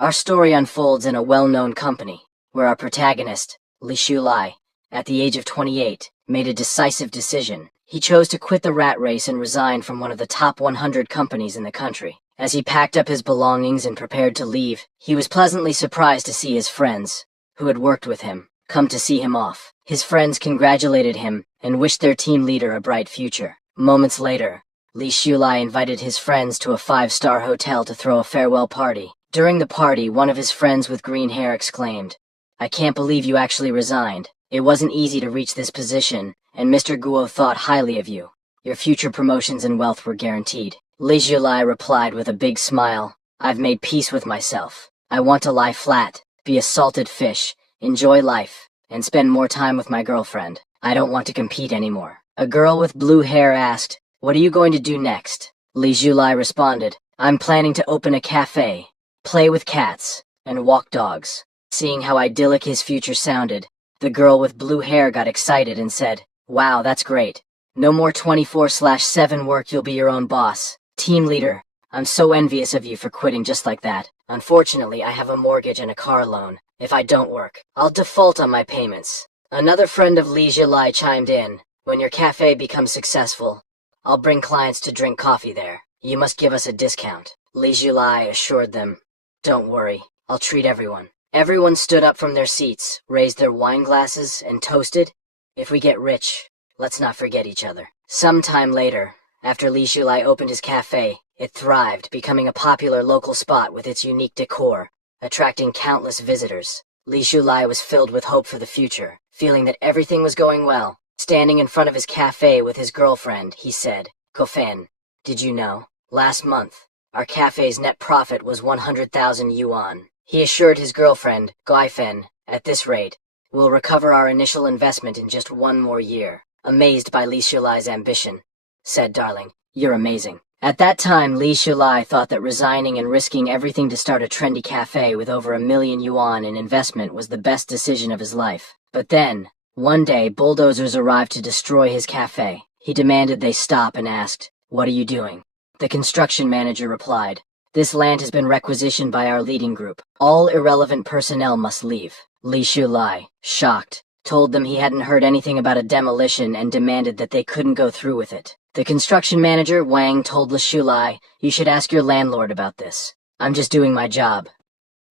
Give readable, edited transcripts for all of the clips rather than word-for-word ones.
Our story unfolds in a well-known company, where our protagonist, Li Shulai, at the age of 28, made a decisive decision. He chose to quit the rat race and resign from one of the top 100 companies in the country. As he packed up his belongings and prepared to leave, he was pleasantly surprised to see his friends, who had worked with him, come to see him off. His friends congratulated him and wished their team leader a bright future. Moments later, Li Shulai invited his friends to a 5-star hotel to throw a farewell party. During the party, one of his friends with green hair exclaimed, "I can't believe you actually resigned. It wasn't easy to reach this position, and Mr. Guo thought highly of you. Your future promotions and wealth were guaranteed." Li Shulai replied with a big smile, "I've made peace with myself. I want to lie flat, be a salted fish, enjoy life, and spend more time with my girlfriend. I don't want to compete anymore." A girl with blue hair asked, "What are you going to do next?" Li Shulai responded, "I'm planning to open a cafe, play with cats, and walk dogs." Seeing how idyllic his future sounded, the girl with blue hair got excited and said, "Wow, that's great. No more 24/7 work, you'll be your own boss. Team leader, I'm so envious of you for quitting just like that. Unfortunately, I have a mortgage and a car loan. If I don't work, I'll default on my payments." Another friend of Li Shulai chimed in, "When your cafe becomes successful, I'll bring clients to drink coffee there. You must give us a discount." Li Shulai assured them, "Don't worry, I'll treat everyone." Everyone stood up from their seats, raised their wine glasses, and toasted, "If we get rich, let's not forget each other." Some time later, after Li Shulai opened his cafe, it thrived, becoming a popular local spot with its unique decor, attracting countless visitors. Li Shulai was filled with hope for the future, feeling that everything was going well. Standing in front of his cafe with his girlfriend, he said, "Kofen, did you know? Last month, our cafe's net profit was 100,000 yuan. He assured his girlfriend, Guifen, "At this rate, we'll recover our initial investment in just 1 more year." Amazed by Li Shulai's ambition, said, "Darling, you're amazing." At that time, Li Shulai thought that resigning and risking everything to start a trendy cafe with over 1 million yuan in investment was the best decision of his life. But then, one day, bulldozers arrived to destroy his cafe. He demanded they stop and asked, "What are you doing?" The construction manager replied, "This land has been requisitioned by our leading group. All irrelevant personnel must leave." Li Shulai, shocked, told them he hadn't heard anything about a demolition and demanded that they couldn't go through with it. The construction manager, Wang, told Li Shulai, "You should ask your landlord about this. I'm just doing my job."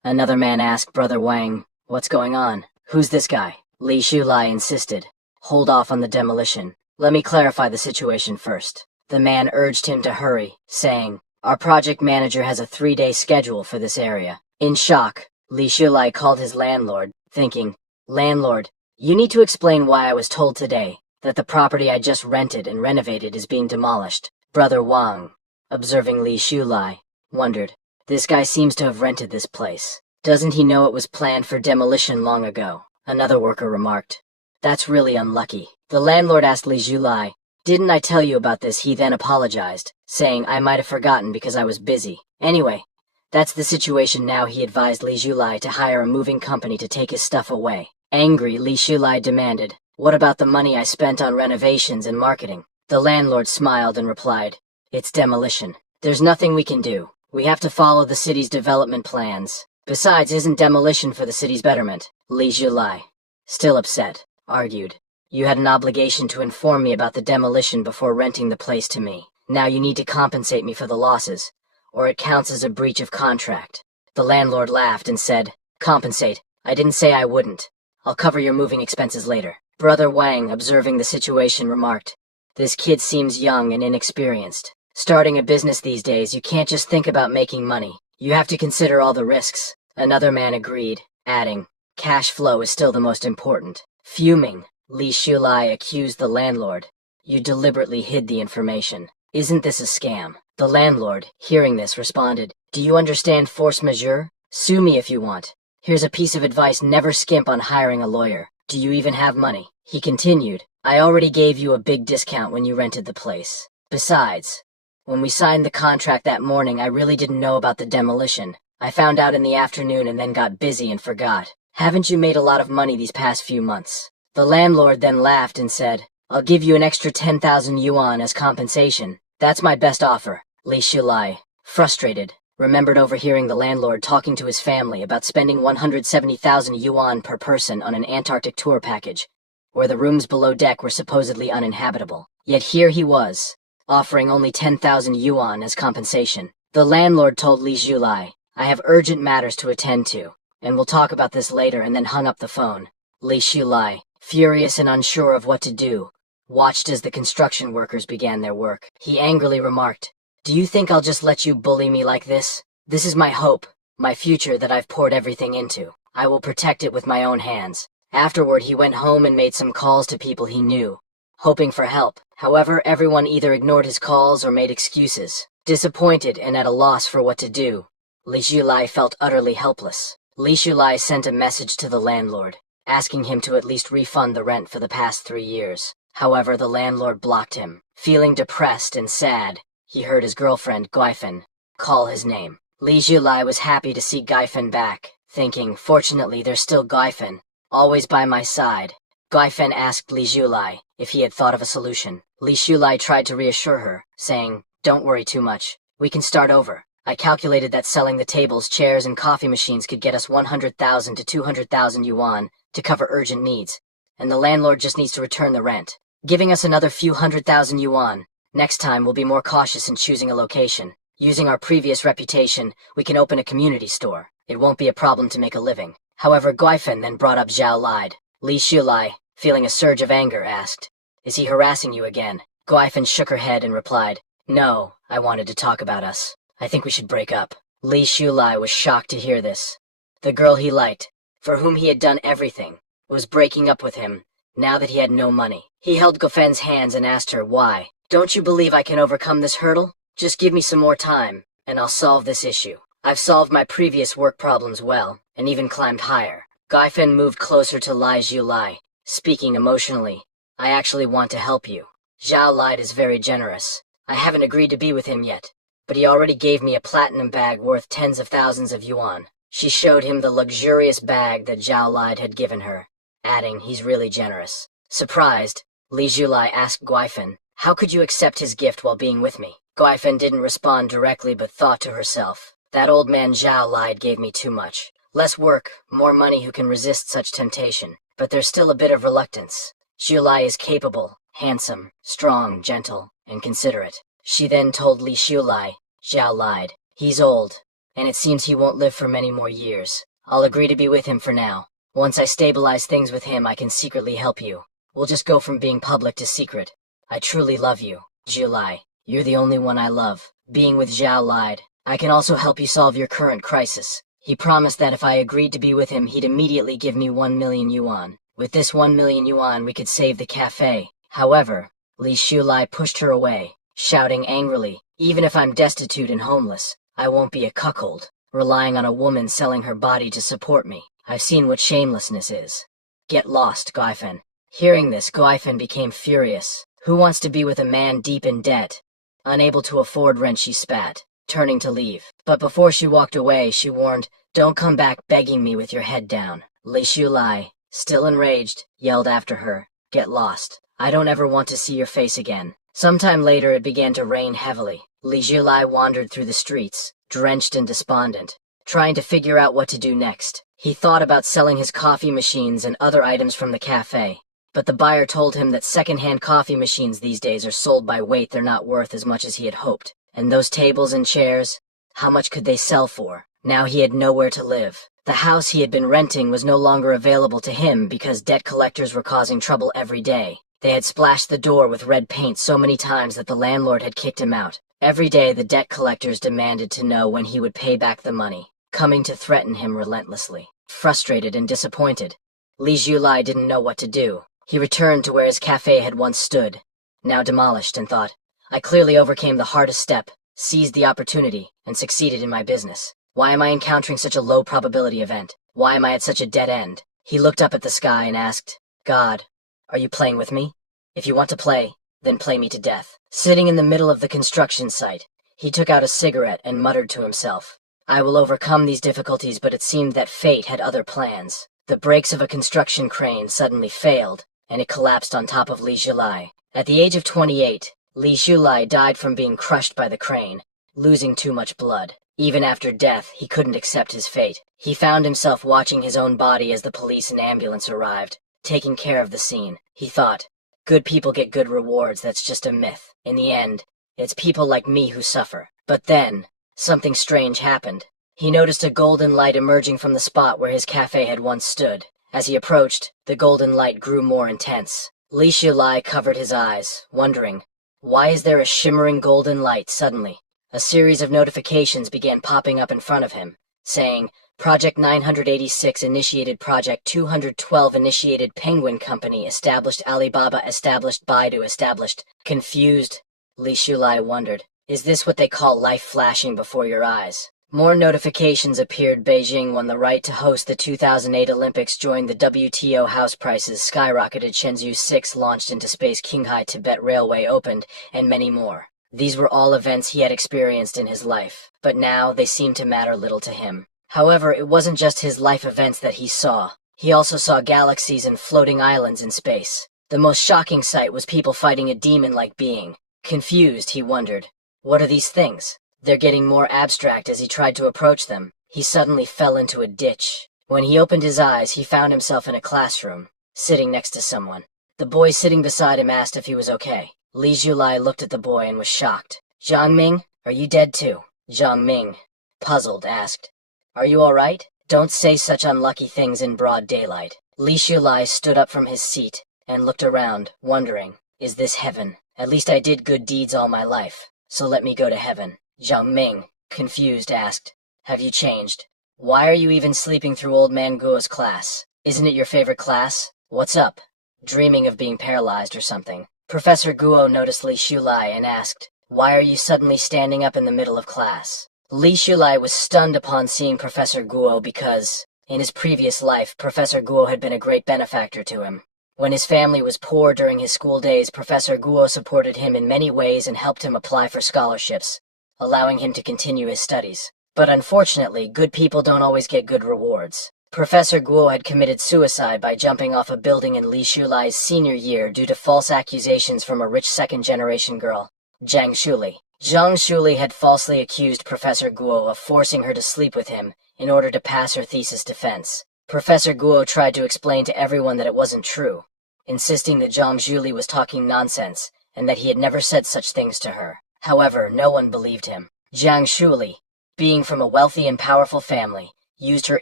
Another man asked Brother Wang, "What's going on? Who's this guy?" Li Shulai insisted, "Hold off on the demolition. Let me clarify the situation first." The man urged him to hurry, saying, "Our project manager has a 3-day schedule for this area." In shock, Li Shulai called his landlord, thinking, "Landlord, you need to explain why I was told today that the property I just rented and renovated is being demolished." Brother Wang, observing Li Shulai, wondered, "This guy seems to have rented this place. Doesn't he know it was planned for demolition long ago?" Another worker remarked, "That's really unlucky." The landlord asked Li Shulai, "Didn't I tell you about this?" He then apologized, saying, "I might have forgotten because I was busy. Anyway, that's the situation now." He advised Li Shulai to hire a moving company to take his stuff away. Angry, Li Shulai demanded, "What about the money I spent on renovations and marketing?" The landlord smiled and replied, "It's demolition. There's nothing we can do. We have to follow the city's development plans. Besides, isn't demolition for the city's betterment?" Li Shulai, still upset, argued, "You had an obligation to inform me about the demolition before renting the place to me. Now you need to compensate me for the losses, or it counts as a breach of contract." The landlord laughed and said, "Compensate? I didn't say I wouldn't. I'll cover your moving expenses later." Brother Wang, observing the situation, remarked, "This kid seems young and inexperienced. Starting a business these days, you can't just think about making money. You have to consider all the risks." Another man agreed, adding, "Cash flow is still the most important." Fuming, Li Shulai accused the landlord, "You deliberately hid the information. Isn't this a scam?" The landlord, hearing this, responded, "Do you understand force majeure? Sue me if you want. Here's a piece of advice: never skimp on hiring a lawyer. Do you even have money?" He continued, "I already gave you a big discount when you rented the place. Besides, when we signed the contract that morning, I really didn't know about the demolition. I found out in the afternoon and then got busy and forgot. Haven't you made a lot of money these past few months?" The landlord then laughed and said, "I'll give you an extra 10,000 yuan as compensation. That's my best offer." Li Shulai, frustrated, remembered overhearing the landlord talking to his family about spending 170,000 yuan per person on an Antarctic tour package, where the rooms below deck were supposedly uninhabitable. Yet here he was, offering only 10,000 yuan as compensation. The landlord told Li Zhulai, "I have urgent matters to attend to, and we'll talk about this later," and then hung up the phone. Li Zhulai, furious and unsure of what to do, watched as the construction workers began their work. He angrily remarked, "Do you think I'll just let you bully me like this? This is my hope, my future that I've poured everything into. I will protect it with my own hands." Afterward, he went home and made some calls to people he knew, hoping for help. However, everyone either ignored his calls or made excuses. Disappointed and at a loss for what to do, Li Zhulai felt utterly helpless. Li Zhulai sent a message to the landlord, asking him to at least refund the rent for the past 3 years. However, the landlord blocked him. Feeling depressed and sad, he heard his girlfriend, Guifen, call his name. Li Zhulai was happy to see Guifen back, thinking, "Fortunately, there's still Guifen, always by my side." Guifen asked Li Zhulai if he had thought of a solution. Li Zhulai tried to reassure her, saying, "Don't worry too much. We can start over. I calculated that selling the tables, chairs, and coffee machines could get us 100,000 to 200,000 yuan to cover urgent needs, and the landlord just needs to return the rent, giving us another few 100,000 yuan. Next time, we'll be more cautious in choosing a location. Using our previous reputation, we can open a community store. It won't be a problem to make a living." However, Guifen then brought up Zhao Lide. Li Zhulai, feeling a surge of anger, asked, "Is he harassing you again?" Guifen shook her head and replied, "No, I wanted to talk about us. I think we should break up." Li Zhulai was shocked to hear this. The girl he liked, for whom he had done everything, was breaking up with him, now that he had no money. He held Guifen's hands and asked her, "Why? Don't you believe I can overcome this hurdle? Just give me some more time, and I'll solve this issue. I've solved my previous work problems well, and even climbed higher." Guifen moved closer to Li Zhulai, speaking emotionally. "I actually want to help you. Zhao Lide is very generous. I haven't agreed to be with him yet, but he already gave me a platinum bag worth tens of thousands of yuan." She showed him the luxurious bag that Zhao Lide had given her, adding, "He's really generous." Surprised, Li Zhulai asked Guifen, "How could you accept his gift while being with me?" Guifen didn't respond directly but thought to herself, "That old man Zhao Lide gave me too much. Less work, more money, who can resist such temptation? But there's still a bit of reluctance. Zhulai is capable, handsome, strong, gentle, and considerate." She then told Li Zhulai, "Zhao Lide, he's old, and it seems he won't live for many more years. I'll agree to be with him for now. Once I stabilize things with him, I can secretly help you. We'll just go from being public to secret. I truly love you, Zhulai. You're the only one I love." Being with Zhao Lide, "I can also help you solve your current crisis." He promised that if I agreed to be with him, he'd immediately give me 1 million yuan. With this 1 million yuan, we could save the cafe. However, Li Zhulai pushed her away, shouting angrily, "Even if I'm destitute and homeless, I won't be a cuckold, relying on a woman selling her body to support me. I've seen what shamelessness is. Get lost, Guifen." Hearing this, Guifen became furious. Who wants to be with a man deep in debt? Unable to afford rent, she spat, turning to leave. But before she walked away, she warned, "Don't come back begging me with your head down." Li Zhulai, still enraged, yelled after her, "Get lost. I don't ever want to see your face again." Sometime later, it began to rain heavily. Li Zhulai wandered through the streets, drenched and despondent, trying to figure out what to do next. He thought about selling his coffee machines and other items from the cafe, but the buyer told him that second-hand coffee machines these days are sold by weight. They're not worth as much as he had hoped. And those tables and chairs, how much could they sell for? Now he had nowhere to live. The house he had been renting was no longer available to him because debt collectors were causing trouble every day. They had splashed the door with red paint so many times that the landlord had kicked him out. Every day the debt collectors demanded to know when he would pay back the money, coming to threaten him relentlessly. Frustrated and disappointed, Li Zhulai didn't know what to do. He returned to where his cafe had once stood, now demolished, and thought, "I clearly overcame the hardest step, seized the opportunity, and succeeded in my business. Why am I encountering such a low probability event? Why am I at such a dead end?" He looked up at the sky and asked, "God, are you playing with me? If you want to play, then play me to death." Sitting in the middle of the construction site, he took out a cigarette and muttered to himself, "I will overcome these difficulties," but it seemed that fate had other plans. The brakes of a construction crane suddenly failed, and it collapsed on top of Li Zhulai. At the age of 28, Li Zhulai died from being crushed by the crane, losing too much blood. Even after death, he couldn't accept his fate. He found himself watching his own body as the police and ambulance arrived, taking care of the scene. He thought, good people get good rewards, that's just a myth. In the end, it's people like me who suffer. But then, something strange happened. He noticed a golden light emerging from the spot where his cafe had once stood. As he approached, the golden light grew more intense. Li Shulai covered his eyes, wondering, why is there a shimmering golden light suddenly? A series of notifications began popping up in front of him, saying, Project 986 initiated, Project 212 initiated, Penguin Company established, Alibaba established, Baidu established. Confused, Li Shulai wondered, is this what they call life flashing before your eyes? More notifications appeared. Beijing won the right to host the 2008 Olympics, joined the WTO, house prices skyrocketed, Shenzhou 6 launched into space, Qinghai Tibet Railway opened, and many more. These were all events he had experienced in his life, but now they seemed to matter little to him. However, it wasn't just his life events that he saw. He also saw galaxies and floating islands in space. The most shocking sight was people fighting a demon-like being. Confused, he wondered, what are these things? They're getting more abstract. As he tried to approach them, he suddenly fell into a ditch. When he opened his eyes, he found himself in a classroom, sitting next to someone. The boy sitting beside him asked if he was okay. Li Shulai looked at the boy and was shocked. Zhang Ming, are you dead too? Zhang Ming, puzzled, asked, are you all right? Don't say such unlucky things in broad daylight. Li Shulai stood up from his seat and looked around, wondering, is this heaven? At least I did good deeds all my life, so let me go to heaven. Zhang Ming, confused, asked, have you changed? Why are you even sleeping through old man Guo's class? Isn't it your favorite class? What's up? Dreaming of being paralyzed or something? Professor Guo noticed Li Shulai and asked, why are you suddenly standing up in the middle of class? Li Shulai was stunned upon seeing Professor Guo because, in his previous life, Professor Guo had been a great benefactor to him. When his family was poor during his school days, Professor Guo supported him in many ways and helped him apply for scholarships, allowing him to continue his studies. But unfortunately, good people don't always get good rewards. Professor Guo had committed suicide by jumping off a building in Li Shulai's senior year due to false accusations from a rich second-generation girl, Zhang Shuli. Zhang Shuli had falsely accused Professor Guo of forcing her to sleep with him in order to pass her thesis defense. Professor Guo tried to explain to everyone that it wasn't true, insisting that Zhang Shuli was talking nonsense and that he had never said such things to her. However, no one believed him. Zhang Shuli, being from a wealthy and powerful family, used her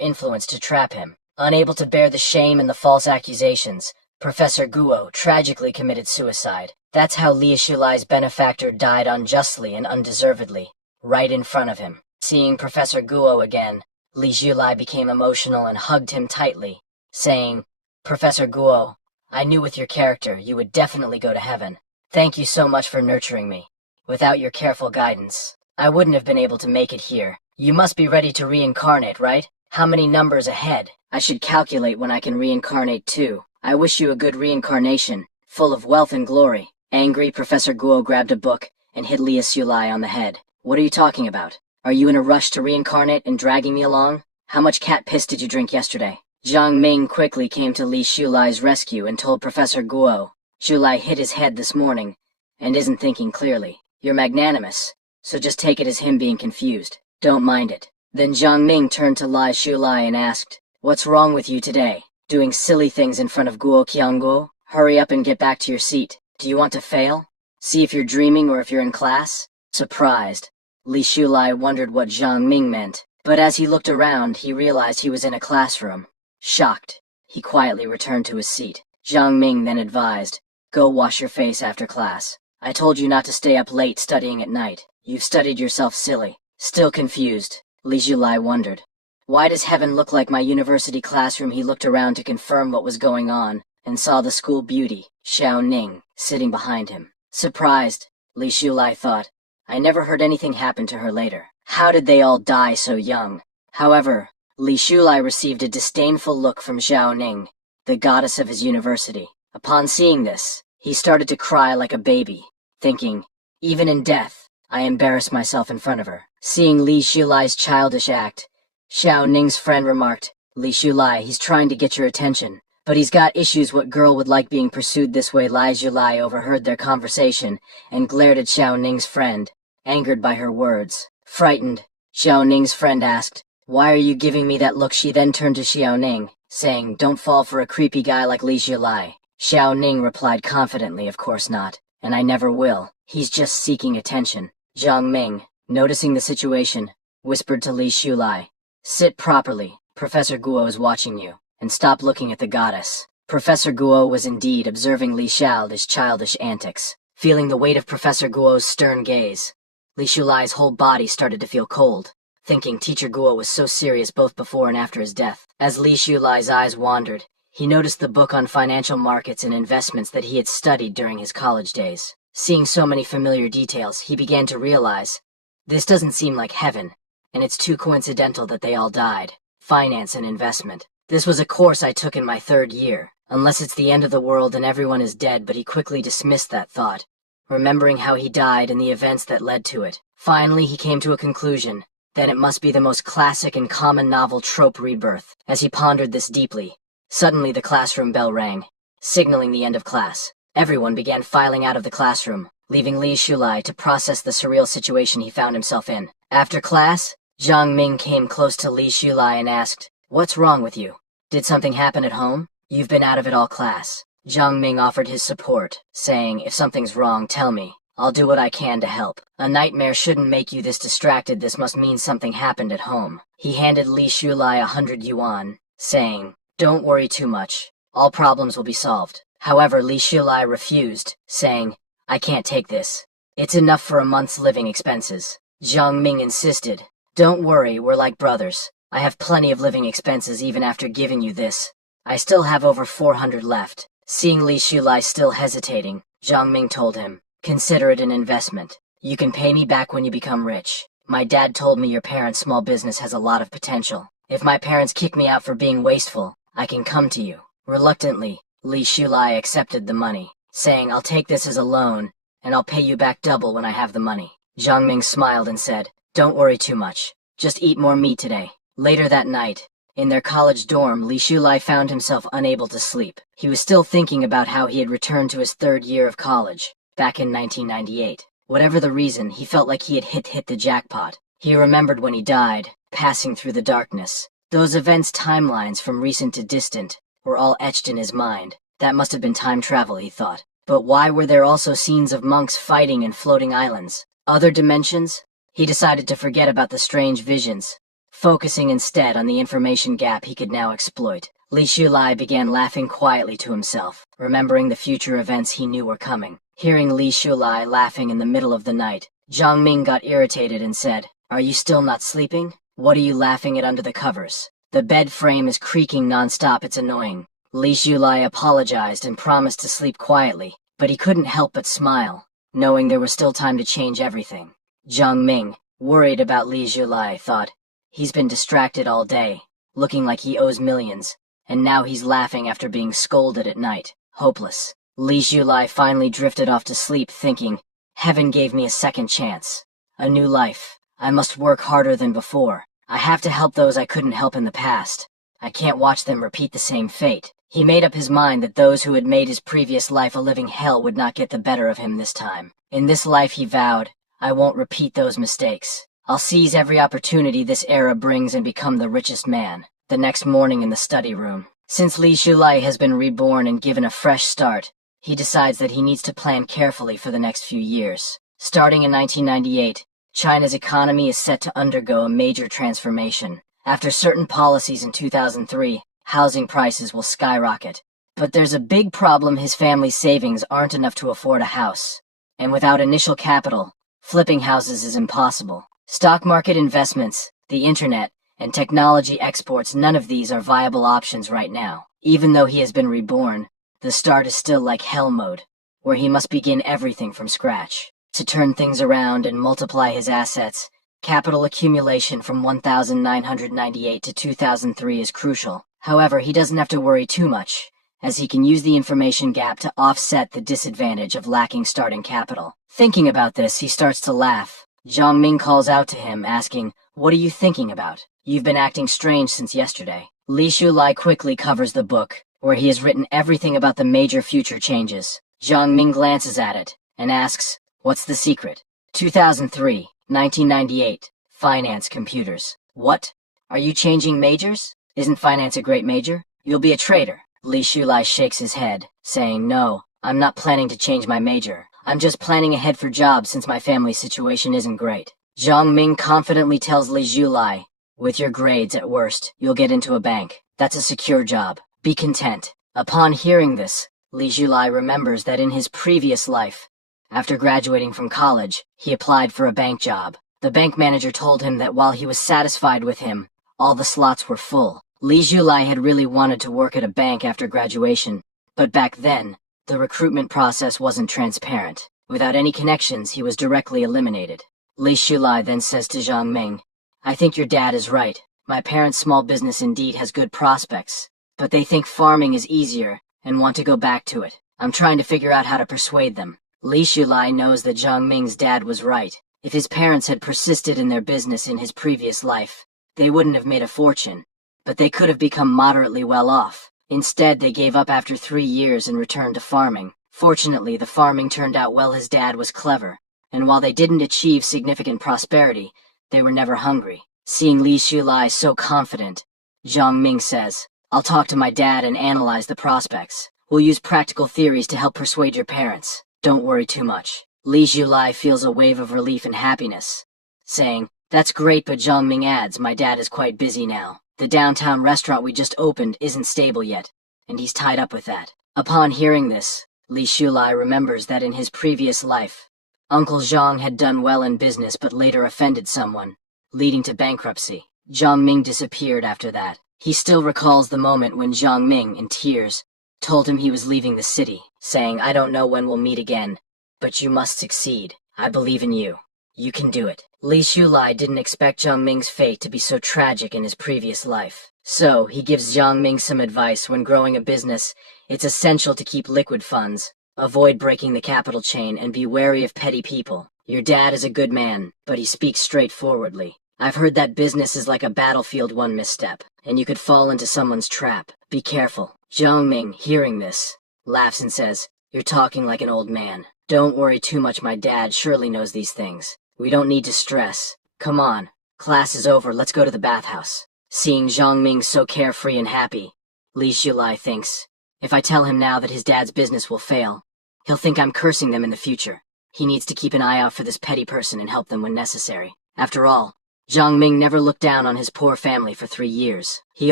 influence to trap him. Unable to bear the shame and the false accusations, Professor Guo tragically committed suicide. That's how Li Shulai's benefactor died unjustly and undeservedly, right in front of him. Seeing Professor Guo again, Li Shulai became emotional and hugged him tightly, saying, Professor Guo, I knew with your character you would definitely go to heaven. Thank you so much for nurturing me. Without your careful guidance, I wouldn't have been able to make it here. You must be ready to reincarnate, right? How many numbers ahead? I should calculate when I can reincarnate too. I wish you a good reincarnation, full of wealth and glory. Angry, Professor Guo grabbed a book and hit Li Shulai on the head. What are you talking about? Are you in a rush to reincarnate and dragging me along? How much cat piss did you drink yesterday? Zhang Ming quickly came to Li Shulai's rescue and told Professor Guo, Shulai hit his head this morning and isn't thinking clearly. You're magnanimous, so just take it as him being confused. Don't mind it. Then Zhang Ming turned to Li Shulai and asked, what's wrong with you today? Doing silly things in front of Guo Qiangguo? Hurry up and get back to your seat. Do you want to fail? See if you're dreaming or if you're in class? Surprised, Li Shulai wondered what Zhang Ming meant, but as he looked around, he realized he was in a classroom. Shocked, he quietly returned to his seat. Zhang Ming then advised, go wash your face after class. I told you not to stay up late studying at night. You've studied yourself silly. Still confused, Li Shulai wondered. Why does heaven look like my university classroom? He looked around to confirm what was going on, and saw the school beauty, Xiao Ning, sitting behind him. Surprised, Li Shulai thought, I never heard anything happen to her later. How did they all die so young? However, Li Shulai received a disdainful look from Xiao Ning, the goddess of his university. Upon seeing this, he started to cry like a baby, thinking, even in death, I embarrass myself in front of her. Seeing Li Shulai's childish act, Xiao Ning's friend remarked, Li Shulai, he's trying to get your attention, but he's got issues. What girl would like being pursued this way? Li Shulai overheard their conversation and glared at Xiao Ning's friend, angered by her words. Frightened, Xiao Ning's friend asked, "Why are you giving me that look?" She then turned to Xiao Ning, saying, "Don't fall for a creepy guy like Li Zhilai." Xiao Ning replied confidently, "Of course not, and I never will. He's just seeking attention." Zhang Ming, noticing the situation, whispered to Li Zhilai, "Sit properly, Professor Guo is watching you, and stop looking at the goddess." Professor Guo was indeed observing Li Xiao's childish antics. Feeling the weight of Professor Guo's stern gaze, Li Zhilai's whole body started to feel cold, thinking Teacher Guo was so serious both before and after his death. As Li Zhilai's eyes wandered, he noticed the book on financial markets and investments that he had studied during his college days. Seeing so many familiar details, he began to realize, this doesn't seem like heaven, and it's too coincidental that they all died. Finance and investment. This was a course I took in my 3rd year, unless it's the end of the world and everyone is dead, but he quickly dismissed that thought, remembering how he died and the events that led to it. Finally, he came to a conclusion. Then it must be the most classic and common novel trope, Rebirth. As he pondered this deeply, suddenly the classroom bell rang, signaling the end of class. Everyone began filing out of the classroom, leaving Li Zhilai to process the surreal situation he found himself in. After class, Zhang Ming came close to Li Zhilai and asked, "What's wrong with you? Did something happen at home? You've been out of it all class." Zhang Ming offered his support, saying, "If something's wrong, tell me. I'll do what I can to help. A nightmare shouldn't make you this distracted. This must mean something happened at home." He handed Li Zhilai 100 yuan, saying, "Don't worry too much. All problems will be solved." However, Li Zhilai refused, saying, "I can't take this. It's enough for a month's living expenses." Zhang Ming insisted, "Don't worry, we're like brothers. I have plenty of living expenses even after giving you this. I still have over 400 left." Seeing Li Zhilai still hesitating, Zhang Ming told him, "Consider it an investment. You can pay me back when you become rich. My dad told me your parents' small business has a lot of potential. If my parents kick me out for being wasteful, I can come to you." Reluctantly, Li Zhilai accepted the money, saying, "I'll take this as a loan, and I'll pay you back double when I have the money." Zhang Ming smiled and said, "Don't worry too much. Just eat more meat today." Later that night, in their college dorm, Li Zhilai found himself unable to sleep. He was still thinking about how he had returned to his 3rd year of college, back in 1998. Whatever the reason, he felt like he had hit the jackpot. He remembered when he died, passing through the darkness. Those events' timelines from recent to distant were all etched in his mind. That must have been time travel, he thought. But why were there also scenes of monks fighting in floating islands? Other dimensions? He decided to forget about the strange visions, focusing instead on the information gap he could now exploit. Li Zhilai began laughing quietly to himself, remembering the future events he knew were coming. Hearing Li Zhilai laughing in the middle of the night, Zhang Ming got irritated and said, "Are you still not sleeping? What are you laughing at under the covers? The bed frame is creaking non-stop, it's annoying." Li Zhilai apologized and promised to sleep quietly, but he couldn't help but smile, knowing there was still time to change everything. Zhang Ming, worried about Li Zhilai, thought, "He's been distracted all day, looking like he owes millions, and now he's laughing after being scolded at night. Hopeless." Li Zhilai finally drifted off to sleep, thinking, "Heaven gave me a second chance. A new life. I must work harder than before. I have to help those I couldn't help in the past. I can't watch them repeat the same fate." He made up his mind that those who had made his previous life a living hell would not get the better of him this time. In this life, he vowed, "I won't repeat those mistakes. I'll seize every opportunity this era brings and become the richest man." The next morning in the study room, since Li Zhilai has been reborn and given a fresh start, he decides that he needs to plan carefully for the next few years. Starting in 1998, China's economy is set to undergo a major transformation. After certain policies in 2003, housing prices will skyrocket. But there's a big problem: his family's savings aren't enough to afford a house. And without initial capital, flipping houses is impossible. Stock market investments, the internet, and technology exports, none of these are viable options right now. Even though he has been reborn, the start is still like hell mode, where he must begin everything from scratch. To turn things around and multiply his assets, capital accumulation from 1998 to 2003 is crucial. However, he doesn't have to worry too much, as he can use the information gap to offset the disadvantage of lacking starting capital. Thinking about this, he starts to laugh. Zhang Ming calls out to him, asking, "What are you thinking about? You've been acting strange since yesterday." Li Zhilai quickly covers the book, where he has written everything about the major future changes. Zhang Ming glances at it and asks, "What's the secret?" 2003, 1998, finance computers. What? Are you changing majors? Isn't finance a great major? You'll be a trader. Li Shulai shakes his head, saying, no, I'm not planning to change my major. I'm just planning ahead for jobs since my family situation isn't great. Zhang Ming confidently tells Li Shulai, with your grades at worst, you'll get into a bank. That's a secure job. Be content. Upon hearing this, Li Shulai remembers that in his previous life, after graduating from college, he applied for a bank job. The bank manager told him that while he was satisfied with him, all the slots were full. Li Shulai had really wanted to work at a bank after graduation, but back then, the recruitment process wasn't transparent. Without any connections, he was directly eliminated. Li Shulai then says to Zhang Ming, I think your dad is right. My parents' small business indeed has good prospects, but they think farming is easier and want to go back to it. I'm trying to figure out how to persuade them. Li Shulai knows that Zhang Ming's dad was right. If his parents had persisted in their business in his previous life, they wouldn't have made a fortune, but they could have become moderately well off. Instead, they gave up after 3 years and returned to farming. Fortunately, the farming turned out well. His dad was clever, and while they didn't achieve significant prosperity, they were never hungry. Seeing Li Shulai so confident, Zhang Ming says, I'll talk to my dad and analyze the prospects. We'll use practical theories to help persuade your parents. Don't worry too much. Li Shulai feels a wave of relief and happiness, saying, that's great, but Zhang Ming adds, my dad is quite busy now. The downtown restaurant we just opened isn't stable yet, and he's tied up with that. Upon hearing this, Li Shulai remembers that in his previous life, Uncle Zhang had done well in business but later offended someone, leading to bankruptcy. Zhang Ming disappeared after that. He still recalls the moment when Zhang Ming, in tears, told him he was leaving the city, saying, I don't know when we'll meet again, but you must succeed. I believe in you. You can do it. Li Shulai didn't expect Zhang Ming's fate to be so tragic in his previous life. So, he gives Zhang Ming some advice. When growing a business, it's essential to keep liquid funds, avoid breaking the capital chain, and be wary of petty people. Your dad is a good man, but he speaks straightforwardly. I've heard that business is like a battlefield, one misstep, and you could fall into someone's trap. Be careful. Zhang Ming, hearing this, laughs and says, you're talking like an old man. Don't worry too much, my dad surely knows these things. We don't need to stress. Come on, class is over, let's go to the bathhouse. Seeing Zhang Ming so carefree and happy, Li Shulai thinks, if I tell him now that his dad's business will fail, he'll think I'm cursing them in the future. He needs to keep an eye out for this petty person and help them when necessary. After all, Zhang Ming never looked down on his poor family for 3 years. He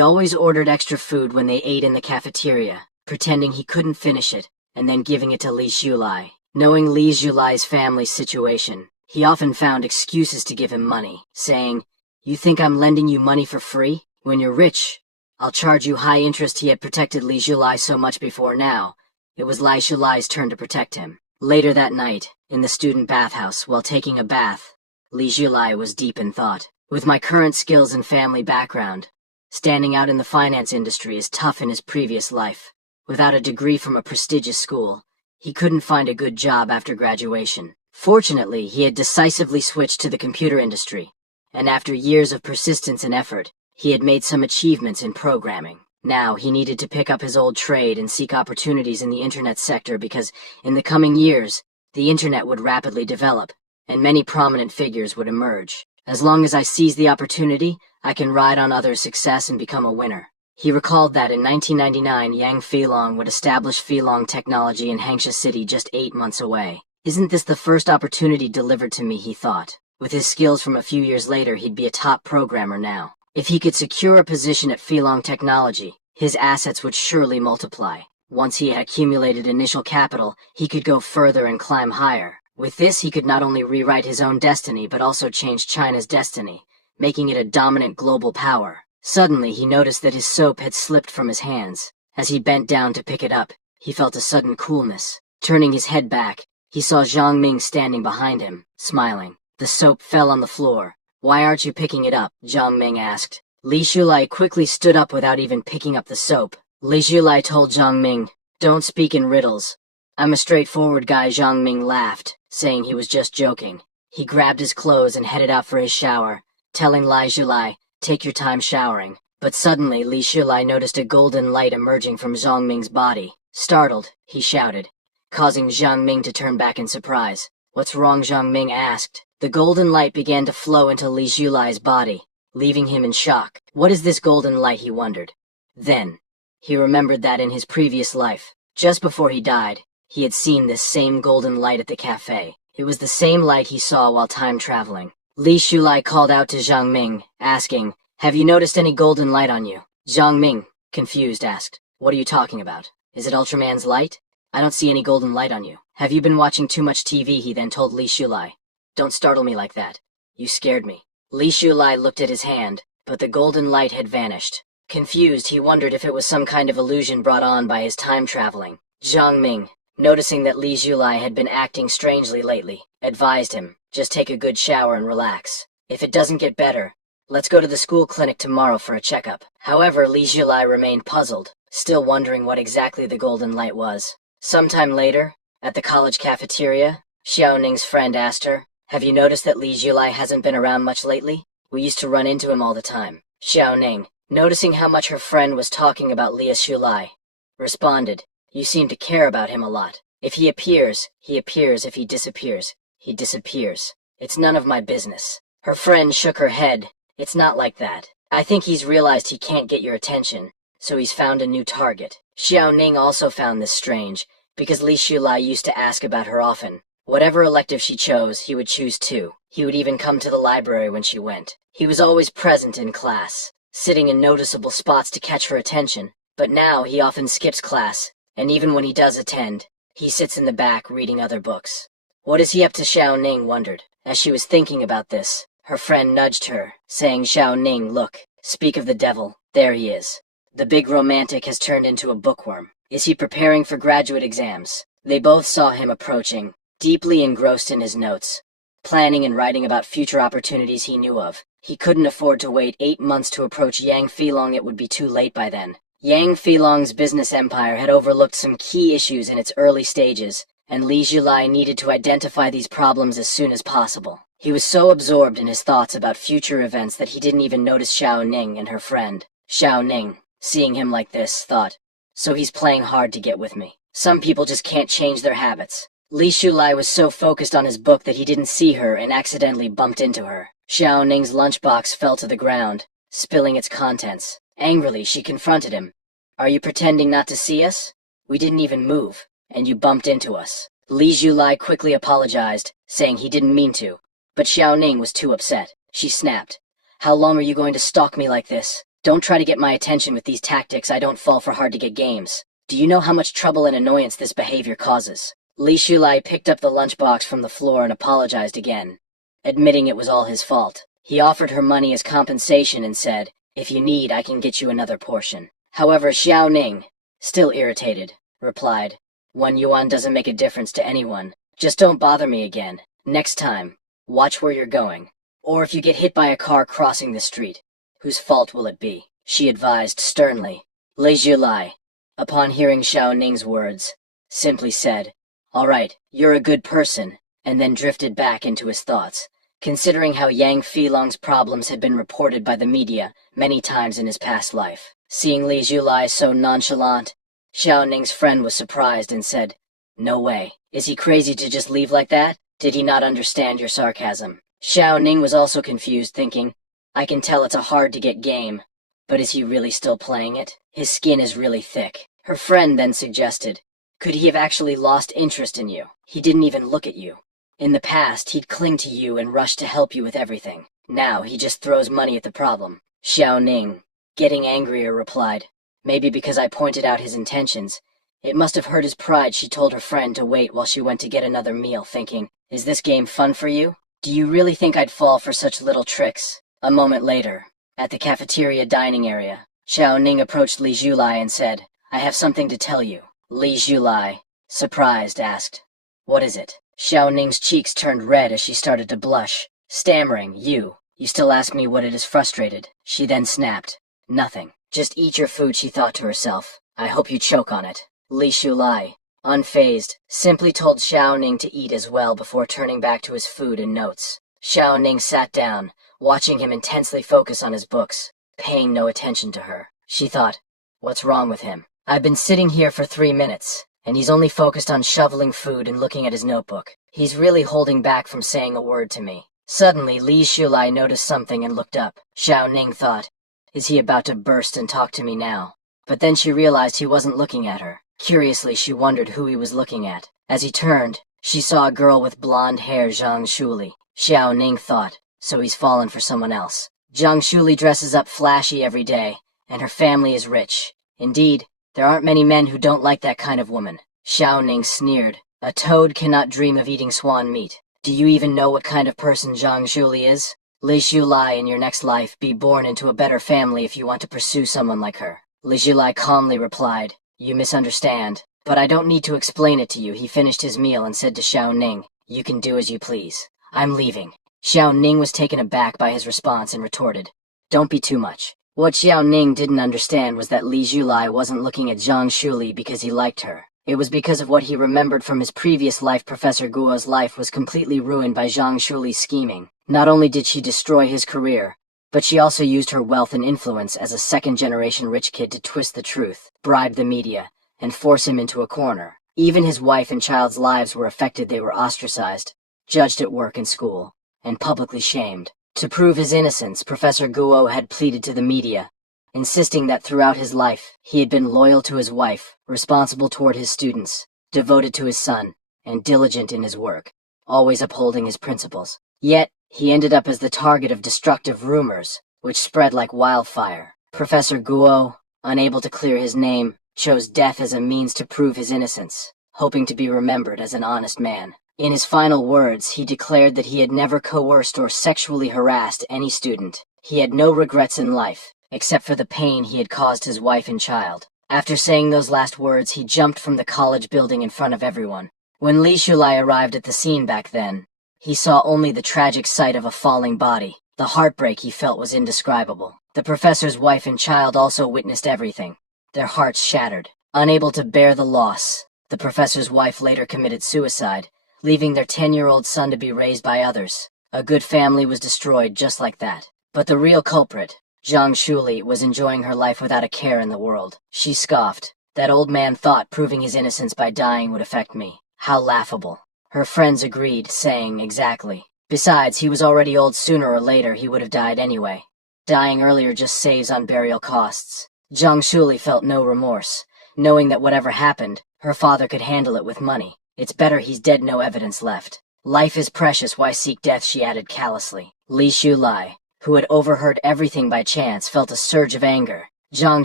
always ordered extra food when they ate in the cafeteria, pretending he couldn't finish it, and then giving it to Li Shulai. Knowing Li Shulai's family's situation, he often found excuses to give him money, saying, you think I'm lending you money for free? When you're rich, I'll charge you high interest. He had protected Li Shulai so much before. Now, it was Li Shulai's turn to protect him. Later that night, in the student bathhouse, while taking a bath, Li Shulai was deep in thought. With my current skills and family background, standing out in the finance industry is tough. In his previous life, without a degree from a prestigious school, he couldn't find a good job after graduation. Fortunately, he had decisively switched to the computer industry, and after years of persistence and effort, he had made some achievements in programming. Now, he needed to pick up his old trade and seek opportunities in the internet sector because, in the coming years, the internet would rapidly develop, and many prominent figures would emerge. As long as I seize the opportunity, I can ride on others' success and become a winner. He recalled that in 1999, Yang Feilong would establish Feilong Technology in Hangsha City, just 8 months away. Isn't this the first opportunity delivered to me, he thought. With his skills from a few years later, he'd be a top programmer now. If he could secure a position at Feilong Technology, his assets would surely multiply. Once he had accumulated initial capital, he could go further and climb higher. With this, he could not only rewrite his own destiny, but also change China's destiny, making it a dominant global power. Suddenly, he noticed that his soap had slipped from his hands. As he bent down to pick it up, he felt a sudden coolness. Turning his head back, he saw Zhang Ming standing behind him, smiling. The soap fell on the floor. Why aren't you picking it up? Zhang Ming asked. Li Shulai quickly stood up without even picking up the soap. Li Shulai told Zhang Ming, don't speak in riddles. I'm a straightforward guy. Zhang Ming laughed, saying he was just joking. He grabbed his clothes and headed out for his shower, telling Li Shulai, take your time showering. But suddenly, Li Shulai noticed a golden light emerging from Zhang Ming's body. Startled, he shouted, causing Zhang Ming to turn back in surprise. What's wrong? Zhang Ming asked. The golden light began to flow into Li Julai's body, leaving him in shock. What is this golden light, he wondered. Then, he remembered that in his previous life, just before he died, he had seen this same golden light at the cafe. It was the same light he saw while time traveling. Li Julai called out to Zhang Ming, asking, "Have you noticed any golden light on you?" Zhang Ming, confused, asked, "What are you talking about? Is it Ultraman's light? I don't see any golden light on you. Have you been watching too much TV?" He then told Li Julai. "Don't startle me like that. You scared me." Li Julai looked at his hand, but the golden light had vanished. Confused, he wondered if it was some kind of illusion brought on by his time traveling. Zhang Ming, noticing that Li Julai had been acting strangely lately, advised him, "Just take a good shower and relax. If it doesn't get better, let's go to the school clinic tomorrow for a checkup." However, Li Julai remained puzzled, still wondering what exactly the golden light was. Sometime later, at the college cafeteria, Xiao Ning's friend asked her, "Have you noticed that Li Julai hasn't been around much lately? We used to run into him all the time." Xiao Ning, noticing how much her friend was talking about Li Julai, responded, "You seem to care about him a lot. If he appears, he appears. If he disappears, he disappears. It's none of my business." Her friend shook her head. "It's not like that. I think he's realized he can't get your attention, so he's found a new target." Xiao Ning also found this strange, because Li Julai used to ask about her often. Whatever elective she chose, he would choose too. He would even come to the library when she went. He was always present in class, sitting in noticeable spots to catch her attention. But now he often skips class, and even when he does attend, he sits in the back reading other books. What is he up to? Xiao Ning wondered. As she was thinking about this, her friend nudged her, saying, "Xiao Ning, look, speak of the devil, there he is. The big romantic has turned into a bookworm. Is he preparing for graduate exams?" They both saw him approaching, deeply engrossed in his notes, planning and writing about future opportunities he knew of. He couldn't afford to wait 8 months to approach Yang Filong. It would be too late by then. Yang Filong's business empire had overlooked some key issues in its early stages, and Li Julai needed to identify these problems as soon as possible. He was so absorbed in his thoughts about future events that he didn't even notice Xiao Ning and her friend. Xiao Ning, seeing him like this, thought, "So he's playing hard to get with me. Some people just can't change their habits." Li Julai was so focused on his book that he didn't see her and accidentally bumped into her. Xiao Ning's lunchbox fell to the ground, spilling its contents. Angrily, she confronted him. "Are you pretending not to see us? We didn't even move, and you bumped into us." Li Julai quickly apologized, saying he didn't mean to, but Xiao Ning was too upset. She snapped, "How long are you going to stalk me like this? Don't try to get my attention with these tactics. I don't fall for hard-to-get games. Do you know how much trouble and annoyance this behavior causes?" Li Julai picked up the lunchbox from the floor and apologized again, admitting it was all his fault. He offered her money as compensation and said, "If you need, I can get you another portion." However, Xiao Ning, still irritated, replied, "1 yuan doesn't make a difference to anyone. Just don't bother me again. Next time, watch where you're going. Or if you get hit by a car crossing the street, whose fault will it be?" she advised sternly. Li Julai, upon hearing Xiao Ning's words, simply said, "All right, you're a good person," and then drifted back into his thoughts, considering how Yang Filong's problems had been reported by the media many times in his past life. Seeing Li Julai so nonchalant, Xiao Ning's friend was surprised and said, "No way. Is he crazy to just leave like that? Did he not understand your sarcasm?" Xiao Ning was also confused, thinking, "I can tell it's a hard-to-get game, but is he really still playing it? His skin is really thick." Her friend then suggested, "Could he have actually lost interest in you? He didn't even look at you. In the past, he'd cling to you and rush to help you with everything. Now, he just throws money at the problem." Xiao Ning, getting angrier, replied, "Maybe because I pointed out his intentions. It must have hurt his pride." She told her friend to wait while she went to get another meal, thinking, "Is this game fun for you? Do you really think I'd fall for such little tricks?" A moment later, at the cafeteria dining area, Xiao Ning approached Li Julai and said, "I have something to tell you." Li Julai, surprised, asked, "What is it?" Xiao Ning's cheeks turned red as she started to blush, stammering, You still ask me what it is?" Frustrated, she then snapped, "Nothing. Just eat your food," she thought to herself. "I hope you choke on it." Li Julai, unfazed, simply told Xiao Ning to eat as well before turning back to his food and notes. Xiao Ning sat down, watching him intensely focus on his books, paying no attention to her. She thought, "What's wrong with him? I've been sitting here for 3 minutes, and he's only focused on shoveling food and looking at his notebook. He's really holding back from saying a word to me. Suddenly, Li Shulai noticed something and looked up. Xiao Ning thought, is he about to burst and talk to me now? But then she realized he wasn't looking at her. Curiously, she wondered who he was looking at. As he turned, she saw a girl with blonde hair, Zhang Shuli. Xiao Ning thought, so he's fallen for someone else. Zhang Shuli dresses up flashy every day, and her family is rich. Indeed, there aren't many men who don't like that kind of woman. Xiao Ning sneered. A toad cannot dream of eating swan meat. Do you even know what kind of person Zhang Shuli is? Li Shulai, in your next life, be born into a better family if you want to pursue someone like her. Li Shulai calmly replied, you misunderstand, but I don't need to explain it to you. He finished his meal and said to Xiao Ning, you can do as you please. I'm leaving. Xiao Ning was taken aback by his response and retorted, don't be too much. What Xiao Ning didn't understand was that Li Shulai wasn't looking at Zhang Shuli because he liked her. It was because of what he remembered from his previous life. Professor Guo's life was completely ruined by Zhang Shuli's scheming. Not only did she destroy his career, but she also used her wealth and influence as a second-generation rich kid to twist the truth, bribe the media, and force him into a corner. Even his wife and child's lives were affected. They were ostracized, judged at work and school, and publicly shamed. To prove his innocence, Professor Guo had pleaded to the media, insisting that throughout his life, he had been loyal to his wife, responsible toward his students, devoted to his son, and diligent in his work, always upholding his principles. Yet, he ended up as the target of destructive rumors, which spread like wildfire. Professor Guo, unable to clear his name, chose death as a means to prove his innocence, hoping to be remembered as an honest man. In his final words, he declared that he had never coerced or sexually harassed any student. He had no regrets in life, except for the pain he had caused his wife and child. After saying those last words, he jumped from the college building in front of everyone. When Li Shulai arrived at the scene back then, he saw only the tragic sight of a falling body. The heartbreak he felt was indescribable. The professor's wife and child also witnessed everything, their hearts shattered. Unable to bear the loss, the professor's wife later committed suicide, leaving their 10-year-old son to be raised by others. A good family was destroyed just like that. But the real culprit, Zhang Shuli, was enjoying her life without a care in the world. She scoffed. That old man thought proving his innocence by dying would affect me. How laughable. Her friends agreed, saying, exactly. Besides, he was already old. Sooner or later he would have died anyway. Dying earlier just saves on burial costs. Zhang Shuli felt no remorse, knowing that whatever happened, her father could handle it with money. It's better he's dead, no evidence left. Life is precious, why seek death, she added callously. Li Shulai, who had overheard everything by chance, felt a surge of anger. Zhang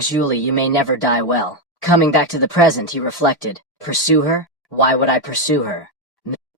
Shuli, you may never die well. Coming back to the present, he reflected. Pursue her? Why would I pursue her?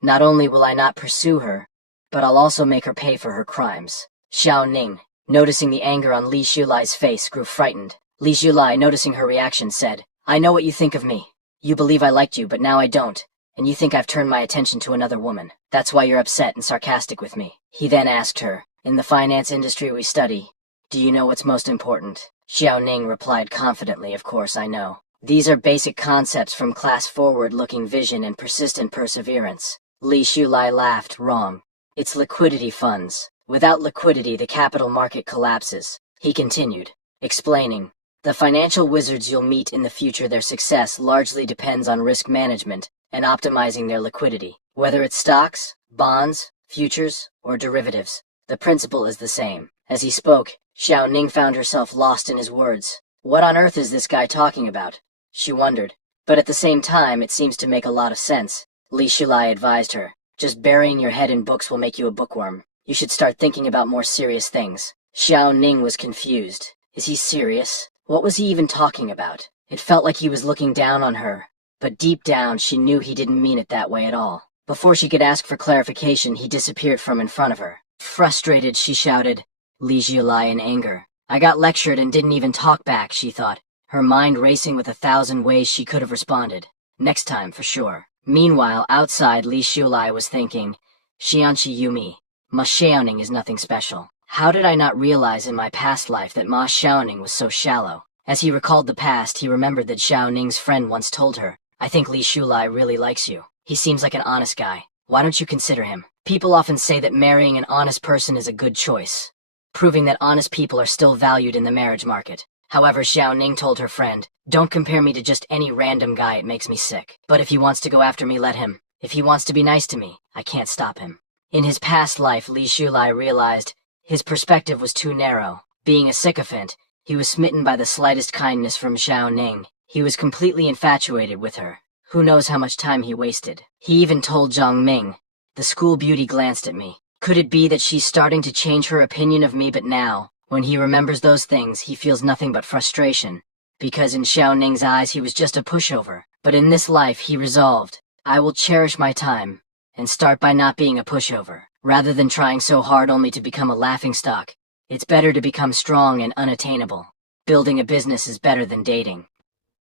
Not only will I not pursue her, but I'll also make her pay for her crimes. Xiao Ning, noticing the anger on Li Shulai's face, grew frightened. Li Shulai, noticing her reaction, said, I know what you think of me. You believe I liked you, but now I don't, and you think I've turned my attention to another woman. That's why you're upset and sarcastic with me. He then asked her, in the finance industry we study, do you know what's most important? Xiao Ning replied confidently, of course I know. These are basic concepts from class: forward-looking vision and persistent perseverance. Li Shulai laughed. Wrong. It's liquidity funds. Without liquidity, the capital market collapses. He continued, explaining, the financial wizards you'll meet in the future, their success largely depends on risk management and optimizing their liquidity. Whether it's stocks, bonds, futures, or derivatives, the principle is the same. As he spoke, Xiao Ning found herself lost in his words. What on earth is this guy talking about? She wondered, but at the same time it seems to make a lot of sense. Li Shulai advised her, just burying your head in books will make you a bookworm. You should start thinking about more serious things. Xiao Ning was confused. Is he serious? What was he even talking about? It felt like he was looking down on her, but deep down she knew he didn't mean it that way at all. Before she could ask for clarification, he disappeared from in front of her. Frustrated, she shouted, Li Shulai in anger. I got lectured and didn't even talk back, she thought, her mind racing with 1,000 ways she could have responded. Next time, for sure. Meanwhile, outside, Li Shulai was thinking, Xianqi Yumi, Ma Xiaoning is nothing special. How did I not realize in my past life that Ma Xiaoning was so shallow? As he recalled the past, he remembered that Xiao Ning's friend once told her, I think Li Shulai really likes you. He seems like an honest guy. Why don't you consider him? People often say that marrying an honest person is a good choice, proving that honest people are still valued in the marriage market. However, Xiao Ning told her friend, "Don't compare me to just any random guy, it makes me sick. But if he wants to go after me, let him. If he wants to be nice to me, I can't stop him." In his past life, Li Shulai realized his perspective was too narrow. Being a sycophant, he was smitten by the slightest kindness from Xiao Ning. He was completely infatuated with her. Who knows how much time he wasted. He even told Zhang Ming, "The school beauty glanced at me. Could it be that she's starting to change her opinion of me?" But now, when he remembers those things, he feels nothing but frustration. Because in Xiao Ning's eyes, he was just a pushover. But in this life, he resolved, "I will cherish my time and start by not being a pushover. Rather than trying so hard only to become a laughingstock, it's better to become strong and unattainable. Building a business is better than dating."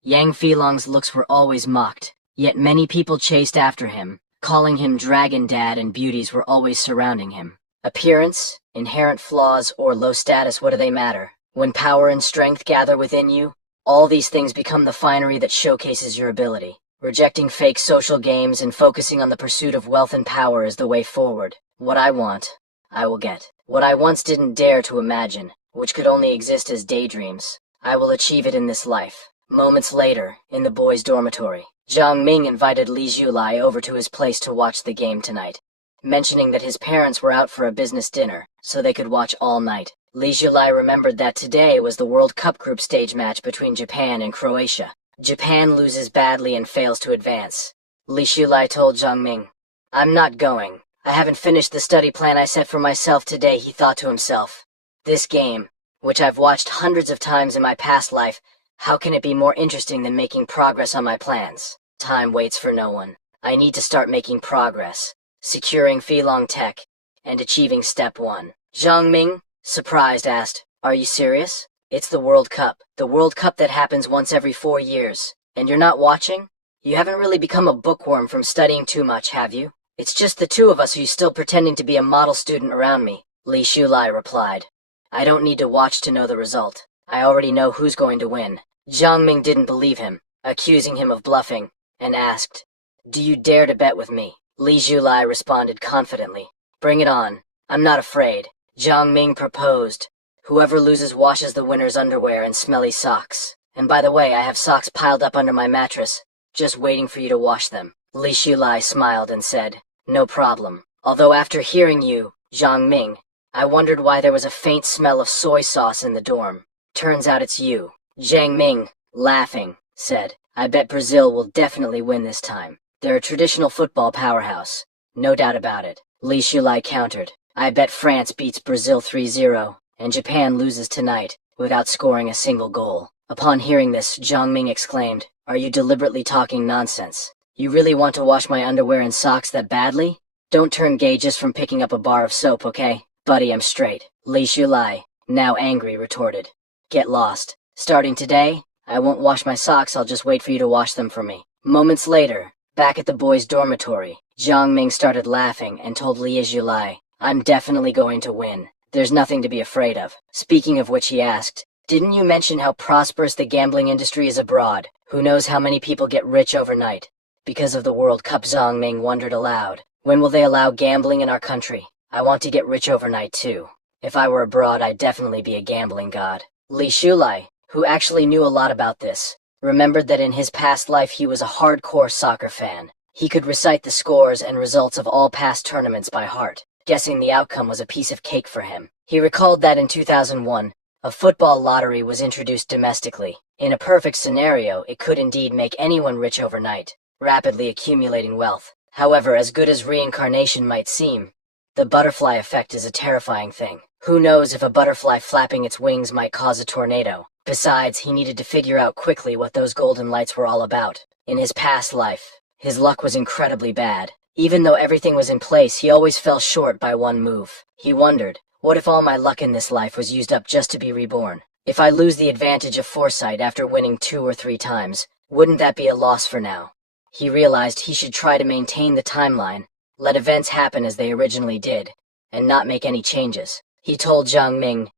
Yang Filong's looks were always mocked, yet many people chased after him, calling him Dragon Dad, and beauties were always surrounding him. Appearance, inherent flaws, or low status, what do they matter? When power and strength gather within you, all these things become the finery that showcases your ability. Rejecting fake social games and focusing on the pursuit of wealth and power is the way forward. What I want, I will get. What I once didn't dare to imagine, which could only exist as daydreams, I will achieve it in this life. Moments later, in the boys' dormitory, Zhang Ming invited Li Zhulai over to his place to watch the game tonight, mentioning that his parents were out for a business dinner, so they could watch all night. Li Zhulai remembered that today was the World Cup group stage match between Japan and Croatia. Japan loses badly and fails to advance. Li Zhulai told Zhang Ming, "I'm not going. I haven't finished the study plan I set for myself today," he thought to himself. "This game, which I've watched hundreds of times in my past life, how can it be more interesting than making progress on my plans? Time waits for no one. I need to start making progress, securing Filong Tech, and achieving step 1. Zhang Ming, surprised, asked, "Are you serious? It's the World Cup. The World Cup that happens once every 4 years. And you're not watching? You haven't really become a bookworm from studying too much, have you? It's just the two of us, or you still pretending to be a model student around me?" Li Shulai replied, "I don't need to watch to know the result. I already know who's going to win." Zhang Ming didn't believe him, accusing him of bluffing, and asked, "Do you dare to bet with me?" Li Zhulai responded confidently, "Bring it on. I'm not afraid." Zhang Ming proposed, "Whoever loses washes the winner's underwear and smelly socks. And by the way, I have socks piled up under my mattress, just waiting for you to wash them." Li Shulai smiled and said, "No problem. Although after hearing you, Zhang Ming, I wondered why there was a faint smell of soy sauce in the dorm. Turns out it's you." Zhang Ming, laughing, said, "I bet Brazil will definitely win this time. They're a traditional football powerhouse. No doubt about it." Li Shulai countered, "I bet France beats Brazil 3-0, and Japan loses tonight, without scoring a single goal." Upon hearing this, Zhang Ming exclaimed, "Are you deliberately talking nonsense? You really want to wash my underwear and socks that badly? Don't turn gay just from picking up a bar of soap, okay? Buddy, I'm straight." Li Shulai, now angry, retorted, "Get lost. Starting today, I won't wash my socks, I'll just wait for you to wash them for me." Moments later, back at the boys' dormitory, Zhang Ming started laughing and told Li Zhulai, "I'm definitely going to win. There's nothing to be afraid of." Speaking of which, he asked, "Didn't you mention how prosperous the gambling industry is abroad? Who knows how many people get rich overnight? Because of the World Cup." Zhang Ming wondered aloud, "When will they allow gambling in our country? I want to get rich overnight too. If I were abroad, I'd definitely be a gambling god." Li Shulai, who actually knew a lot about this, remembered that in his past life he was a hardcore soccer fan. He could recite the scores and results of all past tournaments by heart. Guessing the outcome was a piece of cake for him. He recalled that in 2001, a football lottery was introduced domestically. In a perfect scenario, it could indeed make anyone rich overnight, rapidly accumulating wealth. However, as good as reincarnation might seem, the butterfly effect is a terrifying thing. Who knows if a butterfly flapping its wings might cause a tornado? Besides, he needed to figure out quickly what those golden lights were all about. In his past life, his luck was incredibly bad. Even though everything was in place, he always fell short by one move. He wondered, what if all my luck in this life was used up just to be reborn? If I lose the advantage of foresight after winning 2 or 3 times, wouldn't that be a loss for now? He realized he should try to maintain the timeline, let events happen as they originally did, and not make any changes. He told Zhang Ming,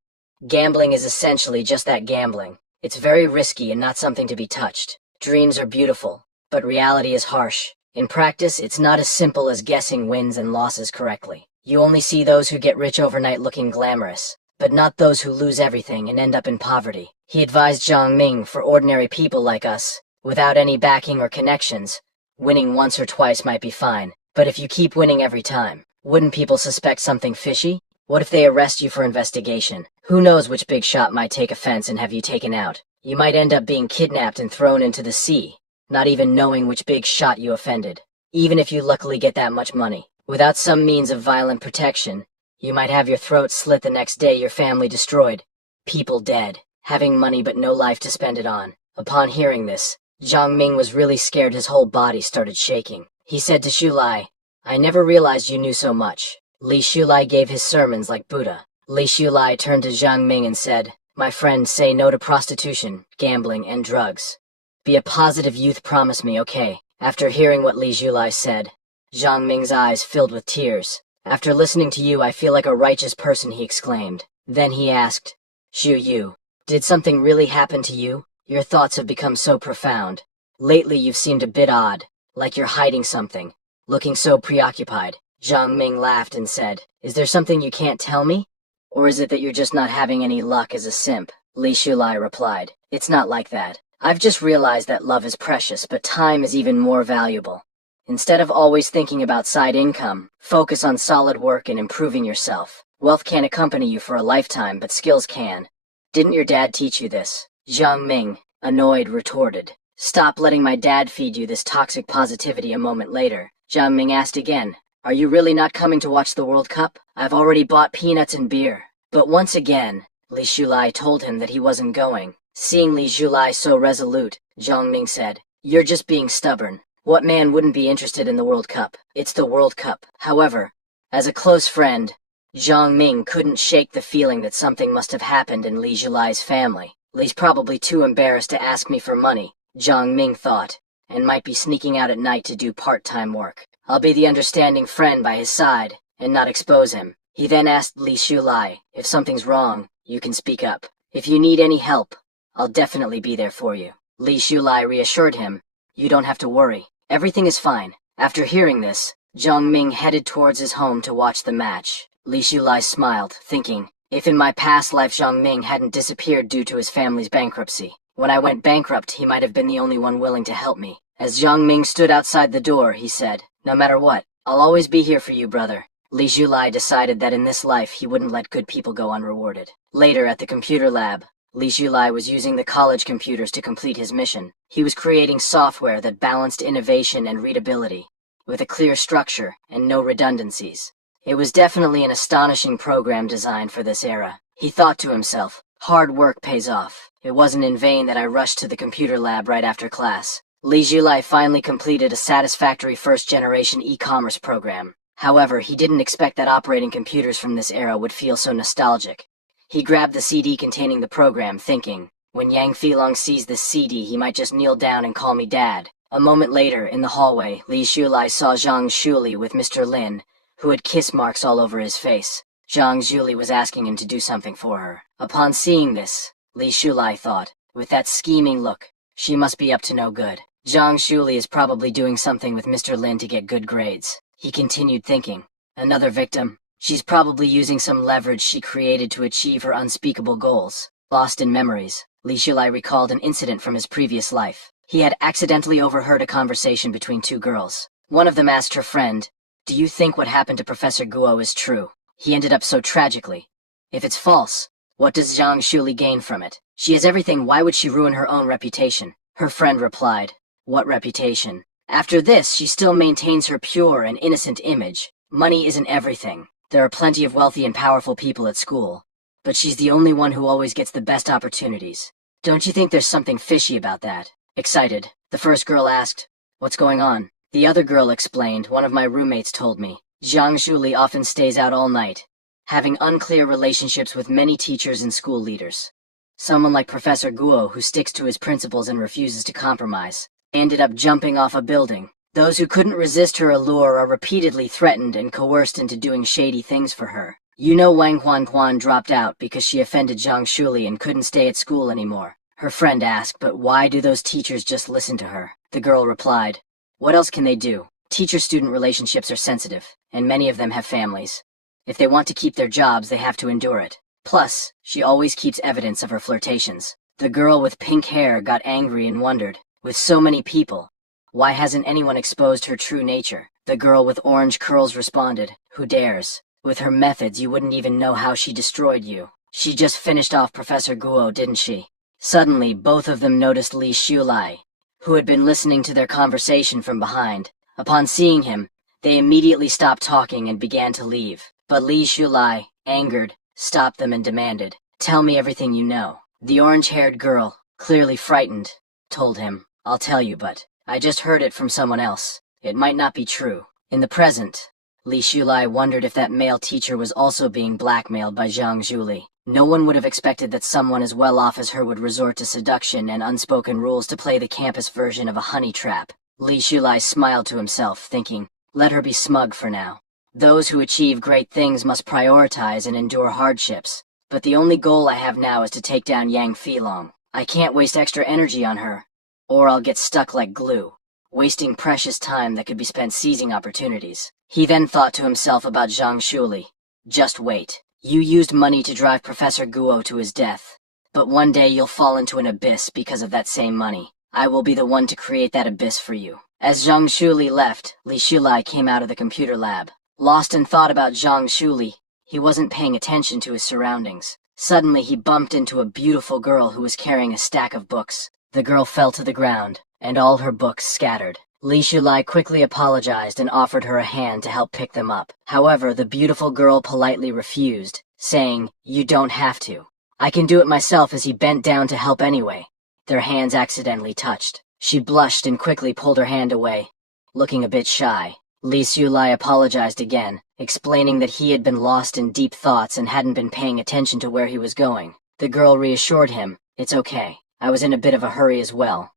"Gambling is essentially just that, gambling. It's very risky and not something to be touched. Dreams are beautiful, but reality is harsh. In practice, it's not as simple as guessing wins and losses correctly. You only see those who get rich overnight looking glamorous, but not those who lose everything and end up in poverty." He advised Zhang Ming for ordinary people like us, without any backing or connections, winning once or twice might be fine, but if you keep winning every time, wouldn't people suspect something fishy? What if they arrest you for investigation? Who knows which big shot might take offense and have you taken out? You might end up being kidnapped and thrown into the sea, not even knowing which big shot you offended. Even if you luckily get that much money, without some means of violent protection, you might have your throat slit the next day, your family destroyed, people dead, having money but no life to spend it on. Upon hearing this, Zhang Ming was really scared. His whole body started shaking. He said to Shulai, "I never realized you knew so much." Li Shulai gave his sermons like Buddha. Li Shulai turned to Zhang Ming and said, "My friend, say no to prostitution, gambling, and drugs. Be a positive youth, promise me, okay?" After hearing what Li Shulai said, Zhang Ming's eyes filled with tears. "After listening to you, I feel like a righteous person," he exclaimed. Then he asked, "Xu Yu, did something really happen to you? Your thoughts have become so profound. Lately you've seemed a bit odd, like you're hiding something, looking so preoccupied." Zhang Ming laughed and said, "Is there something you can't tell me? Or is it that you're just not having any luck as a simp?" Li Shulai replied, "It's not like that. I've just realized that love is precious, but time is even more valuable. Instead of always thinking about side income, focus on solid work and improving yourself. Wealth can't accompany you for a lifetime, but skills can. Didn't your dad teach you this?" Zhang Ming, annoyed, retorted, "Stop letting my dad feed you this toxic positivity." A moment later, Zhang Ming asked again, "Are you really not coming to watch the World Cup? I've already bought peanuts and beer." But once again, Li Shulai told him that he wasn't going. Seeing Li Shulai so resolute, Zhang Ming said, "You're just being stubborn. What man wouldn't be interested in the World Cup? It's the World Cup." However, as a close friend, Zhang Ming couldn't shake the feeling that something must have happened in Li Shulai's family. "Li's probably too embarrassed to ask me for money," Zhang Ming thought, "and might be sneaking out at night to do part-time work. I'll be the understanding friend by his side, and not expose him." He then asked Li Shulai, "If something's wrong, you can speak up. If you need any help, I'll definitely be there for you." Li Shulai reassured him, "You don't have to worry. Everything is fine." After hearing this, Zhang Ming headed towards his home to watch the match. Li Shulai smiled, thinking, if in my past life Zhang Ming hadn't disappeared due to his family's bankruptcy, when I went bankrupt he might have been the only one willing to help me. As Zhang Ming stood outside the door, he said, "No matter what, I'll always be here for you, brother." Li Shulai decided that in this life he wouldn't let good people go unrewarded. Later, at the computer lab, Li Shulai was using the college computers to complete his mission. He was creating software that balanced innovation and readability, with a clear structure and no redundancies. It was definitely an astonishing program designed for this era. He thought to himself, hard work pays off. It wasn't in vain that I rushed to the computer lab right after class. Li Shulai finally completed a satisfactory first-generation e-commerce program. However, he didn't expect that operating computers from this era would feel so nostalgic. He grabbed the CD containing the program, thinking, when Yang Filong sees this CD, he might just kneel down and call me Dad. A moment later, in the hallway, Li Shulai saw Zhang Shuli with Mr. Lin, who had kiss marks all over his face. Zhang Shuli was asking him to do something for her. Upon seeing this, Li Shulai thought, with that scheming look, she must be up to no good. Zhang Shuli is probably doing something with Mr. Lin to get good grades. He continued thinking, another victim. She's probably using some leverage she created to achieve her unspeakable goals. Lost in memories, Li Shulai recalled an incident from his previous life. He had accidentally overheard a conversation between two girls. One of them asked her friend, "Do you think what happened to Professor Guo is true? He ended up so tragically. If it's false, what does Zhang Shuli gain from it? She has everything, why would she ruin her own reputation?" Her friend replied, "What reputation? After this, she still maintains her pure and innocent image. Money isn't everything. There are plenty of wealthy and powerful people at school, but she's the only one who always gets the best opportunities. Don't you think there's something fishy about that?" Excited, the first girl asked, "What's going on?" The other girl explained, "One of my roommates told me. Zhang Shuli often stays out all night, having unclear relationships with many teachers and school leaders. Someone like Professor Guo, who sticks to his principles and refuses to compromise, ended up jumping off a building. Those who couldn't resist her allure are repeatedly threatened and coerced into doing shady things for her. You know Wang Huan dropped out because she offended Zhang Shuli and couldn't stay at school anymore." Her friend asked, "But why do those teachers just listen to her?" The girl replied, "What else can they do? Teacher-student relationships are sensitive, and many of them have families. If they want to keep their jobs, they have to endure it. Plus, she always keeps evidence of her flirtations. The girl with pink hair got angry and wondered, with so many people, why hasn't anyone exposed her true nature? The girl with orange curls responded, who dares? With her methods, you wouldn't even know how she destroyed you. She just finished off Professor Guo, didn't she? Suddenly, both of them noticed Li Shulai, who had been listening to their conversation from behind. Upon seeing him, they immediately stopped talking and began to leave. But Li Shulai, angered, stopped them and demanded, "Tell me everything you know." The orange-haired girl, clearly frightened, told him, "I'll tell you, but I just heard it from someone else. It might not be true." In the present, Li Shulai wondered if that male teacher was also being blackmailed by Zhang Zhuli. No one would have expected that someone as well off as her would resort to seduction and unspoken rules to play the campus version of a honey trap. Li Shulai smiled to himself, thinking, let her be smug for now. Those who achieve great things must prioritize and endure hardships. But the only goal I have now is to take down Yang Filong. I can't waste extra energy on her, or I'll get stuck like glue, wasting precious time that could be spent seizing opportunities. He then thought to himself about Zhang Zhuli. Just wait. You used money to drive Professor Guo to his death. But one day you'll fall into an abyss because of that same money. I will be the one to create that abyss for you. As Zhang Zhuli left, Li Shulai came out of the computer lab. Lost in thought about Zhang Zhuli, he wasn't paying attention to his surroundings. Suddenly he bumped into a beautiful girl who was carrying a stack of books. The girl fell to the ground, and all her books scattered. Li Shulai quickly apologized and offered her a hand to help pick them up. However, the beautiful girl politely refused, saying, "You don't have to. I can do it myself," as he bent down to help anyway. Their hands accidentally touched. She blushed and quickly pulled her hand away, looking a bit shy. Li Shulai apologized again, explaining that he had been lost in deep thoughts and hadn't been paying attention to where he was going. The girl reassured him, "It's okay. I was in a bit of a hurry as well."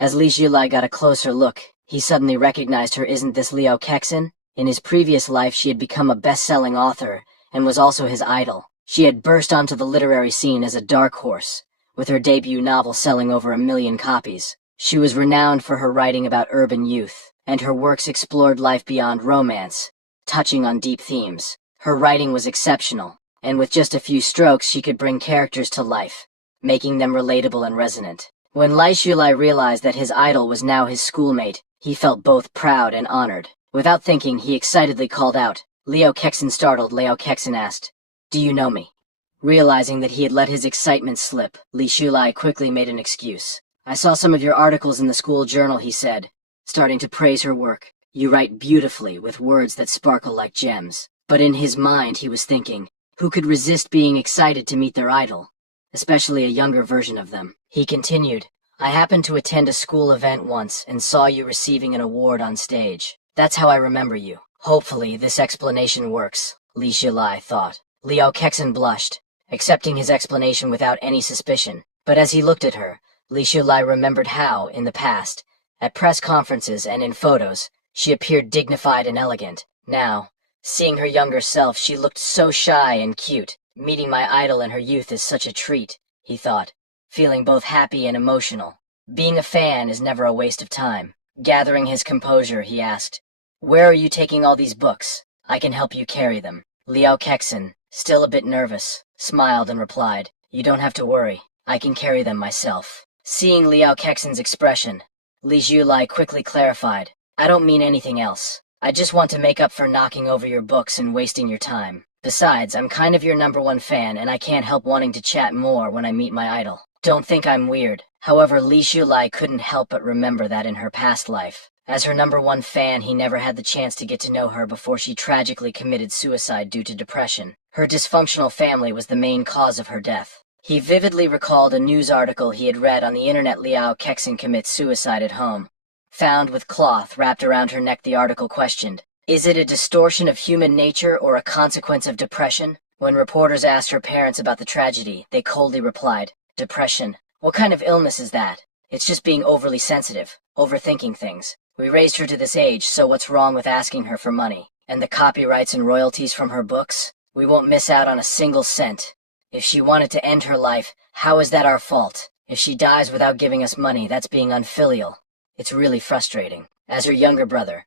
As Li Shulai got a closer look, he suddenly recognized her. Isn't this Liao Kexin? In his previous life she had become a best-selling author and was also his idol. She had burst onto the literary scene as a dark horse, with her debut novel selling over 1 million copies. She was renowned for her writing about urban youth, and her works explored life beyond romance, touching on deep themes. Her writing was exceptional, and with just a few strokes she could bring characters to life, making them relatable and resonant. When Li Shulai realized that his idol was now his schoolmate, he felt both proud and honored. Without thinking, he excitedly called out. Liao Kexin startled, Liao Kexin asked, "Do you know me?" Realizing that he had let his excitement slip, Li Shulai quickly made an excuse. "I saw some of your articles in the school journal," he said, starting to praise her work. "You write beautifully, with words that sparkle like gems." But in his mind he was thinking, who could resist being excited to meet their idol, especially a younger version of them? He continued, "I happened to attend a school event once and saw you receiving an award on stage. That's how I remember you." Hopefully this explanation works, Li Shulai thought. Liao Kexin blushed, accepting his explanation without any suspicion. But as he looked at her, Li Shulai remembered how, in the past, at press conferences and in photos, she appeared dignified and elegant. Now, seeing her younger self, she looked so shy and cute. Meeting my idol in her youth is such a treat, he thought, feeling both happy and emotional. Being a fan is never a waste of time. Gathering his composure, he asked, "Where are you taking all these books? I can help you carry them." Liao Kexin, still a bit nervous, smiled and replied, "You don't have to worry. I can carry them myself." Seeing Liao Kexin's expression, Li Shulai quickly clarified, "I don't mean anything else. I just want to make up for knocking over your books and wasting your time. Besides, I'm kind of your #1 fan and I can't help wanting to chat more when I meet my idol. Don't think I'm weird." However, Li Shulai couldn't help but remember that in her past life, as her #1 fan, he never had the chance to get to know her before she tragically committed suicide due to depression. Her dysfunctional family was the main cause of her death. He vividly recalled a news article he had read on the internet. Liao Kexin commits suicide at home. Found with cloth wrapped around her neck, the article questioned, "Is it a distortion of human nature or a consequence of depression?" When reporters asked her parents about the tragedy, they coldly replied, "Depression? What kind of illness is that? It's just being overly sensitive, overthinking things. We raised her to this age, so what's wrong with asking her for money? And the copyrights and royalties from her books? We won't miss out on a single cent. If she wanted to end her life, how is that our fault? If she dies without giving us money, that's being unfilial. It's really frustrating. As her younger brother,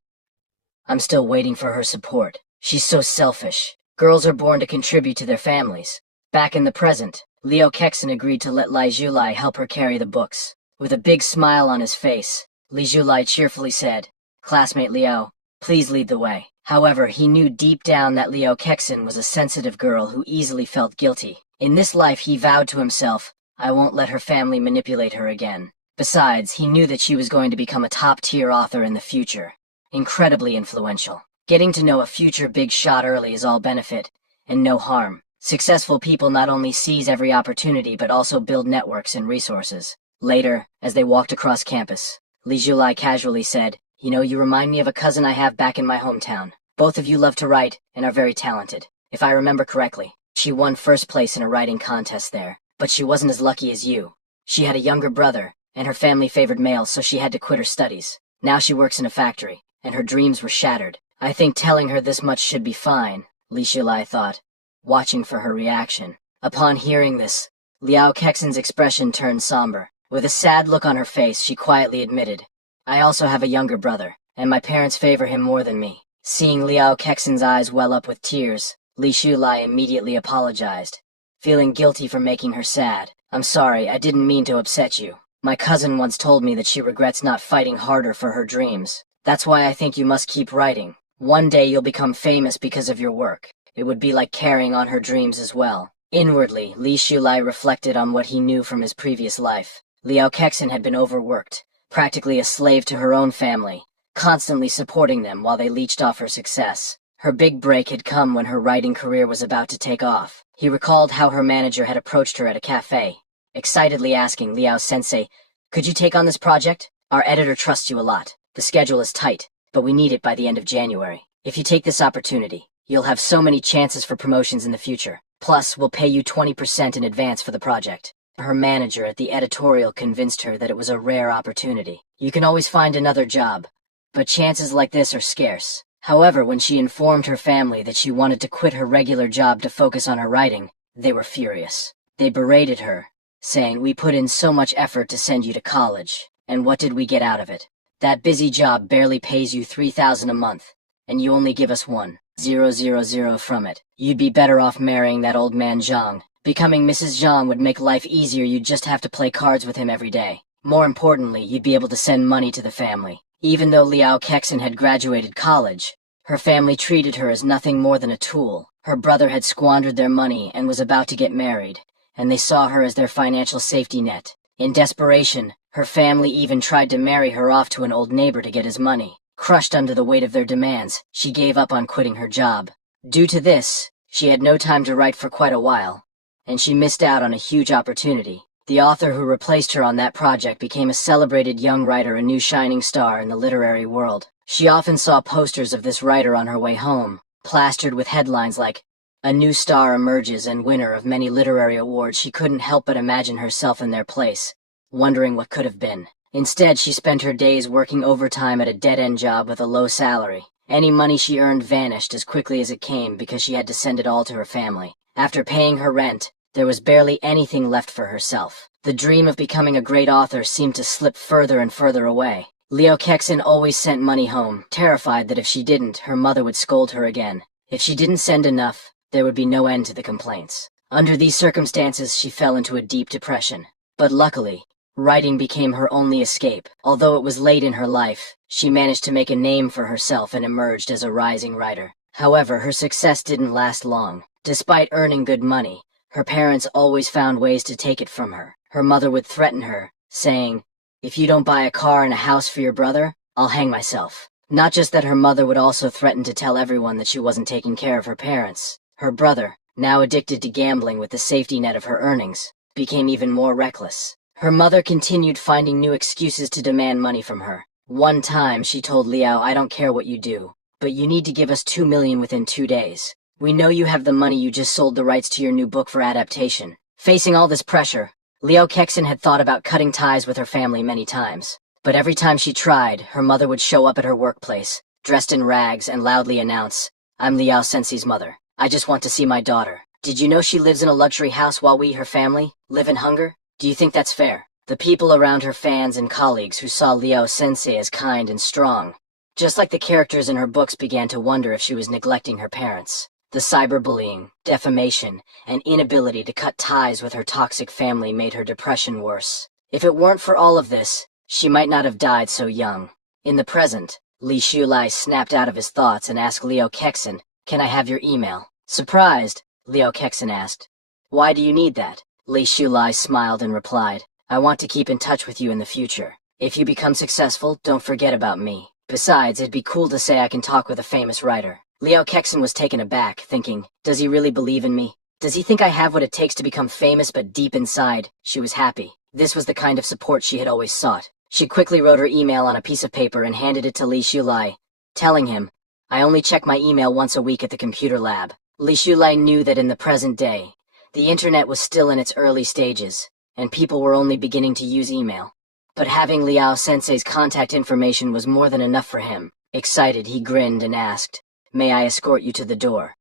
I'm still waiting for her support. She's so selfish. Girls are born to contribute to their families." Back in the present, Liu Kexin agreed to let Li Zhulai help her carry the books. With a big smile on his face, Li Zhulai cheerfully said, "Classmate Liu, please lead the way." However, he knew deep down that Liu Kexin was a sensitive girl who easily felt guilty. In this life, he vowed to himself, "I won't let her family manipulate her again." Besides, he knew that she was going to become a top-tier author in the future. Incredibly influential. Getting to know a future big shot early is all benefit, and no harm. Successful people not only seize every opportunity but also build networks and resources. Later, as they walked across campus, Li Zhulai casually said, "You know, you remind me of a cousin I have back in my hometown. Both of you love to write and are very talented. If I remember correctly, she won first place in a writing contest there, but she wasn't as lucky as you. She had a younger brother, and her family favored males, so she had to quit her studies. Now she works in a factory, and her dreams were shattered. I think telling her this much should be fine," Li Zhulai thought, watching for her reaction. Upon hearing this, Liu Kexin's expression turned somber. With a sad look on her face, she quietly admitted, "I also have a younger brother, and my parents favor him more than me." Seeing Liu Kexin's eyes well up with tears, Li Zhulai immediately apologized, feeling guilty for making her sad. "I'm sorry, I didn't mean to upset you. My cousin once told me that she regrets not fighting harder for her dreams. That's why I think you must keep writing. One day you'll become famous because of your work. It would be like carrying on her dreams as well." Inwardly, Li Zhulai reflected on what he knew from his previous life. Liu Kexin had been overworked, practically a slave to her own family, constantly supporting them while they leached off her success. Her big break had come when her writing career was about to take off. He recalled how her manager had approached her at a cafe, excitedly asking Liu-sensei, "Could you take on this project? Our editor trusts you a lot. The schedule is tight, but we need it by the end of January. If you take this opportunity, you'll have so many chances for promotions in the future. Plus, we'll pay you 20% in advance for the project." Her manager at the editorial convinced her that it was a rare opportunity. You can always find another job, but chances like this are scarce. However, when she informed her family that she wanted to quit her regular job to focus on her writing, they were furious. They berated her, saying, "We put in so much effort to send you to college, and what did we get out of it? That busy job barely pays you 3,000 a month, and you only give us 1,000 from it. You'd be better off marrying that old man Zhang. Becoming Mrs. Zhang would make life easier. You'd just have to play cards with him every day. More importantly, you'd be able to send money to the family." Even though Liu Kexin had graduated college, her family treated her as nothing more than a tool. Her brother had squandered their money and was about to get married, and they saw her as their financial safety net. In desperation, her family even tried to marry her off to an old neighbor to get his money. Crushed under the weight of their demands, she gave up on quitting her job. Due to this, she had no time to write for quite a while, and she missed out on a huge opportunity. The author who replaced her on that project became a celebrated young writer, a new shining star in the literary world. She often saw posters of this writer on her way home, plastered with headlines like, "A new star emerges and winner of many literary awards." She couldn't help but imagine herself in their place, wondering what could have been. Instead, she spent her days working overtime at a dead-end job with a low salary. Any money she earned vanished as quickly as it came because she had to send it all to her family. After paying her rent, there was barely anything left for herself. The dream of becoming a great author seemed to slip further and further away. Liu Kexin always sent money home, terrified that if she didn't, her mother would scold her again. If she didn't send enough, there would be no end to the complaints. Under these circumstances, she fell into a deep depression. But luckily, writing became her only escape. Although it was late in her life, she managed to make a name for herself and emerged as a rising writer. However, her success didn't last long. Despite earning good money, her parents always found ways to take it from her. Her mother would threaten her, saying, "If you don't buy a car and a house for your brother, I'll hang myself." Not just that, her mother would also threaten to tell everyone that she wasn't taking care of her parents. Her brother, now addicted to gambling with the safety net of her earnings, became even more reckless. Her mother continued finding new excuses to demand money from her. One time, she told Liu, "I don't care what you do, but you need to give us 2 million within 2 days. We know you have the money, you just sold the rights to your new book for adaptation." Facing all this pressure, Liu Kexin had thought about cutting ties with her family many times. But every time she tried, her mother would show up at her workplace, dressed in rags, and loudly announce, "I'm Liu Sensei's mother. I just want to see my daughter. Did you know she lives in a luxury house while we, her family, live in hunger? Do you think that's fair?" The people around her, fans and colleagues who saw Liu Sensei as kind and strong, just like the characters in her books, began to wonder if she was neglecting her parents. The cyberbullying, defamation, and inability to cut ties with her toxic family made her depression worse. If it weren't for all of this, she might not have died so young. In the present, Li Shulai snapped out of his thoughts and asked Liu Kexin, "Can I have your email?" Surprised, Liu Kexin asked, "Why do you need that?" Li Shulai smiled and replied, "I want to keep in touch with you in the future. If you become successful, don't forget about me. Besides, it'd be cool to say I can talk with a famous writer." Liu Kexin was taken aback, thinking, does he really believe in me? Does he think I have what it takes to become famous? But deep inside, she was happy. This was the kind of support she had always sought. She quickly wrote her email on a piece of paper and handed it to Li Shulai, telling him, "I only check my email once a week at the computer lab." Li Shulai knew that in the present day, the internet was still in its early stages, and people were only beginning to use email. But having Liao Sensei's contact information was more than enough for him. Excited, he grinned and asked, "May I escort you to the door?"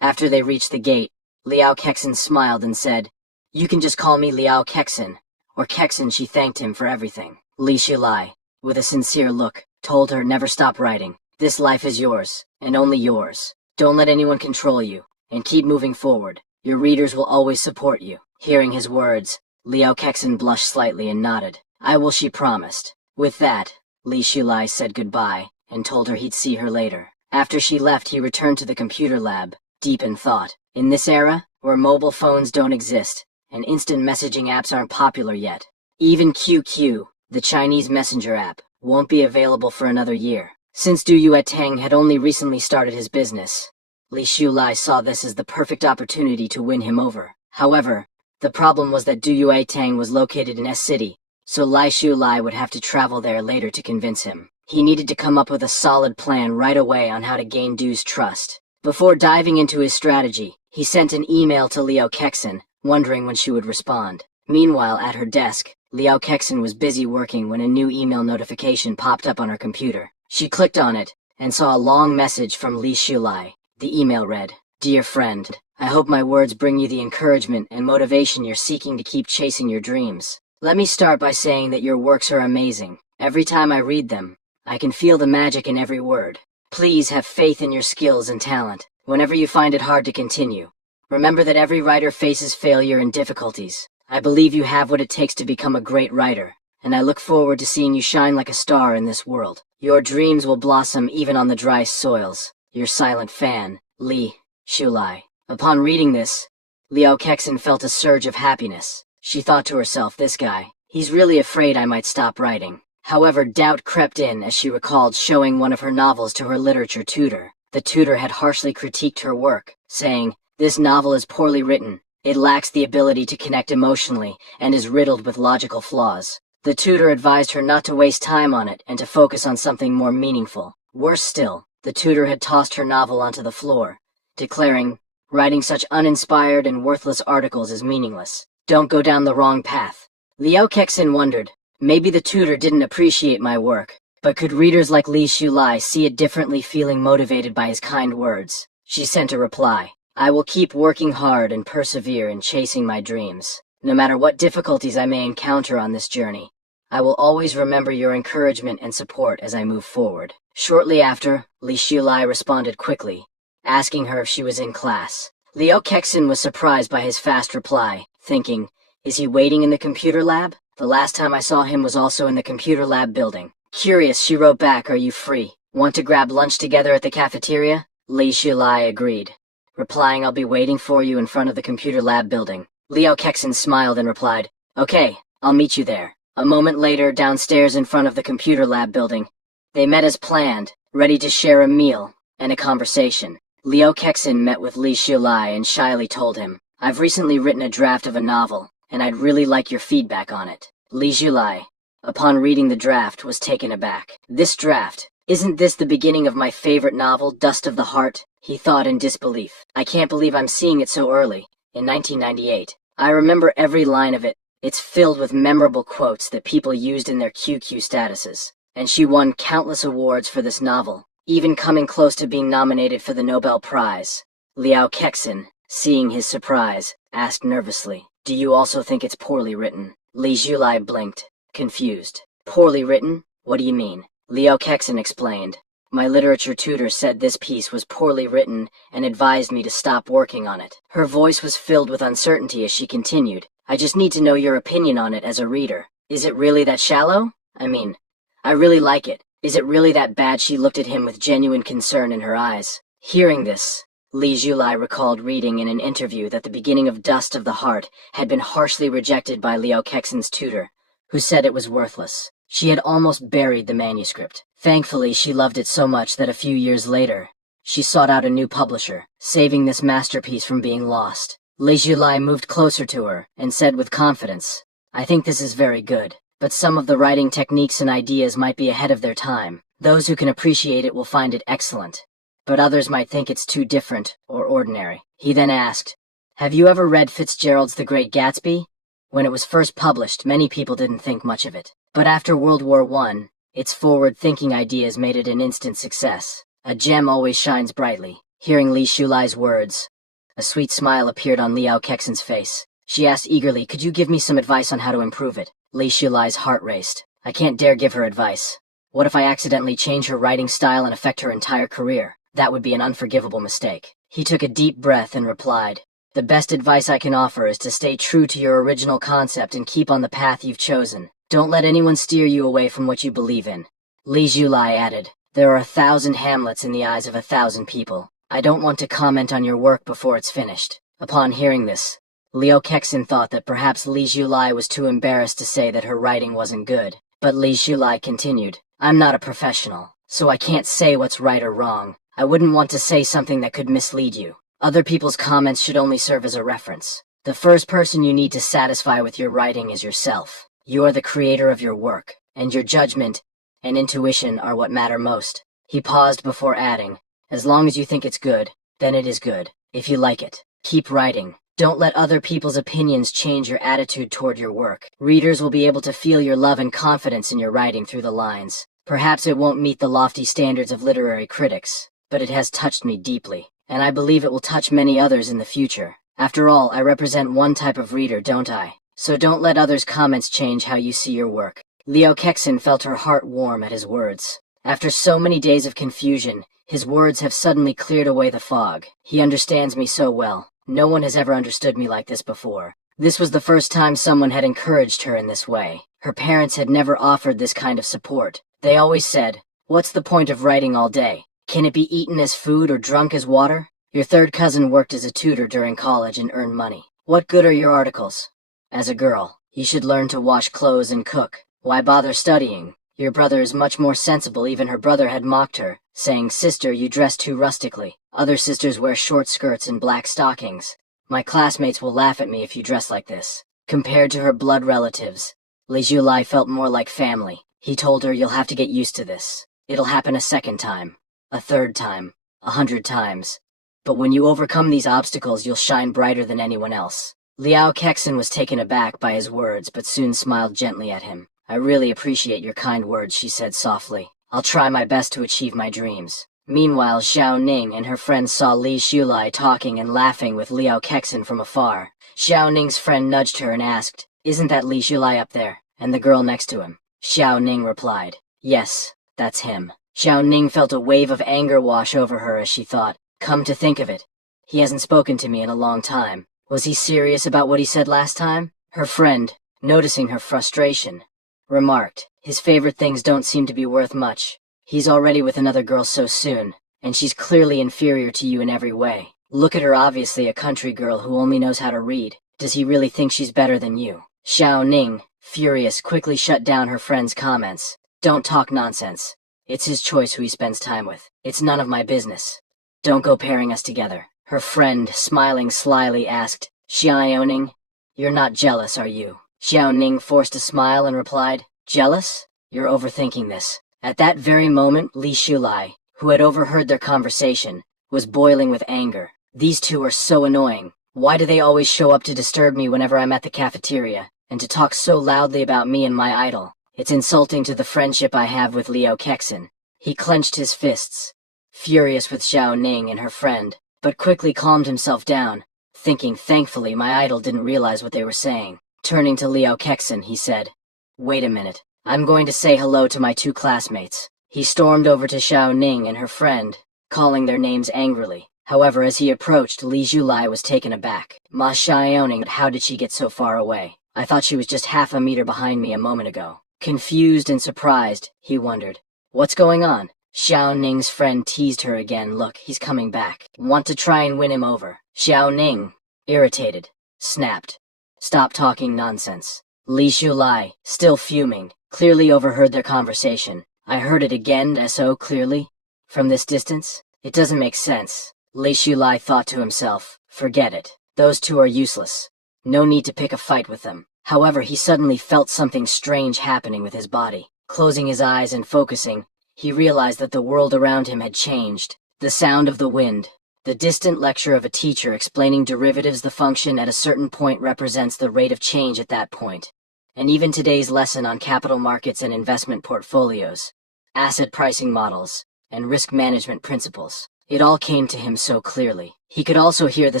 After they reached the gate, Liao Kexin smiled and said, "You can just call me Liao Kexin," or Kexin. She thanked him for everything. Li Shulai, with a sincere look, told her, "Never stop writing. This life is yours, and only yours. Don't let anyone control you, and keep moving forward. Your readers will always support you." Hearing his words, Liao Kexin blushed slightly and nodded. "I will," she promised. With that, Li Shulai said goodbye, and told her he'd see her later. After she left, he returned to the computer lab, deep in thought. In this era, where mobile phones don't exist, and instant messaging apps aren't popular yet, even QQ, the Chinese messenger app, won't be available for another year. Since Du Yuetang had only recently started his business, Li Shulai saw this as the perfect opportunity to win him over. However, the problem was that Du Yuetang was located in S City, so Li Shulai would have to travel there later to convince him. He needed to come up with a solid plan right away on how to gain Du's trust. Before diving into his strategy, he sent an email to Liu Kexin, wondering when she would respond. Meanwhile, at her desk, Liu Kexin was busy working when a new email notification popped up on her computer. She clicked on it, and saw a long message from Li Shulai. The email read, "Dear friend, I hope my words bring you the encouragement and motivation you're seeking to keep chasing your dreams. Let me start by saying that your works are amazing. Every time I read them, I can feel the magic in every word. Please have faith in your skills and talent. Whenever you find it hard to continue, remember that every writer faces failure and difficulties. I believe you have what it takes to become a great writer, and I look forward to seeing you shine like a star in this world. Your dreams will blossom even on the dry soils. Your silent fan, Li Shulai." Upon reading this, Liu Kexin felt a surge of happiness. She thought to herself, this guy, he's really afraid I might stop writing. However, doubt crept in as she recalled showing one of her novels to her literature tutor. The tutor had harshly critiqued her work, saying, "This novel is poorly written. It lacks the ability to connect emotionally and is riddled with logical flaws." The tutor advised her not to waste time on it and to focus on something more meaningful. Worse still, the tutor had tossed her novel onto the floor, declaring, "Writing such uninspired and worthless articles is meaningless. Don't go down the wrong path." Liu Kexin wondered, maybe the tutor didn't appreciate my work, but could readers like Li Shulai see it differently, feeling motivated by his kind words? She sent a reply, "I will keep working hard and persevere in chasing my dreams. No matter what difficulties I may encounter on this journey, I will always remember your encouragement and support as I move forward." Shortly after, Li Shulai responded quickly, asking her if she was in class. Liu Kexin was surprised by his fast reply, thinking, is he waiting in the computer lab? The last time I saw him was also in the computer lab building. Curious, she wrote back, "Are you free? Want to grab lunch together at the cafeteria?" Li Shulai agreed, replying, "I'll be waiting for you in front of the computer lab building." Liu Kexin smiled and replied, "Okay, I'll meet you there." A moment later, downstairs in front of the computer lab building, they met as planned, ready to share a meal and a conversation. Liu Kexin met with Li Shulai and shyly told him, "I've recently written a draft of a novel, and I'd really like your feedback on it." Li Shulai, upon reading the draft, was taken aback. "This draft? Isn't this the beginning of my favorite novel, Dust of the Heart?" he thought in disbelief. "I can't believe I'm seeing it so early, in 1998. I remember every line of it. It's filled with memorable quotes that people used in their QQ statuses. And she won countless awards for this novel, even coming close to being nominated for the Nobel Prize." Liu Kexin, seeing his surprise, asked nervously, "Do you also think it's poorly written?" Li Shulai blinked, confused. "Poorly written? What do you mean?" Liu Kexin explained, My literature tutor said this piece was poorly written and advised me to stop working on it. Her voice was filled with uncertainty as she continued. I just need to know your opinion on it as a reader. Is it really that shallow? I really like it. Is it really that bad? She looked at him with genuine concern in her eyes. Hearing this, Li Julai recalled reading in an interview that the beginning of Dust of the Heart had been harshly rejected by Liao Kexin's tutor, who said it was worthless. She had almost buried the manuscript. Thankfully, she loved it so much that a few years later, she sought out a new publisher, saving this masterpiece from being lost. Li Julai moved closer to her and said with confidence, I think this is very good, but some of the writing techniques and ideas might be ahead of their time. Those who can appreciate it will find it excellent, but others might think it's too different or ordinary. He then asked, have you ever read Fitzgerald's The Great Gatsby? When it was first published, many people didn't think much of it. But after World War I, its forward-thinking ideas made it an instant success. A gem always shines brightly. Hearing Li Shulai's words, a sweet smile appeared on Liao Kexin's face. She asked eagerly, could you give me some advice on how to improve it? Li Shulai's heart raced. I can't dare give her advice. What if I accidentally change her writing style and affect her entire career? That would be an unforgivable mistake. He took a deep breath and replied, the best advice I can offer is to stay true to your original concept and keep on the path you've chosen. Don't let anyone steer you away from what you believe in. Li Julai added, there are 1,000 Hamlets in the eyes of 1,000 people. I don't want to comment on your work before it's finished. Upon hearing this, Liao Kexin thought that perhaps Li Julai was too embarrassed to say that her writing wasn't good. But Li Julai continued, I'm not a professional, so I can't say what's right or wrong. I wouldn't want to say something that could mislead you. Other people's comments should only serve as a reference. The first person you need to satisfy with your writing is yourself. You are the creator of your work, and your judgment and intuition are what matter most. He paused before adding, as long as you think it's good, then it is good. If you like it, keep writing. Don't let other people's opinions change your attitude toward your work. Readers will be able to feel your love and confidence in your writing through the lines. Perhaps it won't meet the lofty standards of literary critics, but it has touched me deeply, and I believe it will touch many others in the future. After all, I represent one type of reader, don't I? So don't let others' comments change how you see your work. Liao Kexin felt her heart warm at his words. After so many days of confusion, his words have suddenly cleared away the fog. He understands me so well. No one has ever understood me like this before. This was the first time someone had encouraged her in this way. Her parents had never offered this kind of support. They always said, what's the point of writing all day? Can it be eaten as food or drunk as water? Your third cousin worked as a tutor during college and earned money. What good are your articles? As a girl, you should learn to wash clothes and cook. Why bother studying? Your brother is much more sensible. Even her brother had mocked her, saying, sister, you dress too rustically. Other sisters wear short skirts and black stockings. My classmates will laugh at me if you dress like this. Compared to her blood relatives, Li Julai felt more like family. He told her, you'll have to get used to this. It'll happen a second time, a third time, 100 times. But when you overcome these obstacles, you'll shine brighter than anyone else. Liao Kexin was taken aback by his words, but soon smiled gently at him. I really appreciate your kind words, she said softly. I'll try my best to achieve my dreams. Meanwhile, Xiao Ning and her friends saw Li Shulai talking and laughing with Liao Kexin from afar. Xiao Ning's friend nudged her and asked, isn't that Li Shulai up there? And the girl next to him? Xiao Ning replied, yes, that's him. Xiao Ning felt a wave of anger wash over her as she thought, come to think of it, he hasn't spoken to me in a long time. Was he serious about what he said last time? Her friend, noticing her frustration, remarked, his favorite things don't seem to be worth much. He's already with another girl so soon, and she's clearly inferior to you in every way. Look at her, obviously a country girl who only knows how to read. Does he really think she's better than you? Xiao Ning, furious, quickly shut down her friend's comments. Don't talk nonsense. It's his choice who he spends time with. It's none of my business. Don't go pairing us together. Her friend, smiling slyly, asked, Xiao Ning, you're not jealous, are you? Xiao Ning forced a smile and replied, jealous? You're overthinking this. At that very moment, Li Shulai, who had overheard their conversation, was boiling with anger. These two are so annoying. Why do they always show up to disturb me whenever I'm at the cafeteria, and to talk so loudly about me and my idol? It's insulting to the friendship I have with Liao Kexin. He clenched his fists, furious with Xiao Ning and her friend, but quickly calmed himself down, thinking, thankfully my idol didn't realize what they were saying. Turning to Liao Kexin, he said, wait a minute. I'm going to say hello to my two classmates. He stormed over to Xiao Ning and her friend, calling their names angrily. However, as he approached, Li Zhulai was taken aback. Ma Xiaoning, how did she get so far away? I thought she was just half a meter behind me a moment ago. Confused and surprised, he wondered. What's going on? Xiao Ning's friend teased her again. Look, he's coming back. Want to try and win him over. Xiao Ning, irritated, snapped. Stop talking nonsense. Li Zhulai, still fuming, clearly overheard their conversation. I heard it again, so clearly. From this distance? It doesn't make sense. Li Zhulai thought to himself. Forget it. Those two are useless. No need to pick a fight with them. However, he suddenly felt something strange happening with his body. Closing his eyes and focusing, he realized that the world around him had changed. The sound of the wind, the distant lecture of a teacher explaining derivatives. The function at a certain point represents the rate of change at that point. And even today's lesson on capital markets and investment portfolios, asset pricing models, and risk management principles. It all came to him so clearly. He could also hear the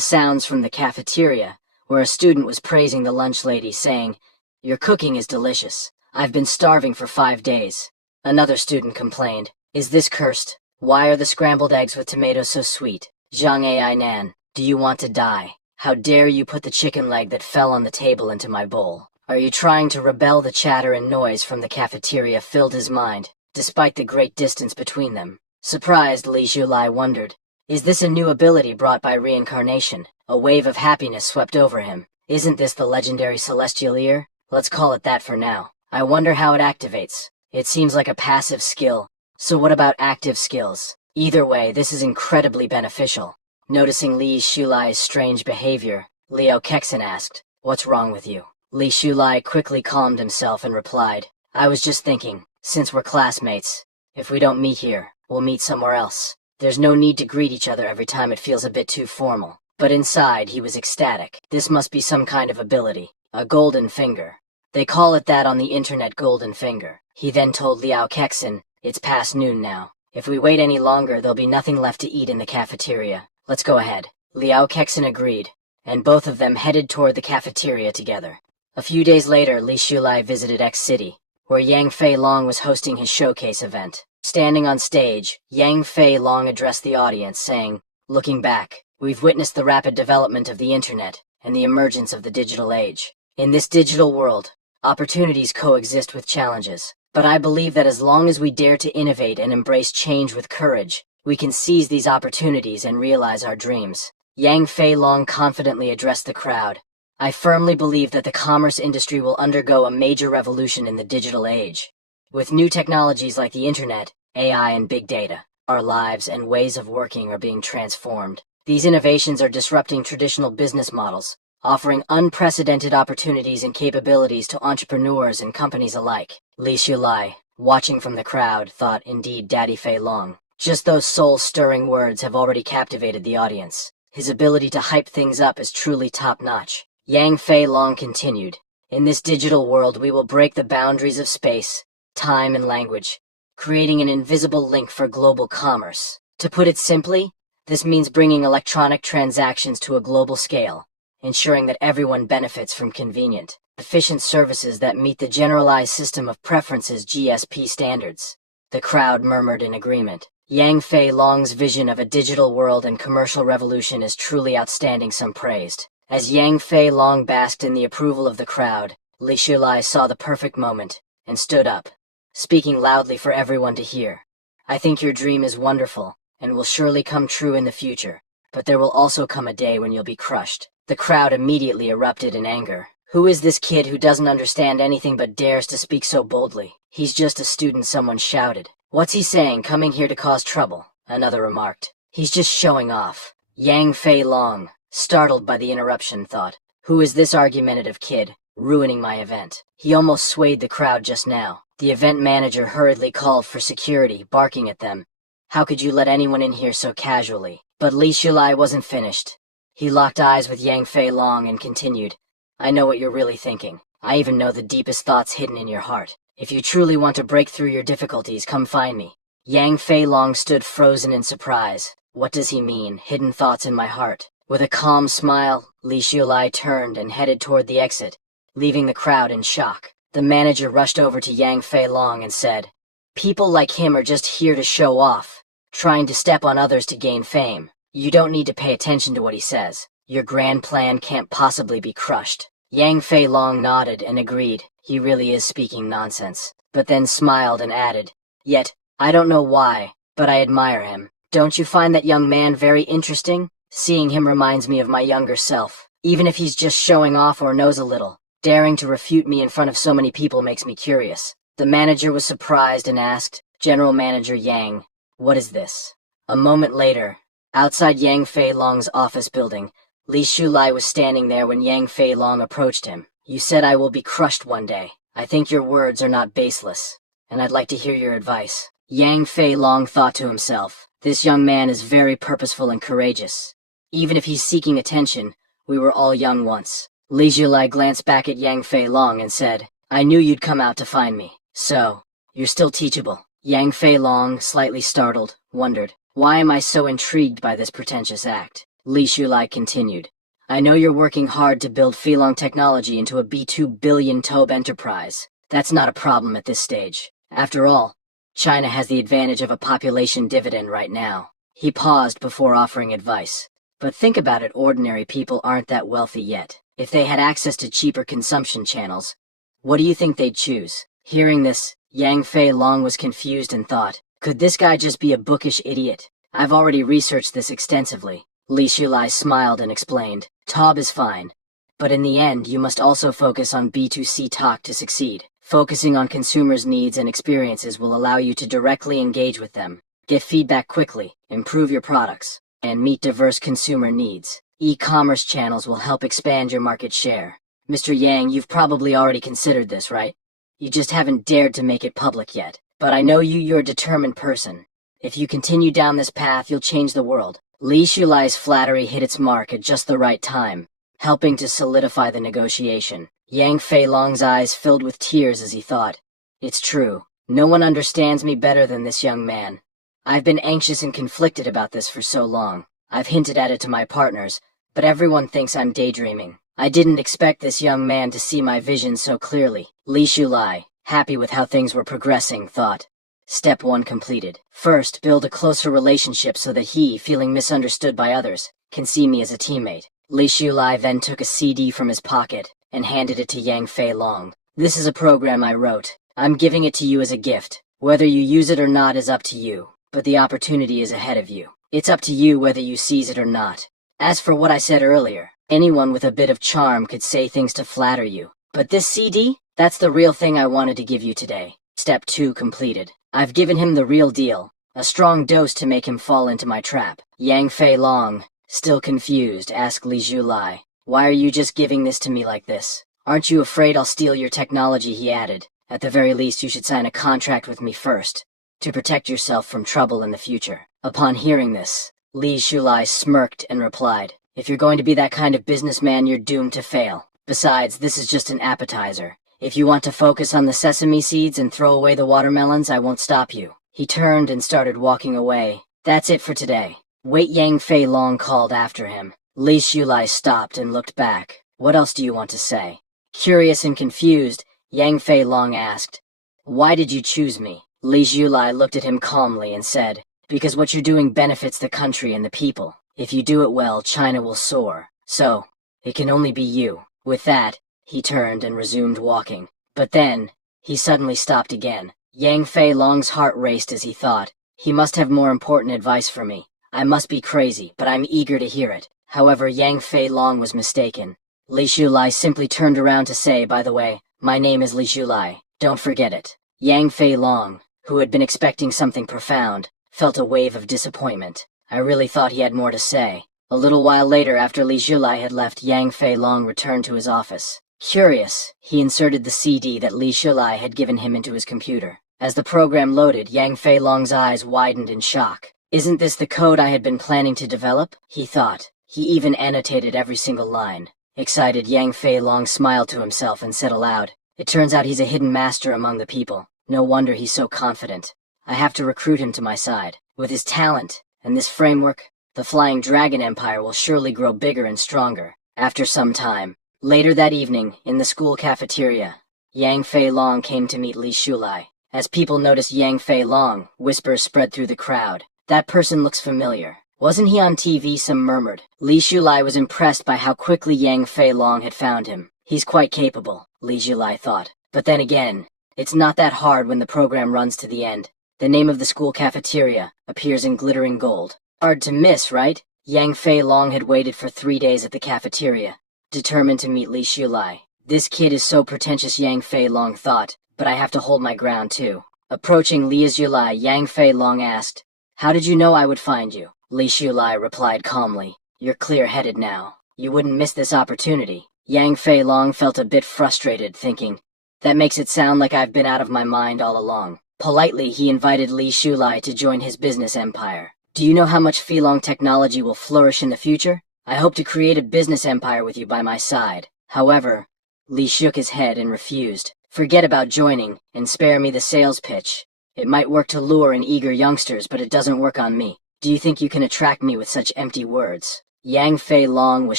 sounds from the cafeteria, where a student was praising the lunch lady, saying, "Your cooking is delicious. I've been starving for 5 days." Another student complained, "Is this cursed? Why are the scrambled eggs with tomatoes so sweet? Zhang Ai Nan, do you want to die? How dare you put the chicken leg that fell on the table into my bowl? Are you trying to rebel?" The chatter and noise from the cafeteria filled his mind, despite the great distance between them. Surprised, Li Zhulai wondered, is this a new ability brought by reincarnation? A wave of happiness swept over him. Isn't this the legendary celestial ear? Let's call it that for now. I wonder how it activates. It seems like a passive skill. So what about active skills? Either way, this is incredibly beneficial. Noticing Li Zhulai's strange behavior, Liao Kexin asked, "What's wrong with you?" Li Zhulai quickly calmed himself and replied, "I was just thinking, since we're classmates, if we don't meet here, we'll meet somewhere else. There's no need to greet each other every time. It feels a bit too formal." But inside, he was ecstatic. This must be some kind of ability. A golden finger. They call it that on the internet, golden finger. He then told Liao Kexin, "It's past noon now. If we wait any longer, there'll be nothing left to eat in the cafeteria. Let's go ahead." Liao Kexin agreed, and both of them headed toward the cafeteria together. A few days later, Li Zhulai visited X City, where Yang Fei Long was hosting his showcase event. Standing on stage, Yang Fei Long addressed the audience, saying, "Looking back, we've witnessed the rapid development of the internet and the emergence of the digital age. In this digital world, opportunities coexist with challenges. But I believe that as long as we dare to innovate and embrace change with courage, we can seize these opportunities and realize our dreams." Yang Fei Long confidently addressed the crowd. "I firmly believe that the commerce industry will undergo a major revolution in the digital age. With new technologies like the internet, AI, and big data, our lives and ways of working are being transformed. These innovations are disrupting traditional business models, offering unprecedented opportunities and capabilities to entrepreneurs and companies alike." Li Zhulai, watching from the crowd, thought, "Indeed, Daddy Fei Long." Just those soul-stirring words have already captivated the audience. His ability to hype things up is truly top-notch. Yang Fei Long continued, "In this digital world, we will break the boundaries of space, time, and language, creating an invisible link for global commerce. To put it simply, this means bringing electronic transactions to a global scale, ensuring that everyone benefits from convenient, efficient services that meet the Generalized System of Preferences (GSP) standards." The crowd murmured in agreement. Yang Fei Long's vision of a digital world and commercial revolution is truly outstanding, some praised. As Yang Fei Long basked in the approval of the crowd, Li Zhulai saw the perfect moment and stood up, speaking loudly for everyone to hear. "I think your dream is wonderful and will surely come true in the future, but there will also come a day when you'll be crushed." The crowd immediately erupted in anger. "Who is this kid who doesn't understand anything but dares to speak so boldly? He's just a student," someone shouted. "What's he saying, coming here to cause trouble?" another remarked. "He's just showing off." Yang Fei Long, startled by the interruption, thought, "Who is this argumentative kid, ruining my event?" He almost swayed the crowd just now. The event manager hurriedly called for security, barking at them, "How could you let anyone in here so casually?" But Li Zhulai wasn't finished. He locked eyes with Yang Fei Long and continued, "I know what you're really thinking. I even know the deepest thoughts hidden in your heart. If you truly want to break through your difficulties, come find me." Yang Fei Long stood frozen in surprise. What does he mean, hidden thoughts in my heart? With a calm smile, Li Zhulai turned and headed toward the exit, leaving the crowd in shock. The manager rushed over to Yang Fei Long and said, People like him are just here to show off, trying to step on others to gain fame. You don't need to pay attention to what he says. Your grand plan can't possibly be crushed. Yang Fei Long nodded and agreed. He really is speaking nonsense, but then smiled and added, "Yet, I don't know why, but I admire him. Don't you find that young man very interesting? Seeing him reminds me of my younger self. Even if he's just showing off or knows a little, daring to refute me in front of so many people makes me curious." The manager was surprised and asked, "General Manager Yang, what is this?" A moment later, outside Yang Fei Long's office building, Li Shulai was standing there when Yang Fei Long approached him. "You said I will be crushed one day. I think your words are not baseless, and I'd like to hear your advice." Yang Fei Long thought to himself, "This young man is very purposeful and courageous. Even if he's seeking attention, we were all young once." Li Shulai glanced back at Yang Fei Long and said, "I knew you'd come out to find me. So, you're still teachable." Yang Fei Long, slightly startled, wondered, "Why am I so intrigued by this pretentious act?" Li Shulai continued, "I know you're working hard to build Feilong technology into a B2 billion Tobe enterprise. That's not a problem at this stage. After all, China has the advantage of a population dividend right now." He paused before offering advice. "But think about it, ordinary people aren't that wealthy yet. If they had access to cheaper consumption channels, what do you think they'd choose?" Hearing this, Yang Fei Long was confused and thought, "Could this guy just be a bookish idiot? I've already researched this extensively." Li Shulai smiled and explained, "Tob is fine, but in the end you must also focus on B2C talk to succeed. Focusing on consumers' needs and experiences will allow you to directly engage with them, get feedback quickly, improve your products, and meet diverse consumer needs. E-commerce channels will help expand your market share. Mr. Yang, you've probably already considered this, right? You just haven't dared to make it public yet. But I know you're a determined person. If you continue down this path, you'll change the world." Li Shulai's flattery hit its mark at just the right time, helping to solidify the negotiation. Yang Fei Long's eyes filled with tears as he thought, "It's true. No one understands me better than this young man. I've been anxious and conflicted about this for so long. I've hinted at it to my partners, but everyone thinks I'm daydreaming. I didn't expect this young man to see my vision so clearly." Li Shulai, happy with how things were progressing, thought, "Step 1 completed. First, build a closer relationship so that he, feeling misunderstood by others, can see me as a teammate." Li Shulai then took a CD from his pocket and handed it to Yang Fei Long. "This is a program I wrote. I'm giving it to you as a gift. Whether you use it or not is up to you, but the opportunity is ahead of you. It's up to you whether you seize it or not. As for what I said earlier, anyone with a bit of charm could say things to flatter you. But this CD? That's the real thing I wanted to give you today." Step 2 completed. I've given him the real deal, a strong dose to make him fall into my trap. Yang Fei Long, still confused, asked Li Shulai, "Why are you just giving this to me like this? Aren't you afraid I'll steal your technology?" he added. "At the very least, you should sign a contract with me first, to protect yourself from trouble in the future." Upon hearing this, Li Shulai smirked and replied, "If you're going to be that kind of businessman, you're doomed to fail. Besides, this is just an appetizer. If you want to focus on the sesame seeds and throw away the watermelons, I won't stop you." He turned and started walking away. "That's it for today. Wait," Yang Fei Long called after him. Li Shulai stopped and looked back. "What else do you want to say?" Curious and confused, Yang Fei Long asked, "Why did you choose me?" Li Shulai looked at him calmly and said, "Because what you're doing benefits the country and the people. If you do it well, China will soar. So, it can only be you." With that, he turned and resumed walking. But then, he suddenly stopped again. Yang Fei Long's heart raced as he thought, "He must have more important advice for me. I must be crazy, but I'm eager to hear it." However, Yang Fei Long was mistaken. Li Shulai simply turned around to say, "By the way, my name is Li Shulai. Don't forget it." Yang Fei Long, who had been expecting something profound, felt a wave of disappointment. I really thought he had more to say. A little while later, after Li Shulai had left, Yang Fei Long returned to his office. Curious, he inserted the CD that Li Shulai had given him into his computer. As the program loaded, Yang Fei Long's eyes widened in shock. "Isn't this the code I had been planning to develop?" he thought. He even annotated every single line. Excited, Yang Fei Long smiled to himself and said aloud, "It turns out he's a hidden master among the people. No wonder he's so confident. I have to recruit him to my side. With his talent and this framework, the Flying Dragon Empire will surely grow bigger and stronger." After some time, later that evening, in the school cafeteria, Yang Fei Long came to meet Li Shulai. As people noticed Yang Fei Long, whispers spread through the crowd. That person looks familiar. Wasn't he on TV? Some murmured. Li Shulai was impressed by how quickly Yang Fei Long had found him. He's quite capable, Li Shulai thought. But then again, it's not that hard when the program runs to the end. The name of the school cafeteria appears in glittering gold. Hard to miss, right? Yang Fei Long had waited for 3 days at the cafeteria, determined to meet Li Shulai. This kid is so pretentious, Yang Fei Long thought, but I have to hold my ground too. Approaching Li Shulai, Yang Fei Long asked, "How did you know I would find you?" Li Shulai replied calmly, "You're clear-headed now. You wouldn't miss this opportunity." Yang Fei Long felt a bit frustrated, thinking, that makes it sound like I've been out of my mind all along. Politely, he invited Li Shulai to join his business empire. Do you know how much Filong technology will flourish in the future? I hope to create a business empire with you by my side. However, Li shook his head and refused. Forget about joining, and spare me the sales pitch. It might work to lure in eager youngsters, but it doesn't work on me. Do you think you can attract me with such empty words? Yang Fei Long was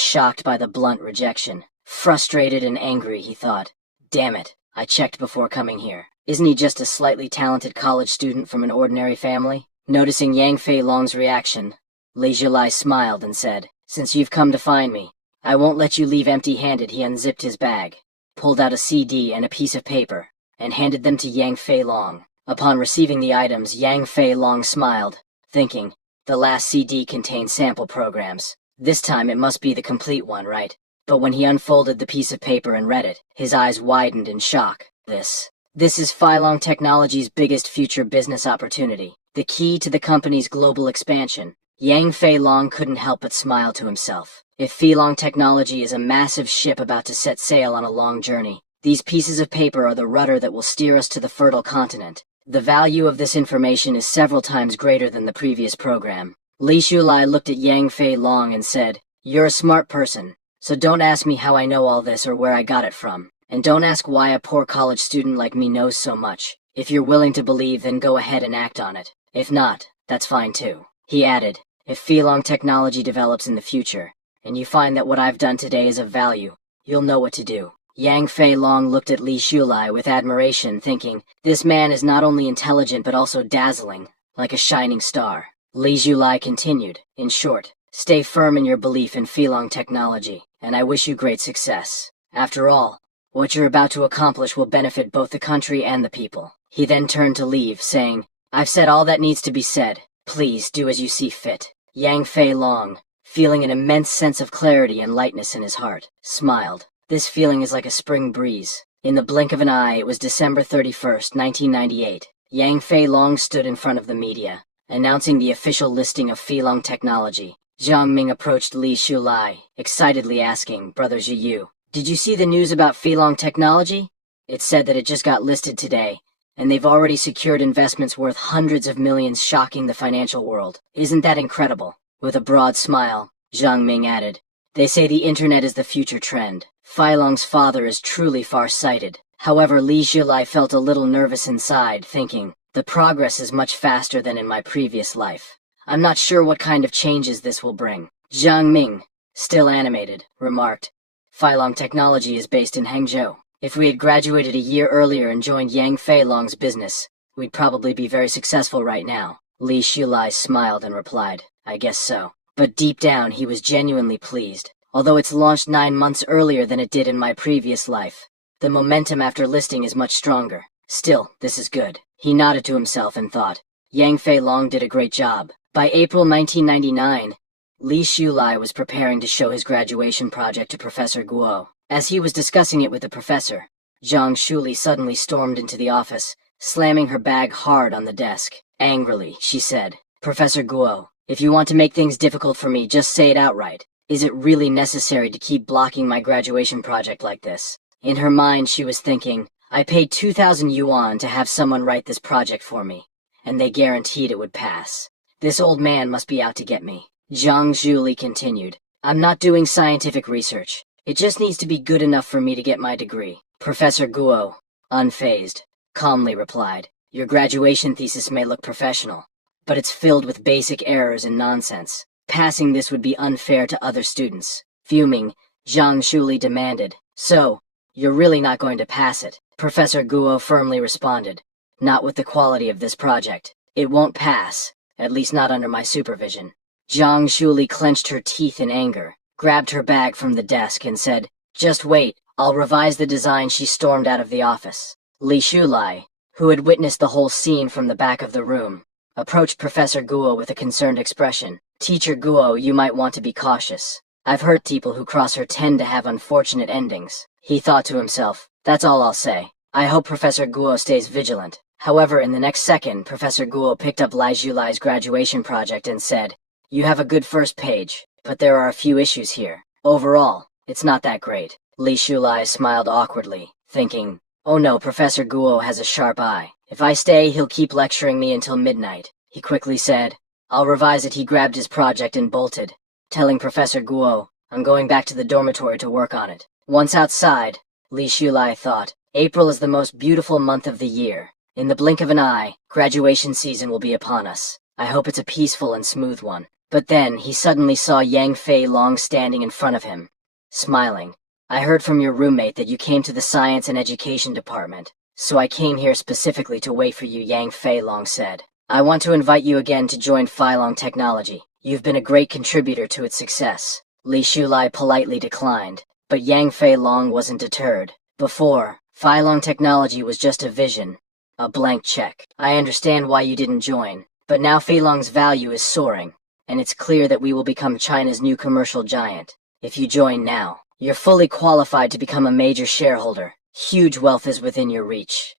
shocked by the blunt rejection. Frustrated and angry, he thought, damn it, I checked before coming here. Isn't he just a slightly talented college student from an ordinary family? Noticing Yang Fei Long's reaction, Li Shulai smiled and said, since you've come to find me, I won't let you leave empty-handed. He unzipped his bag, pulled out a CD and a piece of paper, and handed them to Yang Fei Long. Upon receiving the items, Yang Fei Long smiled, thinking, the last CD contained sample programs. This time it must be the complete one, right? But when he unfolded the piece of paper and read it, his eyes widened in shock. This is Filong Technology's biggest future business opportunity, the key to the company's global expansion. Yang Fei Long couldn't help but smile to himself. If Filong Technology is a massive ship about to set sail on a long journey, these pieces of paper are the rudder that will steer us to the fertile continent. The value of this information is several times greater than the previous program. Li Shulai looked at Yang Fei Long and said, you're a smart person, so don't ask me how I know all this or where I got it from. And don't ask why a poor college student like me knows so much. If you're willing to believe, then go ahead and act on it. If not, that's fine too. He added, if Filong Technology develops in the future, and you find that what I've done today is of value, you'll know what to do. Yang Fei Long looked at Li Shulai with admiration, thinking, this man is not only intelligent but also dazzling, like a shining star. Li Shulai continued, in short, stay firm in your belief in Filong Technology, and I wish you great success. After all, what you're about to accomplish will benefit both the country and the people. He then turned to leave, saying, I've said all that needs to be said. Please do as you see fit. Yang Fei Long, feeling an immense sense of clarity and lightness in his heart, smiled. This feeling is like a spring breeze. In the blink of an eye, it was December 31st, 1998. Yang Fei Long stood in front of the media, announcing the official listing of Filong Technology. Zhang Ming approached Li Shulai, excitedly asking, Brother Zhiyu, did you see the news about Filong Technology? It said that it just got listed today, and they've already secured investments worth hundreds of millions, shocking the financial world. Isn't that incredible? With a broad smile, Zhang Ming added, they say the internet is the future trend. Filong's father is truly far-sighted. However, Li Shulai felt a little nervous inside, thinking, the progress is much faster than in my previous life. I'm not sure what kind of changes this will bring. Zhang Ming, still animated, remarked, Filong Technology is based in Hangzhou. If we had graduated a year earlier and joined Yang Fei Long's business, we'd probably be very successful right now. Li Shulai smiled and replied, I guess so. But deep down he was genuinely pleased. Although it's launched 9 months earlier than it did in my previous life, the momentum after listing is much stronger. Still, this is good. He nodded to himself and thought, Yang Fei Long did a great job. By April 1999, Li Shulai was preparing to show his graduation project to Professor Guo. As he was discussing it with the professor, Zhang Shuli suddenly stormed into the office, slamming her bag hard on the desk. Angrily, she said, Professor Guo, if you want to make things difficult for me, just say it outright. Is it really necessary to keep blocking my graduation project like this? In her mind, she was thinking, I paid 2,000 yuan to have someone write this project for me, and they guaranteed it would pass. This old man must be out to get me. Zhang Zhuli continued, I'm not doing scientific research. It just needs to be good enough for me to get my degree. Professor Guo, unfazed, calmly replied, your graduation thesis may look professional, but it's filled with basic errors and nonsense. Passing this would be unfair to other students. Fuming, Zhang Shuli demanded, so, you're really not going to pass it? Professor Guo firmly responded, Not with the quality of this project. It won't pass, at least not under my supervision. Zhang Shuli clenched her teeth in anger, grabbed her bag from the desk, and said, "Just wait, I'll revise the design." She stormed out of the office. Li Shulai, who had witnessed the whole scene from the back of the room, approached Professor Guo with a concerned expression. "Teacher Guo, you might want to be cautious. I've heard people who cross her tend to have unfortunate endings." He thought to himself, "That's all I'll say. I hope Professor Guo stays vigilant." However, in the next second, Professor Guo picked up Li Shulai's graduation project and said, "You have a good first page, but there are a few issues here. Overall, it's not that great." Li Shulai smiled awkwardly, thinking, "Oh no, Professor Guo has a sharp eye. If I stay, he'll keep lecturing me until midnight." He quickly said, "I'll revise it." He grabbed his project and bolted, telling Professor Guo, "I'm going back to the dormitory to work on it." Once outside, Li Shulai thought, April is the most beautiful month of the year. In the blink of an eye, graduation season will be upon us. I hope it's a peaceful and smooth one. But then, he suddenly saw Yang Fei Long standing in front of him, smiling. "I heard from your roommate that you came to the Science and Education Department, so I came here specifically to wait for you," Yang Fei Long said. "I want to invite you again to join Phylong Technology. You've been a great contributor to its success." Li Shulai politely declined, but Yang Fei Long wasn't deterred. Before, Phylong Technology was just a vision, a blank check. "I understand why you didn't join, but now Phylong's value is soaring, and it's clear that we will become China's new commercial giant. If you join now, you're fully qualified to become a major shareholder. Huge wealth is within your reach.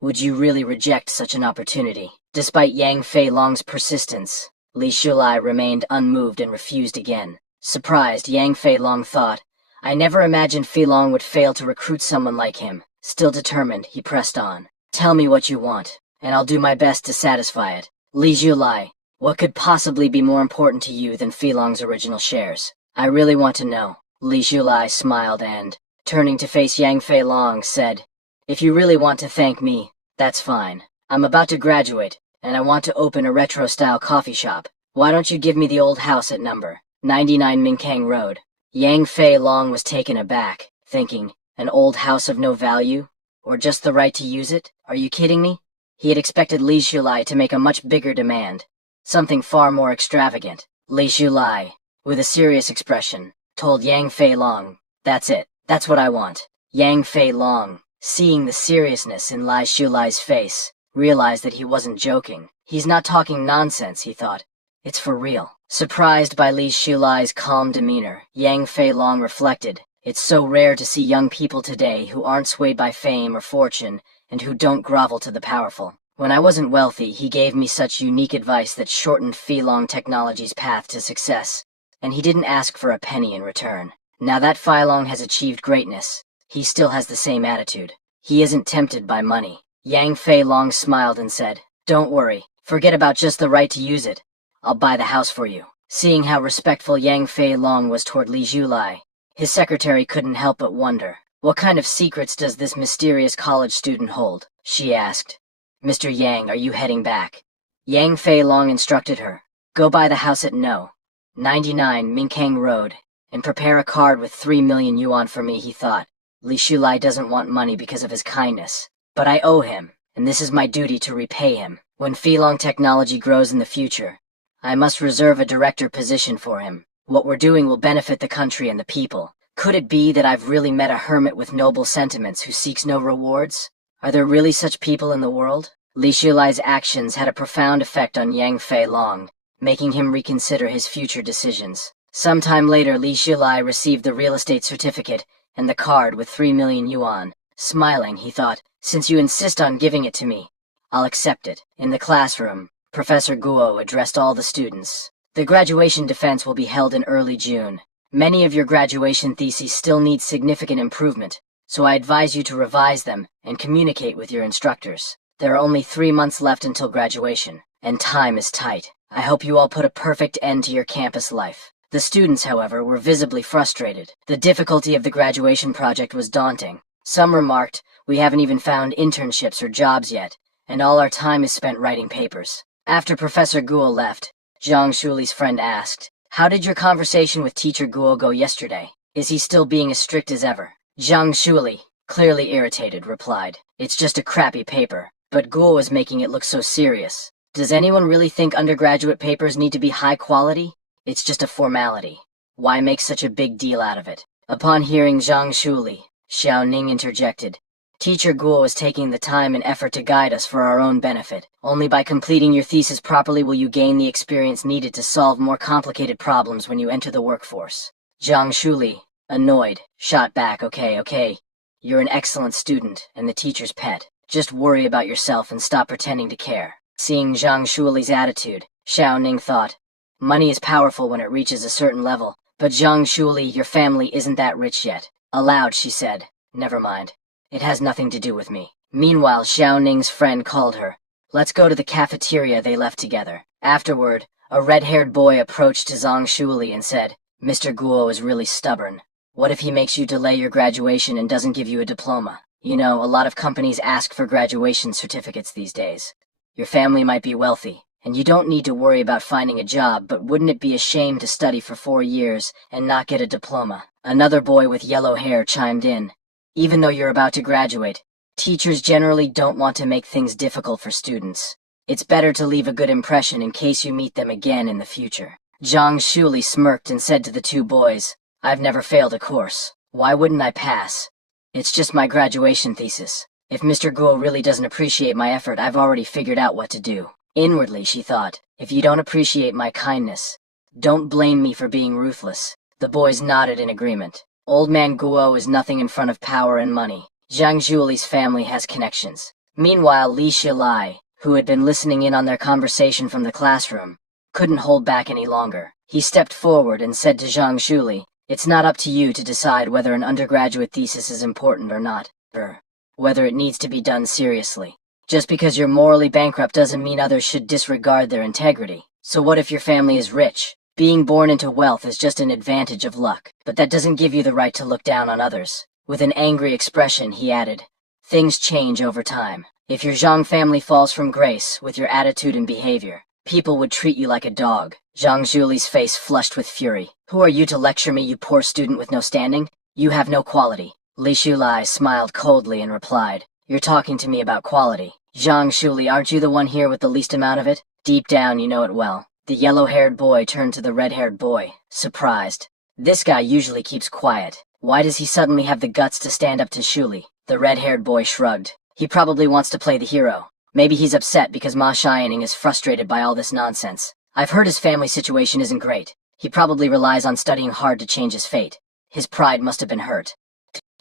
Would you really reject such an opportunity?" Despite Yang Fei Long's persistence, Li Shulai remained unmoved and refused again. Surprised, Yang Fei Long thought, "I never imagined Fei Long would fail to recruit someone like him." Still determined, he pressed on. "Tell me what you want, and I'll do my best to satisfy it." "Li Shulai, what could possibly be more important to you than Fei Long's original shares? I really want to know." Li Shulai smiled and, turning to face Yang Fei Long, said, "If you really want to thank me, that's fine. I'm about to graduate, and I want to open a retro-style coffee shop. Why don't you give me the old house at number 99 Minkang Road?" Yang Fei Long was taken aback, thinking, an old house of no value? Or just the right to use it? Are you kidding me? He had expected Li Shulai to make a much bigger demand, something far more extravagant. Li Shulai, with a serious expression, told Yang Fei Long, "That's it. That's what I want." Yang Fei Long, seeing the seriousness in Li Shulai's face, realized that he wasn't joking. He's not talking nonsense, he thought. It's for real. Surprised by Li Shulai's calm demeanor, Yang Fei Long reflected, it's so rare to see young people today who aren't swayed by fame or fortune and who don't grovel to the powerful. When I wasn't wealthy, he gave me such unique advice that shortened Phylong Technology's path to success, and he didn't ask for a penny in return. Now that Phylong has achieved greatness, he still has the same attitude. He isn't tempted by money. Yang Fei Long smiled and said, "Don't worry, forget about just the right to use it. I'll buy the house for you." Seeing how respectful Yang Fei Long was toward Li Shulai, his secretary couldn't help but wonder, "What kind of secrets does this mysterious college student hold?" she asked. "Mr. Yang, are you heading back?" Yang Fei Long instructed her, "Go buy the house at No. 99 Minkang Road, and prepare a card with 3 million yuan for me," he thought. Li Shulai doesn't want money because of his kindness, but I owe him, and this is my duty to repay him. When Phylong Technology grows in the future, I must reserve a director position for him. What we're doing will benefit the country and the people. Could it be that I've really met a hermit with noble sentiments who seeks no rewards? Are there really such people in the world? Li Shulai's actions had a profound effect on Yang Fei Long, making him reconsider his future decisions. Sometime later, Li Shulai received the real estate certificate and the card with 3 million yuan. Smiling, he thought, "Since you insist on giving it to me, I'll accept it." In the classroom, Professor Guo addressed all the students. "The graduation defense will be held in early June. Many of your graduation theses still need significant improvement, so I advise you to revise them and communicate with your instructors. There are only 3 months left until graduation, and time is tight. I hope you all put a perfect end to your campus life." The students, however, were visibly frustrated. The difficulty of the graduation project was daunting. Some remarked, "We haven't even found internships or jobs yet, and all our time is spent writing papers." After Professor Guo left, Zhang Shuli's friend asked, "How did your conversation with Teacher Guo go yesterday? Is he still being as strict as ever?" Zhang Shuli, clearly irritated, replied, "It's just a crappy paper. But Guo was making it look so serious. Does anyone really think undergraduate papers need to be high quality? It's just a formality. Why make such a big deal out of it? Upon hearing Zhang Shuli, Xiao Ning interjected. Teacher Guo is taking the time and effort to guide us for our own benefit. Only by completing your thesis properly will you gain the experience needed to solve more complicated problems when you enter the workforce. Zhang Shuli, annoyed, shot back, okay. You're an excellent student and the teacher's pet. Just worry about yourself and stop pretending to care. Seeing Zhang Shuli's attitude, Xiao Ning thought, money is powerful when it reaches a certain level, but Zhang Shuli, your family isn't that rich yet. Aloud, she said, never mind. It has nothing to do with me. Meanwhile, Xiao Ning's friend called her. Let's go to the cafeteria they left together. Afterward, a red-haired boy approached Zhang Shuli and said, Mr. Guo is really stubborn. What if he makes you delay your graduation and doesn't give you a diploma? You know, a lot of companies ask for graduation certificates these days. Your family might be wealthy, and you don't need to worry about finding a job, but wouldn't it be a shame to study for 4 years and not get a diploma? Another boy with yellow hair chimed in. Even though you're about to graduate, teachers generally don't want to make things difficult for students. It's better to leave a good impression in case you meet them again in the future. Zhang Shuli smirked and said to the two boys, I've never failed a course. Why wouldn't I pass? It's just my graduation thesis. If Mr. Guo really doesn't appreciate my effort, I've already figured out what to do. Inwardly, she thought, if you don't appreciate my kindness, don't blame me for being ruthless. The boys nodded in agreement. Old man Guo is nothing in front of power and money. Zhang Zhuli's family has connections. Meanwhile, Li Shilai, who had been listening in on their conversation from the classroom, couldn't hold back any longer. He stepped forward and said to Zhang Shuli, it's not up to you to decide whether an undergraduate thesis is important or not, or whether it needs to be done seriously. Just because you're morally bankrupt doesn't mean others should disregard their integrity. So what if your family is rich? Being born into wealth is just an advantage of luck, but that doesn't give you the right to look down on others. With an angry expression, he added, things change over time. If your Zhang family falls from grace with your attitude and behavior, people would treat you like a dog. Zhang Zhuli's face flushed with fury. Who are you to lecture me, you poor student with no standing? You have no quality. Li Shulai smiled coldly and replied, you're talking to me about quality. Zhang Shuli, aren't you the one here with the least amount of it? Deep down, you know it well. The yellow-haired boy turned to the red-haired boy, surprised. This guy usually keeps quiet. Why does he suddenly have the guts to stand up to Shuli? The red-haired boy shrugged. He probably wants to play the hero. Maybe he's upset because Ma Shining is frustrated by all this nonsense. I've heard his family situation isn't great. He probably relies on studying hard to change his fate. His pride must have been hurt.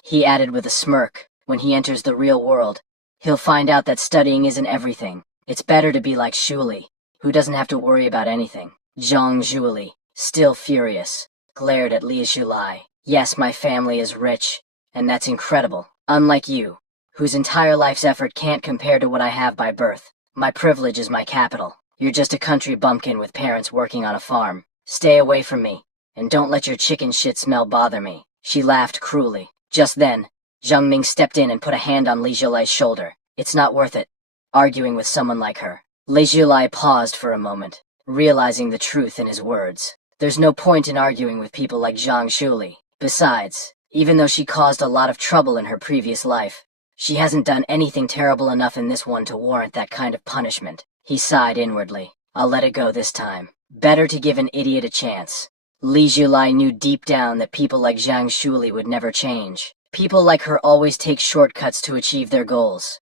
He added with a smirk, when he enters the real world, he'll find out that studying isn't everything. It's better to be like Shuli, who doesn't have to worry about anything. Zhang Zhuli, still furious, glared at Li Shulai. Yes, my family is rich, and that's incredible. Unlike you, whose entire life's effort can't compare to what I have by birth. My privilege is my capital. You're just a country bumpkin with parents working on a farm. Stay away from me, and don't let your chicken shit smell bother me. She laughed cruelly. Just then, Zhang Ming stepped in and put a hand on Li Zhulai's shoulder. It's not worth it, arguing with someone like her. Li Zhulai paused for a moment, realizing the truth in his words. There's no point in arguing with people like Zhang Shuli. Besides, even though she caused a lot of trouble in her previous life, she hasn't done anything terrible enough in this one to warrant that kind of punishment. He sighed inwardly. I'll let it go this time. Better to give an idiot a chance. Li Zhulai knew deep down that people like Zhang Shuli would never change. People like her always take shortcuts to achieve their goals.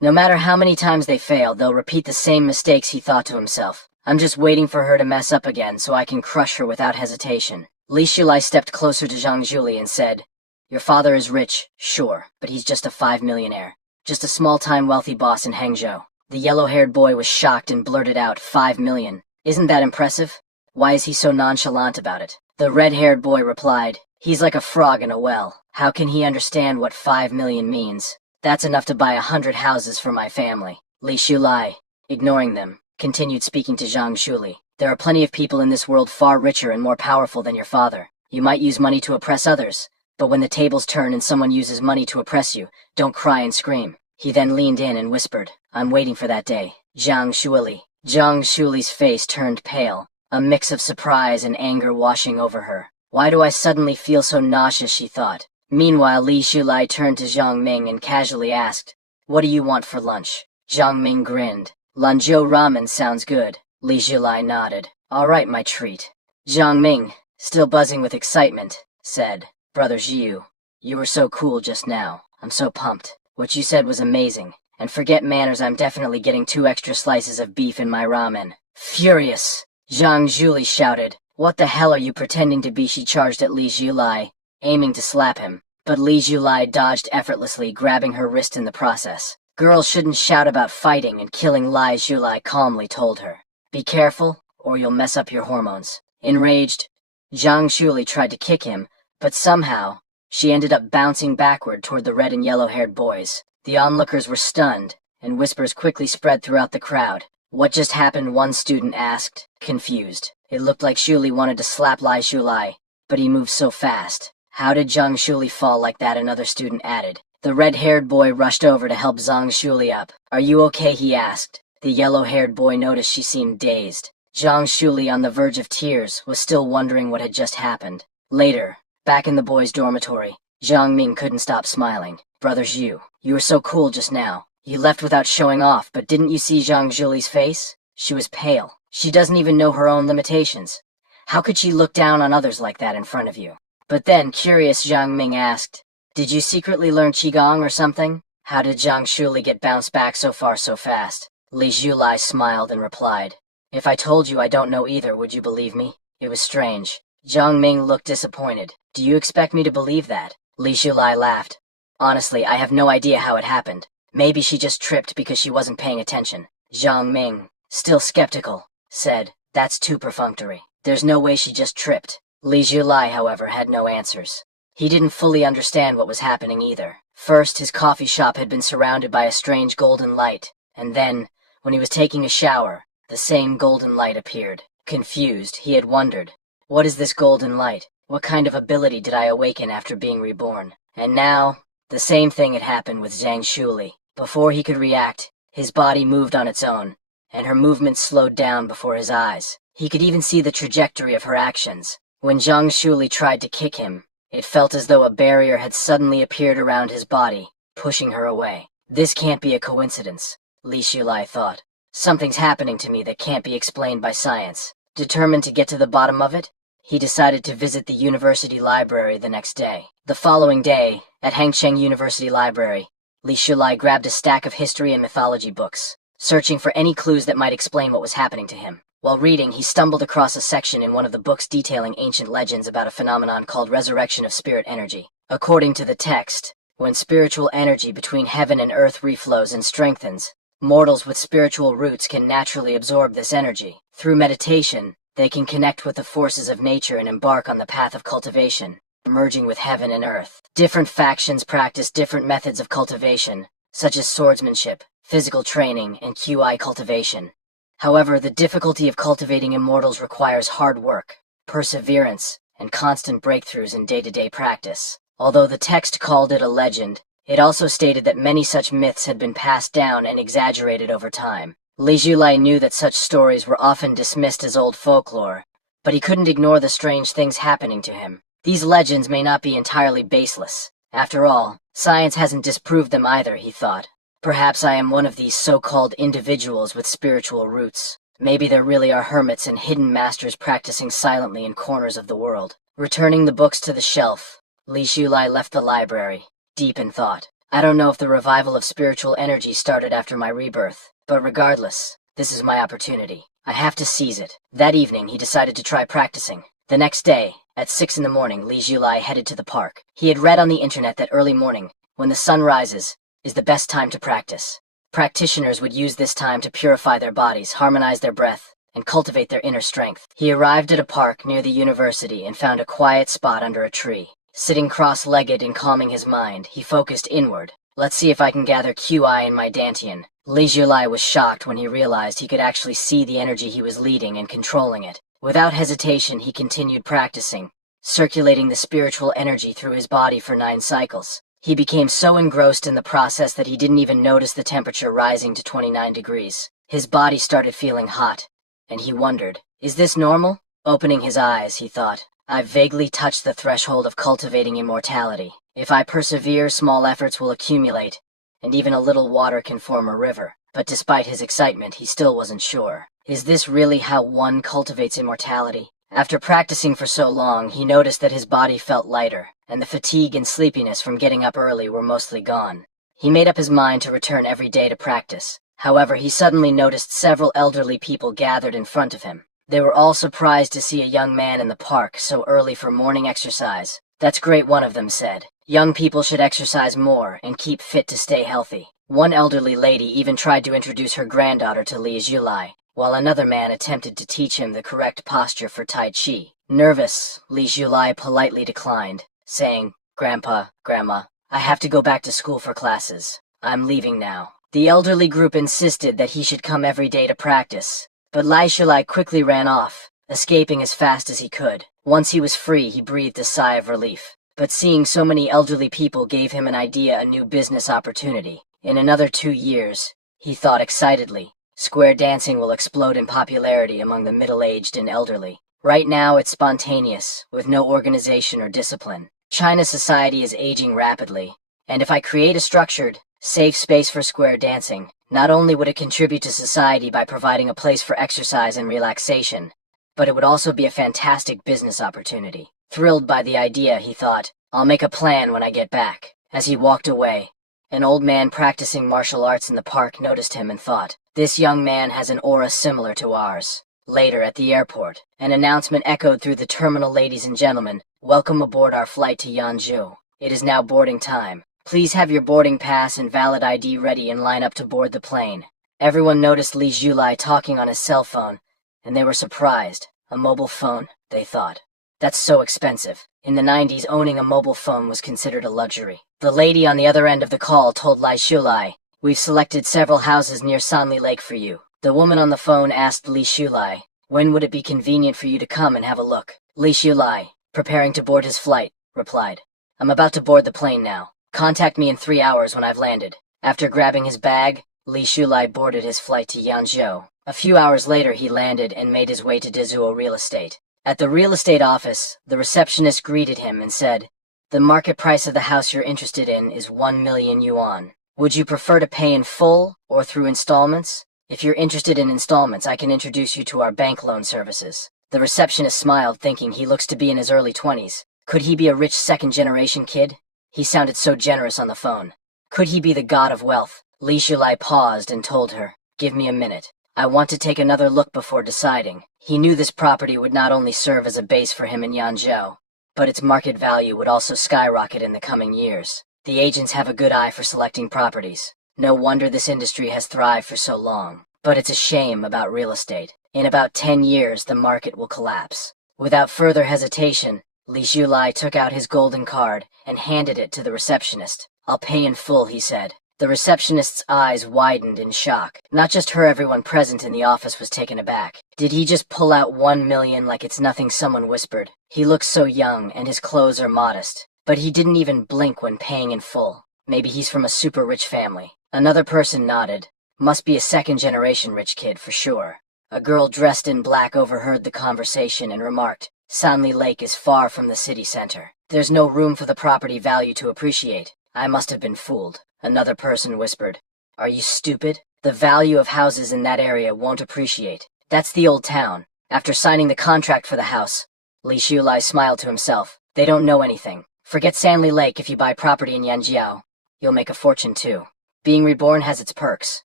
No matter how many times they fail, they'll repeat the same mistakes, he thought to himself. I'm just waiting for her to mess up again so I can crush her without hesitation. Li Shulai stepped closer to Zhang Zhuli and said, your father is rich, sure, but he's just a 5 millionaire. Just a small-time wealthy boss in Hangzhou. The yellow-haired boy was shocked and blurted out, 5 million. Isn't that impressive? Why is he so nonchalant about it? The red-haired boy replied, he's like a frog in a well. How can he understand what 5 million means? That's enough to buy 100 houses for my family. Li Shulai, ignoring them, continued speaking to Zhang Shuli. There are plenty of people in this world far richer and more powerful than your father. You might use money to oppress others, but when the tables turn and someone uses money to oppress you, don't cry and scream. He then leaned in and whispered, I'm waiting for that day. Zhang Shuli. Zhang Shuli's face turned pale, a mix of surprise and anger washing over her. Why do I suddenly feel so nauseous, she thought. Meanwhile, Li Shulai turned to Zhang Ming and casually asked, what do you want for lunch? Jiang Ming grinned. Lanzhou ramen sounds good. Li Zhilai nodded. All right, my treat. Jiang Ming, still buzzing with excitement, said, Brother Zhu, you were so cool just now. I'm so pumped. What you said was amazing. And forget manners, I'm definitely getting 2 extra slices of beef in my ramen. Furious! Zhang Zhuli shouted. What the hell are you pretending to be? She charged at Li Zhulai, aiming to slap him. But Li Zhulai dodged effortlessly, grabbing her wrist in the process. Girls shouldn't shout about fighting and killing, Li Zhulai calmly told her. Be careful, or you'll mess up your hormones. Enraged, Zhang Zhuli tried to kick him, but somehow, she ended up bouncing backward toward the red and yellow-haired boys. The onlookers were stunned, and whispers quickly spread throughout the crowd. What just happened? One student asked, confused. It looked like Zhuli wanted to slap Li Zhulai, but he moved so fast. How did Zhang Zhuli fall like that? Another student added. The red-haired boy rushed over to help Zhang Zhuli up. Are you okay? He asked. The yellow-haired boy noticed she seemed dazed. Zhang Zhuli, on the verge of tears, was still wondering what had just happened. Later, back in the boys' dormitory, Jiang Ming couldn't stop smiling. Brother Zhu, you were so cool just now. You left without showing off, but didn't you see Zhang Zhuli's face? She was pale. She doesn't even know her own limitations. How could she look down on others like that in front of you? But then, curious, Jiang Ming asked, did you secretly learn Qigong or something? How did Zhang Zhuli get bounced back so far so fast? Li Zhulai smiled and replied, if I told you I don't know either, would you believe me? It was strange. Jiang Ming looked disappointed. Do you expect me to believe that? Li Zhulai laughed. Honestly, I have no idea how it happened. Maybe she just tripped because she wasn't paying attention. Jiang Ming, still skeptical, said, that's too perfunctory. There's no way she just tripped. Li Zhulai, however, had no answers. He didn't fully understand what was happening either. First, his coffee shop had been surrounded by a strange golden light, and then, when he was taking a shower, the same golden light appeared. Confused, he had wondered, what is this golden light? What kind of ability did I awaken after being reborn? And now, the same thing had happened with Zhang Zhuli. Before he could react, his body moved on its own, and her movements slowed down before his eyes. He could even see the trajectory of her actions. When Zhang Zhuli tried to kick him, it felt as though a barrier had suddenly appeared around his body, pushing her away. This can't be a coincidence, Li Zhulai thought. Something's happening to me that can't be explained by science. Determined to get to the bottom of it, he decided to visit the university library the next day. The following day, at Hangcheng University Library, Li Zhulai grabbed a stack of history and mythology books, searching for any clues that might explain what was happening to him. While reading, he stumbled across a section in one of the books detailing ancient legends about a phenomenon called resurrection of spirit energy. According to the text, when spiritual energy between heaven and earth reflows and strengthens, mortals with spiritual roots can naturally absorb this energy. Through meditation, they can connect with the forces of nature and embark on the path of cultivation, merging with heaven and earth. Different factions practice different methods of cultivation, such as swordsmanship, physical training, and QI cultivation. However, the difficulty of cultivating immortals requires hard work, perseverance, and constant breakthroughs in day-to-day practice. Although the text called it a legend, it also stated that many such myths had been passed down and exaggerated over time. Li Zhulai knew that such stories were often dismissed as old folklore, but he couldn't ignore the strange things happening to him. These legends may not be entirely baseless. After all, science hasn't disproved them either, he thought. Perhaps I am one of these so-called individuals with spiritual roots. Maybe there really are hermits and hidden masters practicing silently in corners of the world. Returning the books to the shelf, Li Zhulai left the library, deep in thought. I don't know if the revival of spiritual energy started after my rebirth, but regardless, this is my opportunity. I have to seize it. That evening, he decided to try practicing. The next day, at 6 in the morning, Li Zhulai headed to the park. He had read on the internet that early morning, when the sun rises, is the best time to practice. Practitioners would use this time to purify their bodies, harmonize their breath, and cultivate their inner strength. He arrived at a park near the university and found a quiet spot under a tree. Sitting cross-legged and calming his mind, he focused inward. Let's see if I can gather QI in my Dantian. Li Zhulai was shocked when he realized he could actually see the energy he was leading and controlling it. Without hesitation, he continued practicing, circulating the spiritual energy through his body for 9 cycles. He became so engrossed in the process that he didn't even notice the temperature rising to 29 degrees. His body started feeling hot, and he wondered, is this normal? Opening his eyes, he thought, I've vaguely touched the threshold of cultivating immortality. If I persevere, small efforts will accumulate, and even a little water can form a river. but despite his excitement, he still wasn't sure. Is this really how one cultivates immortality? After practicing for so long, he noticed that his body felt lighter, and the fatigue and sleepiness from getting up early were mostly gone. He made up his mind to return every day to practice. However, he suddenly noticed several elderly people gathered in front of him. They were all surprised to see a young man in the park so early for morning exercise. "That's great," one of them said. "Young people should exercise more and keep fit to stay healthy." One elderly lady even tried to introduce her granddaughter to Li Julai, while another man attempted to teach him the correct posture for Tai Chi. Nervous, Li Julai politely declined, saying, "Grandpa, Grandma, I have to go back to school for classes. I'm leaving now." The elderly group insisted that he should come every day to practice, but Li Julai quickly ran off, escaping as fast as he could. Once he was free, he breathed a sigh of relief. But seeing so many elderly people gave him an idea, a new business opportunity. In another 2 years, he thought excitedly, square dancing will explode in popularity among the middle-aged and elderly. Right now it's spontaneous, with no organization or discipline. China's society is aging rapidly, and if I create a structured, safe space for square dancing, not only would it contribute to society by providing a place for exercise and relaxation, but it would also be a fantastic business opportunity. Thrilled by the idea, he thought, "I'll make a plan when I get back." As he walked away, an old man practicing martial arts in the park noticed him and thought, "This young man has an aura similar to ours." Later, at the airport, an announcement echoed through the terminal. "Ladies and gentlemen, welcome aboard our flight to Yanzhou. It is now boarding time. Please have your boarding pass and valid ID ready and line up to board the plane." Everyone noticed Li Julai talking on his cell phone, and they were surprised. A mobile phone, they thought. That's so expensive. In the 90s, owning a mobile phone was considered a luxury. The lady on the other end of the call told Li Julai, "We've selected several houses near Sanli Lake for you." The woman on the phone asked Li Julai, "When would it be convenient for you to come and have a look?" Li Julai, preparing to board his flight, replied, "I'm about to board the plane now. Contact me in 3 hours when I've landed." After grabbing his bag, Li Julai boarded his flight to Yanzhou. A few hours later, he landed and made his way to Dezuo Real Estate. At the real estate office, the receptionist greeted him and said, "The market price of the house you're interested in is 1 million yuan. Would you prefer to pay in full or through installments? If you're interested in installments, I can introduce you to our bank loan services." The receptionist smiled, thinking he looks to be in his early 20s. Could he be a rich second-generation kid? He sounded so generous on the phone. Could he be the god of wealth? Li Julai paused and told her, "Give me a minute. I want to take another look before deciding." He knew this property would not only serve as a base for him in Yanzhou, but its market value would also skyrocket in the coming years. The agents have a good eye for selecting properties. No wonder this industry has thrived for so long. But it's a shame about real estate. In about 10 years, the market will collapse. Without further hesitation, Li Julai took out his golden card and handed it to the receptionist. "I'll pay in full," he said. The receptionist's eyes widened in shock. Not just her, everyone present in the office was taken aback. Did he just pull out 1 million like it's nothing? Someone whispered. He looks so young and his clothes are modest. But he didn't even blink when paying in full. Maybe he's from a super rich family. Another person nodded. Must be a second-generation rich kid for sure. A girl dressed in black overheard the conversation and remarked, "Sanli Lake is far from the city center. There's no room for the property value to appreciate. I must have been fooled." Another person whispered, "Are you stupid? The value of houses in that area won't appreciate. That's the old town." After signing the contract for the house, Li Julai smiled to himself. They don't know anything. Forget Sanli Lake. If you buy property in Yanjiao, you'll make a fortune too. Being reborn has its perks.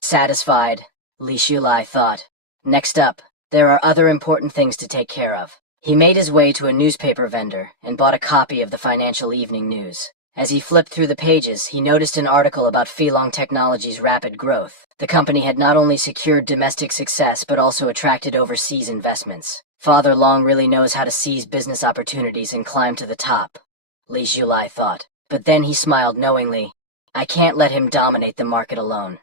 Satisfied, Li Julai thought. Next up, there are other important things to take care of. He made his way to a newspaper vendor and bought a copy of the Financial Evening News. As he flipped through the pages, he noticed an article about Feilong Technology's rapid growth. The company had not only secured domestic success but also attracted overseas investments. Father Long really knows how to seize business opportunities and climb to the top, Li Julai thought. But then he smiled knowingly. I can't let him dominate the market alone.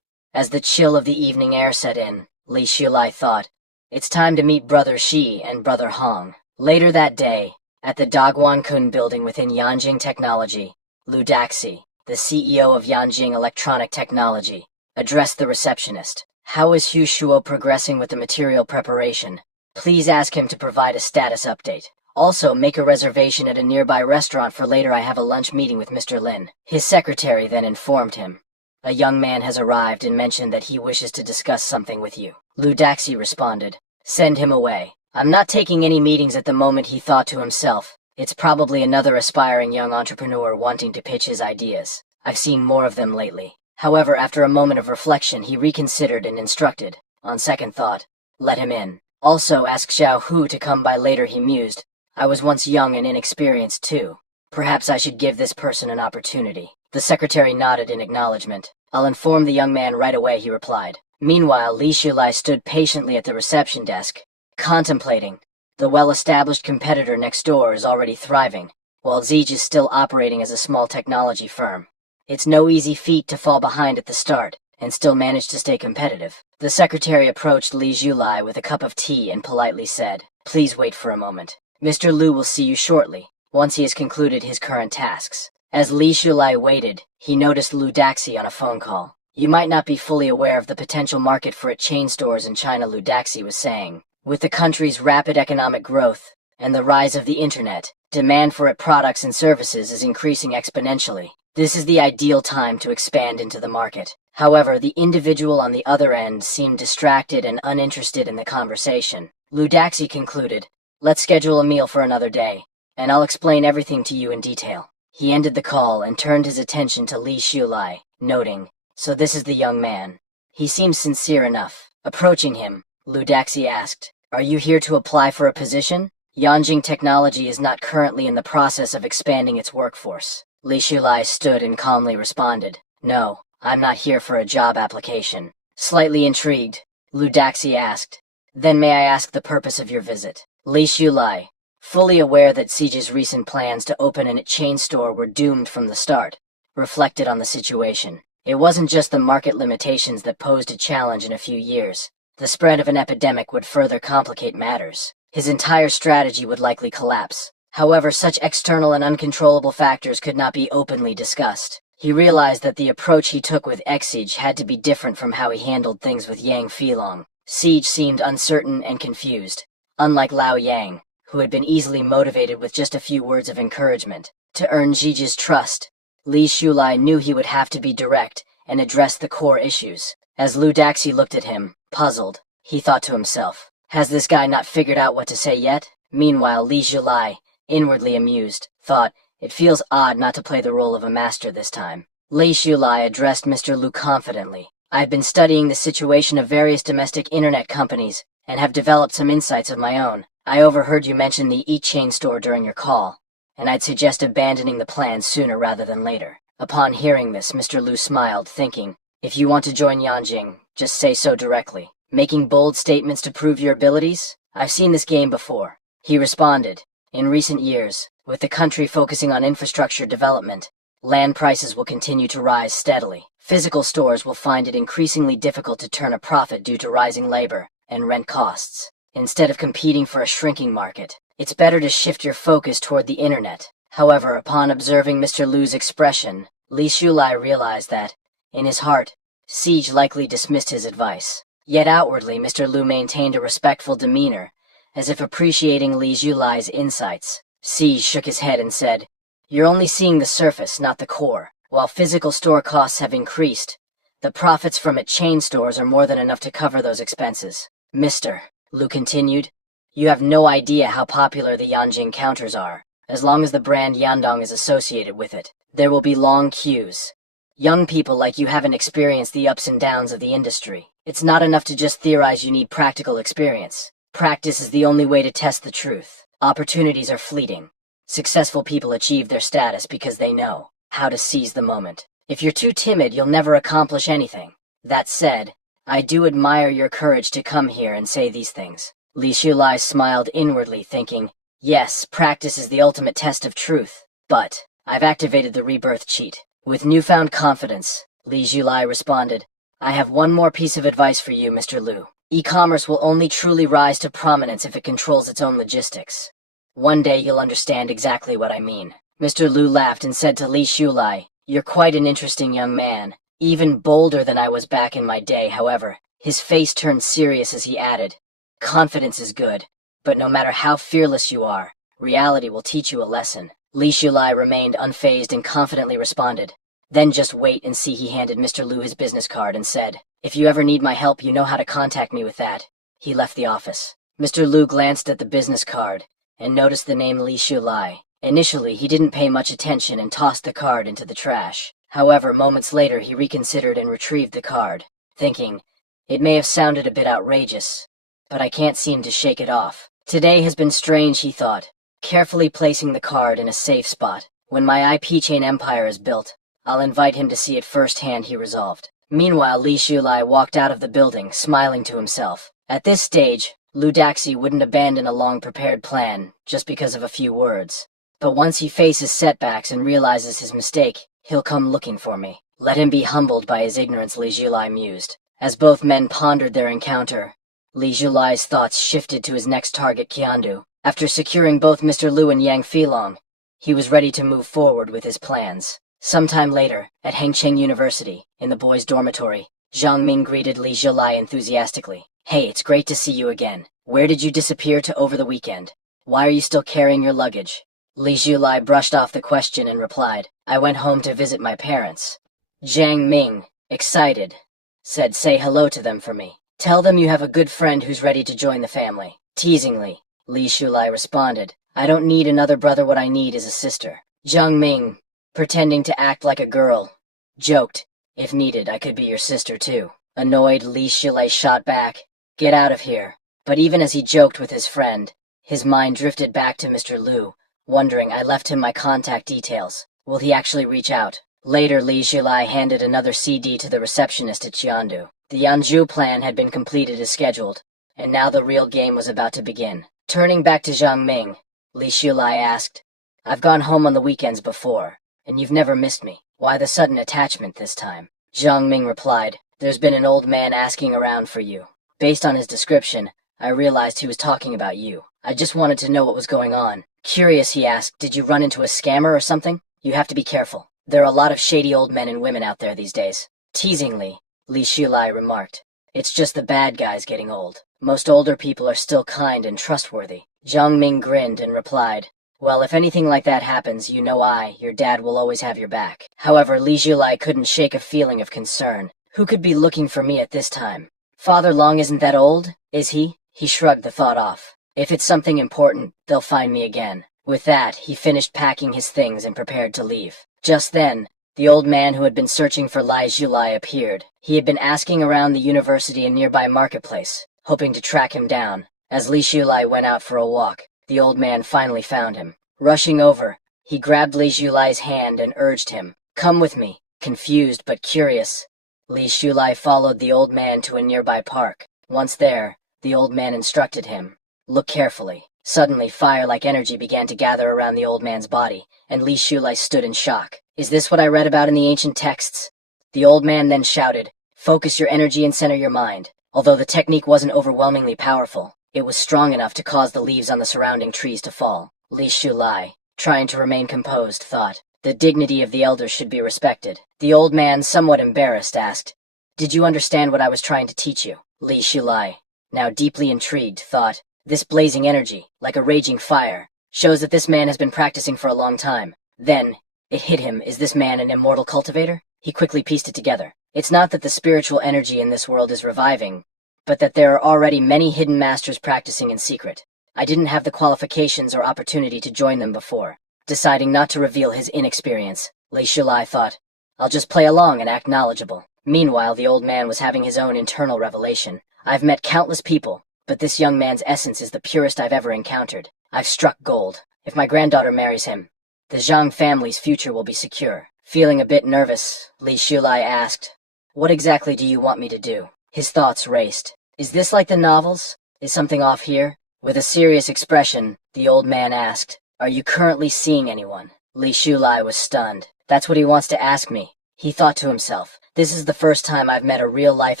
As the chill of the evening air set in, Li Julai thought, it's time to meet Brother Shi and Brother Hong. Later that day, at the Dagwan Kun building within Yanjing Technology, Lu Daxi, the CEO of Yanjing Electronic Technology, addressed the receptionist. How is Hu Shuo progressing with the material preparation? Please ask him to provide a status update. Also, make a reservation at a nearby restaurant for later. I have a lunch meeting with Mr. Lin. His secretary then informed him. A young man has arrived and mentioned that he wishes to discuss something with you. Lu Daxi responded. Send him away. I'm not taking any meetings at the moment, he thought to himself. It's probably another aspiring young entrepreneur wanting to pitch his ideas. I've seen more of them lately. However, after a moment of reflection, he reconsidered and instructed. On second thought, let him in. Also, ask Xiao Hu to come by later, he mused. I was once young and inexperienced too. Perhaps I should give this person an opportunity. The secretary nodded in acknowledgement. I'll inform the young man right away, he replied. Meanwhile, Li Shulai stood patiently at the reception desk, contemplating. The well-established competitor next door is already thriving, while Zij is still operating as a small technology firm. It's no easy feat to fall behind at the start and still manage to stay competitive. The secretary approached Li Shulai with a cup of tea and politely said, Please wait for a moment. Mr. Lu will see you shortly, once he has concluded his current tasks. As Li Shulai waited, he noticed Lu Daxi on a phone call. You might not be fully aware of the potential market for chain stores in China, Lu Daxi was saying. With the country's rapid economic growth and the rise of the internet, demand for its products and services is increasing exponentially. This is the ideal time to expand into the market. However, the individual on the other end seemed distracted and uninterested in the conversation. Lu Daxi concluded, Let's schedule a meal for another day, and I'll explain everything to you in detail. He ended the call and turned his attention to Li Shulai, noting, So this is the young man. He seems sincere enough. Approaching him, Lu Daxi asked, Are you here to apply for a position? Yanjing Technology is not currently in the process of expanding its workforce. Li Shulai stood and calmly responded, No, I'm not here for a job application. Slightly intrigued, Lu Daxi asked, Then may I ask the purpose of your visit? Li Shulai, fully aware that Siege's recent plans to open a chain store were doomed from the start, reflected on the situation. It wasn't just the market limitations that posed a challenge in a few years. The spread of an epidemic would further complicate matters. His entire strategy would likely collapse. However, such external and uncontrollable factors could not be openly discussed. He realized that the approach he took with Siege had to be different from how he handled things with Yang Filong. Siege seemed uncertain and confused, unlike Lao Yang, who had been easily motivated with just a few words of encouragement. To earn Ziji's trust, Li Shulai knew he would have to be direct and address the core issues. As Lu Daxi looked at him, puzzled, he thought to himself, Has this guy not figured out what to say yet? Meanwhile, Li Shulai, inwardly amused, thought, It feels odd not to play the role of a master this time. Li Shulai addressed Mr. Lu confidently. I've been studying the situation of various domestic internet companies and have developed some insights of my own. I overheard you mention the e-chain store during your call, and I'd suggest abandoning the plan sooner rather than later. Upon hearing this, Mr. Lu smiled, thinking, If you want to join Yanjing, just say so directly. Making bold statements to prove your abilities? I've seen this game before. He responded, In recent years, with the country focusing on infrastructure development, land prices will continue to rise steadily. Physical stores will find it increasingly difficult to turn a profit due to rising labor and rent costs. Instead of competing for a shrinking market, it's better to shift your focus toward the internet. However, upon observing Mr. Lu's expression, Li Shulai realized that, in his heart, Siege likely dismissed his advice. Yet outwardly, Mr. Lu maintained a respectful demeanor, as if appreciating Li Shulai's insights. Siege shook his head and said, You're only seeing the surface, not the core. While physical store costs have increased, the profits from its chain stores are more than enough to cover those expenses. Mr. Lu continued, You have no idea how popular the Yanjing counters are. As long as the brand Yandong is associated with it, there will be long queues. Young people like you haven't experienced the ups and downs of the industry. It's not enough to just theorize, you need practical experience. Practice is the only way to test the truth. Opportunities are fleeting. Successful people achieve their status because they know how to seize the moment. If you're too timid, you'll never accomplish anything. That said, I do admire your courage to come here and say these things. Li Shulai smiled inwardly, thinking, Yes, practice is the ultimate test of truth. But I've activated the Rebirth cheat. With newfound confidence, Li Shulai responded, I have one more piece of advice for you, Mr. Lu. E-commerce will only truly rise to prominence if it controls its own logistics. One day you'll understand exactly what I mean. Mr. Lu laughed and said to Li Shulai, You're quite an interesting young man, even bolder than I was back in my day. However, his face turned serious as he added, Confidence is good, but no matter how fearless you are, reality will teach you a lesson. Li Shulai remained unfazed and confidently responded, Then just wait and see. He handed Mr. Lu his business card and said, "If you ever need my help, you know how to contact me with that." He left the office. Mr. Lu glanced at the business card and noticed the name Li Shulai. Initially, he didn't pay much attention and tossed the card into the trash. However, moments later he reconsidered and retrieved the card, thinking, it may have sounded a bit outrageous, but I can't seem to shake it off. Today has been strange, he thought, carefully placing the card in a safe spot. When my IP chain empire is built, I'll invite him to see it firsthand, he resolved. Meanwhile, Li Shulai walked out of the building, smiling to himself. At this stage, Lu Daxi wouldn't abandon a long-prepared plan just because of a few words. But once he faces setbacks and realizes his mistake, he'll come looking for me. Let him be humbled by his ignorance, Li Shulai mused. As both men pondered their encounter, Li Shulai's thoughts shifted to his next target, Qiandu. After securing both Mr. Lu and Yang Filong, he was ready to move forward with his plans. Sometime later, at Hengcheng University, in the boys' dormitory, Zhang Ming greeted Li Shulai enthusiastically. "Hey, it's great to see you again. Where did you disappear to over the weekend? Why are you still carrying your luggage?" Li Shulai brushed off the question and replied, "I went home to visit my parents." Zhang Ming, excited, said, "Say hello to them for me. Tell them you have a good friend who's ready to join the family." Teasingly, Li Shulai responded, "I don't need another brother, what I need is a sister." Zhang Ming, pretending to act like a girl, joked, "If needed, I could be your sister too." Annoyed, Li Shulai shot back, "Get out of here." But even as he joked with his friend, his mind drifted back to Mr. Lu, wondering, I left him my contact details. Will he actually reach out? Later, Li Shulai handed another CD to the receptionist at Qiandu. The Yanzhou plan had been completed as scheduled, and now the real game was about to begin. Turning back to Zhang Ming, Li Shulai asked, "I've gone home on the weekends before, and you've never missed me. Why the sudden attachment this time?" Zhang Ming replied, "There's been an old man asking around for you. Based on his description, I realized he was talking about you. I just wanted to know what was going on." Curious, he asked, "Did you run into a scammer or something? You have to be careful. There are a lot of shady old men and women out there these days." Teasingly, Li Shulai remarked, "It's just the bad guys getting old. Most older people are still kind and trustworthy." Zhang Ming grinned and replied, "Well, if anything like that happens, you know your dad will always have your back." However, Li Shulai couldn't shake a feeling of concern. Who could be looking for me at this time? Father Long isn't that old, is he? He shrugged the thought off. If it's something important, they'll find me again. With that, he finished packing his things and prepared to leave. Just then, the old man who had been searching for Li Shulai appeared. He had been asking around the university and nearby marketplace, hoping to track him down. As Li Shulai went out for a walk, the old man finally found him. Rushing over, he grabbed Li Shulai's hand and urged him, "Come with me." Confused but curious, Li Shulai followed the old man to a nearby park. Once there, the old man instructed him, "Look carefully." Suddenly, fire-like energy began to gather around the old man's body, and Li Shulai stood in shock. "Is this what I read about in the ancient texts?" The old man then shouted, "Focus your energy and center your mind." Although the technique wasn't overwhelmingly powerful, it was strong enough to cause the leaves on the surrounding trees to fall. Li Shulai, trying to remain composed, thought, the dignity of the elders should be respected. The old man, somewhat embarrassed, asked, "Did you understand what I was trying to teach you?" Li Shulai, now deeply intrigued, thought, "This blazing energy, like a raging fire, shows that this man has been practicing for a long time." Then, it hit him, is this man an immortal cultivator? He quickly pieced it together. It's not that the spiritual energy in this world is reviving, but that there are already many hidden masters practicing in secret. I didn't have the qualifications or opportunity to join them before. Deciding not to reveal his inexperience, Li Shulai thought, I'll just play along and act knowledgeable. Meanwhile, the old man was having his own internal revelation. I've met countless people, but this young man's essence is the purest I've ever encountered. I've struck gold. If my granddaughter marries him, the Zhang family's future will be secure. Feeling a bit nervous, Li Shulai asked, "What exactly do you want me to do?" His thoughts raced. Is this like the novels? Is something off here? With a serious expression, the old man asked, "Are you currently seeing anyone?" Li Shulai was stunned. That's what he wants to ask me. He thought to himself, this is the first time I've met a real-life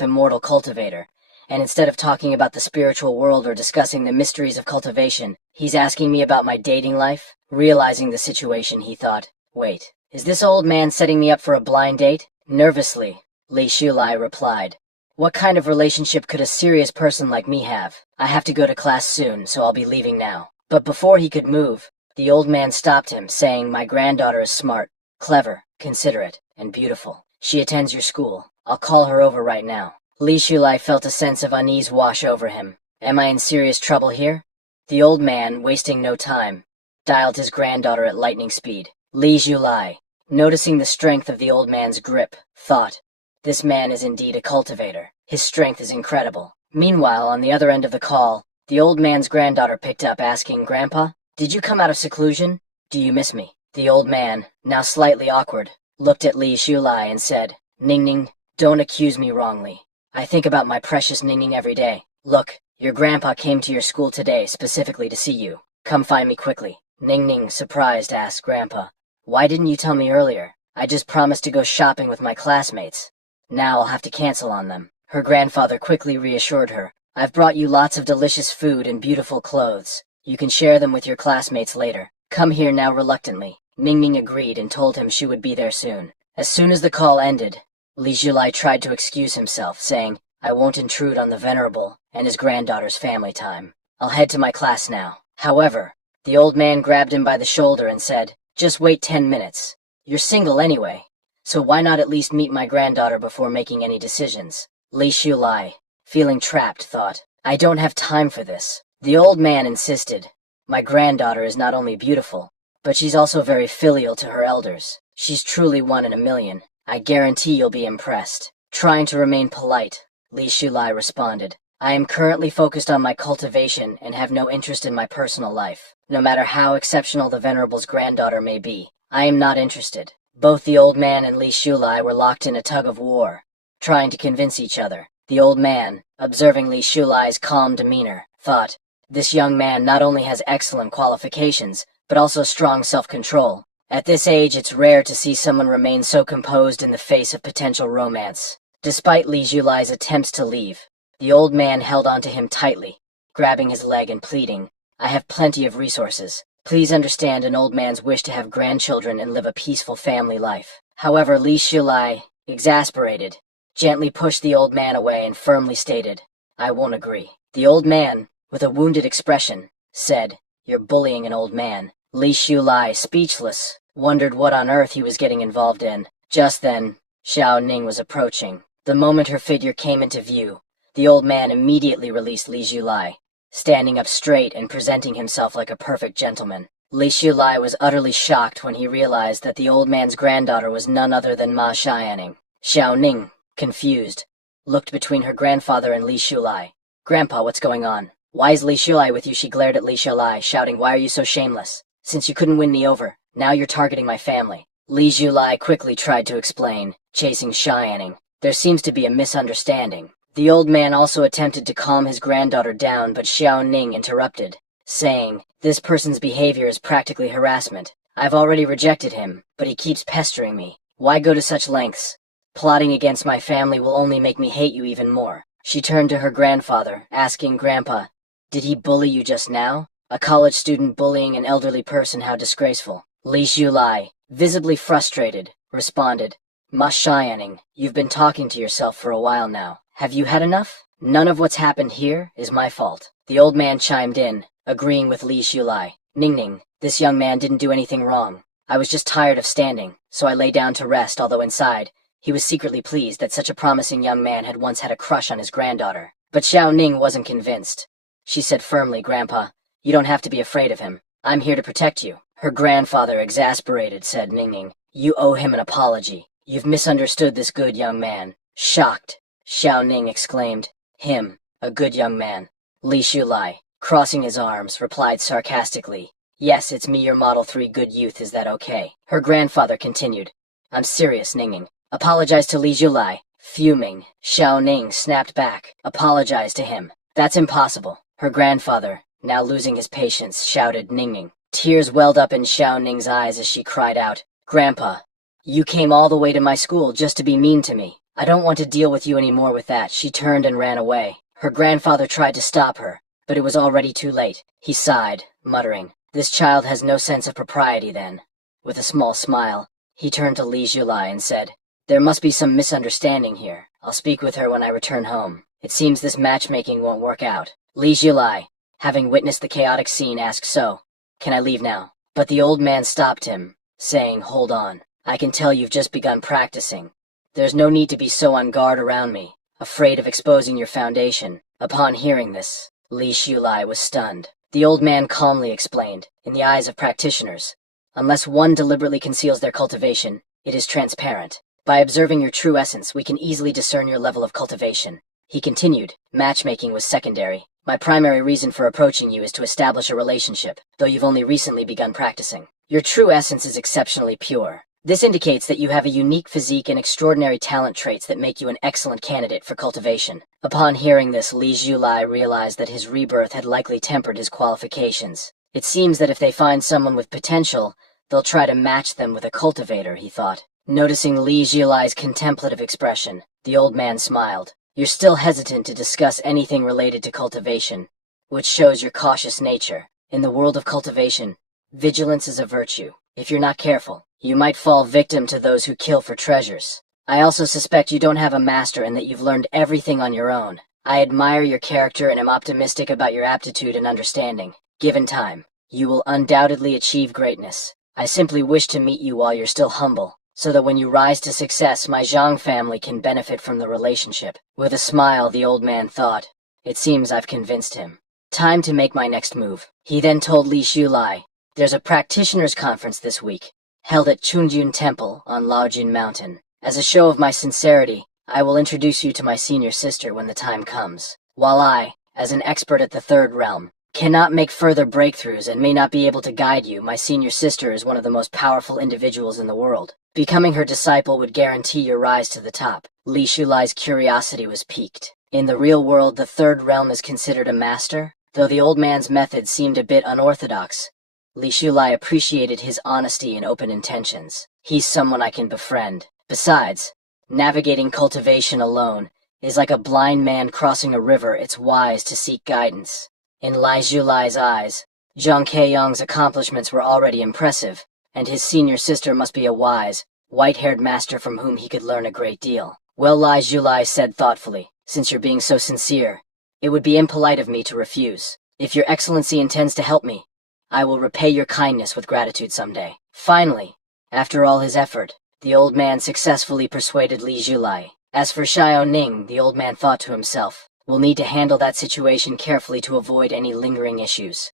immortal cultivator, and instead of talking about the spiritual world or discussing the mysteries of cultivation, he's asking me about my dating life? Realizing the situation, he thought, wait, is this old man setting me up for a blind date? Nervously, Li Shulai replied, "What kind of relationship could a serious person like me have? I have to go to class soon, so I'll be leaving now." But before he could move, the old man stopped him, saying, "My granddaughter is smart, clever, considerate. and beautiful. She attends your school. I'll call her over right now. Li Shulai felt a sense of unease wash over him. Am I in serious trouble here? The old man, wasting no time, dialed his granddaughter at lightning speed. Li Shulai, noticing the strength of the old man's grip, thought, this man is indeed a cultivator. His strength is incredible. Meanwhile, on the other end of the call, the old man's granddaughter picked up, asking, Grandpa, did you come out of seclusion? Do you miss me? The old man, now slightly awkward, looked at Li Shulai and said, Ning Ning, don't accuse me wrongly. I think about my precious Ning Ning every day. Look, your grandpa came to your school today specifically to see you. Come find me quickly. Ning Ning, surprised, asked Grandpa, why didn't you tell me earlier? I just promised to go shopping with my classmates. Now I'll have to cancel on them. Her grandfather quickly reassured her, I've brought you lots of delicious food and beautiful clothes. You can share them with your classmates later. Come here now. Reluctantly, Ning Ning agreed and told him she would be there soon. As soon as the call ended, Li Shulai tried to excuse himself, saying, I won't intrude on the venerable and his granddaughter's family time. I'll head to my class now. However, the old man grabbed him by the shoulder and said, just wait 10 minutes. You're single anyway, so why not at least meet my granddaughter before making any decisions? Li Shulai, feeling trapped, thought, I don't have time for this. The old man insisted, my granddaughter is not only beautiful, but she's also very filial to her elders. She's truly one in a million. I guarantee you'll be impressed. Trying to remain polite, Li Shulai responded, I am currently focused on my cultivation and have no interest in my personal life. No matter how exceptional the venerable's granddaughter may be, I am not interested. Both the old man and Li Shulai were locked in a tug of war, trying to convince each other. The old man, observing Li Shulai's calm demeanor, thought, this young man not only has excellent qualifications, but also strong self-control. At this age, it's rare to see someone remain so composed in the face of potential romance. Despite Li Shulai's attempts to leave, the old man held onto him tightly, grabbing his leg and pleading, I have plenty of resources. Please understand an old man's wish to have grandchildren and live a peaceful family life. However, Li Shulai, exasperated, gently pushed the old man away and firmly stated, I won't agree. The old man, with a wounded expression, said, you're bullying an old man. Li Shulai, speechless, wondered what on earth he was getting involved in. Just then, Xiao Ning was approaching. The moment her figure came into view, the old man immediately released Li Shulai, standing up straight and presenting himself like a perfect gentleman. Li Shulai was utterly shocked when he realized that the old man's granddaughter was none other than Ma Xiaoning. Xiao Ning, confused, looked between her grandfather and Li Shulai. Grandpa, what's going on? Why is Li Shulai with you? She glared at Li Shulai, shouting, why are you so shameless? Since you couldn't win me over, now you're targeting my family. Li Shulai quickly tried to explain, chasing Xiaoning. There seems to be a misunderstanding. The old man also attempted to calm his granddaughter down, but Xiao Ning interrupted, saying, this person's behavior is practically harassment. I've already rejected him, but he keeps pestering me. Why go to such lengths? Plotting against my family will only make me hate you even more. She turned to her grandfather, asking, Grandpa, did he bully you just now? A college student bullying an elderly person, how disgraceful. Li Shulai, visibly frustrated, responded, Ma Xiaoning, you've been talking to yourself for a while now. Have you had enough? None of what's happened here is my fault. The old man chimed in, agreeing with Li Shulai. Ning Ning, this young man didn't do anything wrong. I was just tired of standing, so I lay down to rest, although inside, he was secretly pleased that such a promising young man had once had a crush on his granddaughter. But Xiao Ning wasn't convinced. She said firmly, Grandpa, you don't have to be afraid of him. I'm here to protect you. Her grandfather, exasperated, said, Ning Ning, you owe him an apology. You've misunderstood this good young man. Shocked, Xiao Ning exclaimed, him, a good young man. Li Shulai, crossing his arms, replied sarcastically, yes, it's me, your Model 3 good youth, is that okay? Her grandfather continued, I'm serious, Ning Ning. Apologize to Li Shulai. Fuming, Xiao Ning snapped back, apologize to him. That's impossible. Her grandfather, now losing his patience, shouted, Ning Ning. Tears welled up in Xiao Ning's eyes as she cried out, Grandpa, you came all the way to my school just to be mean to me. I don't want to deal with you anymore with that. She turned and ran away. Her grandfather tried to stop her, but it was already too late. He sighed, muttering, this child has no sense of propriety then. With a small smile, he turned to Li Shulai and said, there must be some misunderstanding here. I'll speak with her when I return home. It seems this matchmaking won't work out. Li Shulai, having witnessed the chaotic scene, asked, so, can I leave now? But the old man stopped him, saying, hold on. I can tell you've just begun practicing. There's no need to be so on guard around me, afraid of exposing your foundation." Upon hearing this, Li Shulai was stunned. The old man calmly explained, "In the eyes of practitioners, unless one deliberately conceals their cultivation, it is transparent. By observing your true essence, we can easily discern your level of cultivation." He continued, "Matchmaking was secondary. My primary reason for approaching you is to establish a relationship, though you've only recently begun practicing. Your true essence is exceptionally pure. This indicates that you have a unique physique and extraordinary talent traits that make you an excellent candidate for cultivation." Upon hearing this, Li Shulai realized that his rebirth had likely tempered his qualifications. It seems that if they find someone with potential, they'll try to match them with a cultivator, he thought. Noticing Li Shulai's contemplative expression, the old man smiled. "You're still hesitant to discuss anything related to cultivation, which shows your cautious nature. In the world of cultivation, vigilance is a virtue. If you're not careful, you might fall victim to those who kill for treasures. I also suspect you don't have a master and that you've learned everything on your own. I admire your character and am optimistic about your aptitude and understanding. Given time, you will undoubtedly achieve greatness. I simply wish to meet you while you're still humble, so that when you rise to success, my Zhang family can benefit from the relationship." With a smile, the old man thought, "It seems I've convinced him. Time to make my next move." He then told Li Shulai, "There's a practitioners' conference this week, held at Chunjun Temple on Laojun Mountain. As a show of my sincerity, I will introduce you to my senior sister when the time comes. While I, as an expert at the third realm, cannot make further breakthroughs and may not be able to guide you, my senior sister is one of the most powerful individuals in the world. Becoming her disciple would guarantee your rise to the top." Li Shulai's curiosity was piqued. In the real world, the third realm is considered a master? Though the old man's methods seemed a bit unorthodox, Li Shulai appreciated his honesty and open intentions. "He's someone I can befriend. Besides, navigating cultivation alone is like a blind man crossing a river. It's wise to seek guidance." In Li Shulai's eyes, Zhang Keiyang's accomplishments were already impressive, and his senior sister must be a wise, white-haired master from whom he could learn a great deal. "Well," Li Shulai said thoughtfully, "since you're being so sincere, it would be impolite of me to refuse. If your excellency intends to help me, I will repay your kindness with gratitude someday." Finally, after all his effort, the old man successfully persuaded Li Shulai. As for Xiao Ning, the old man thought to himself, "We'll need to handle that situation carefully to avoid any lingering issues."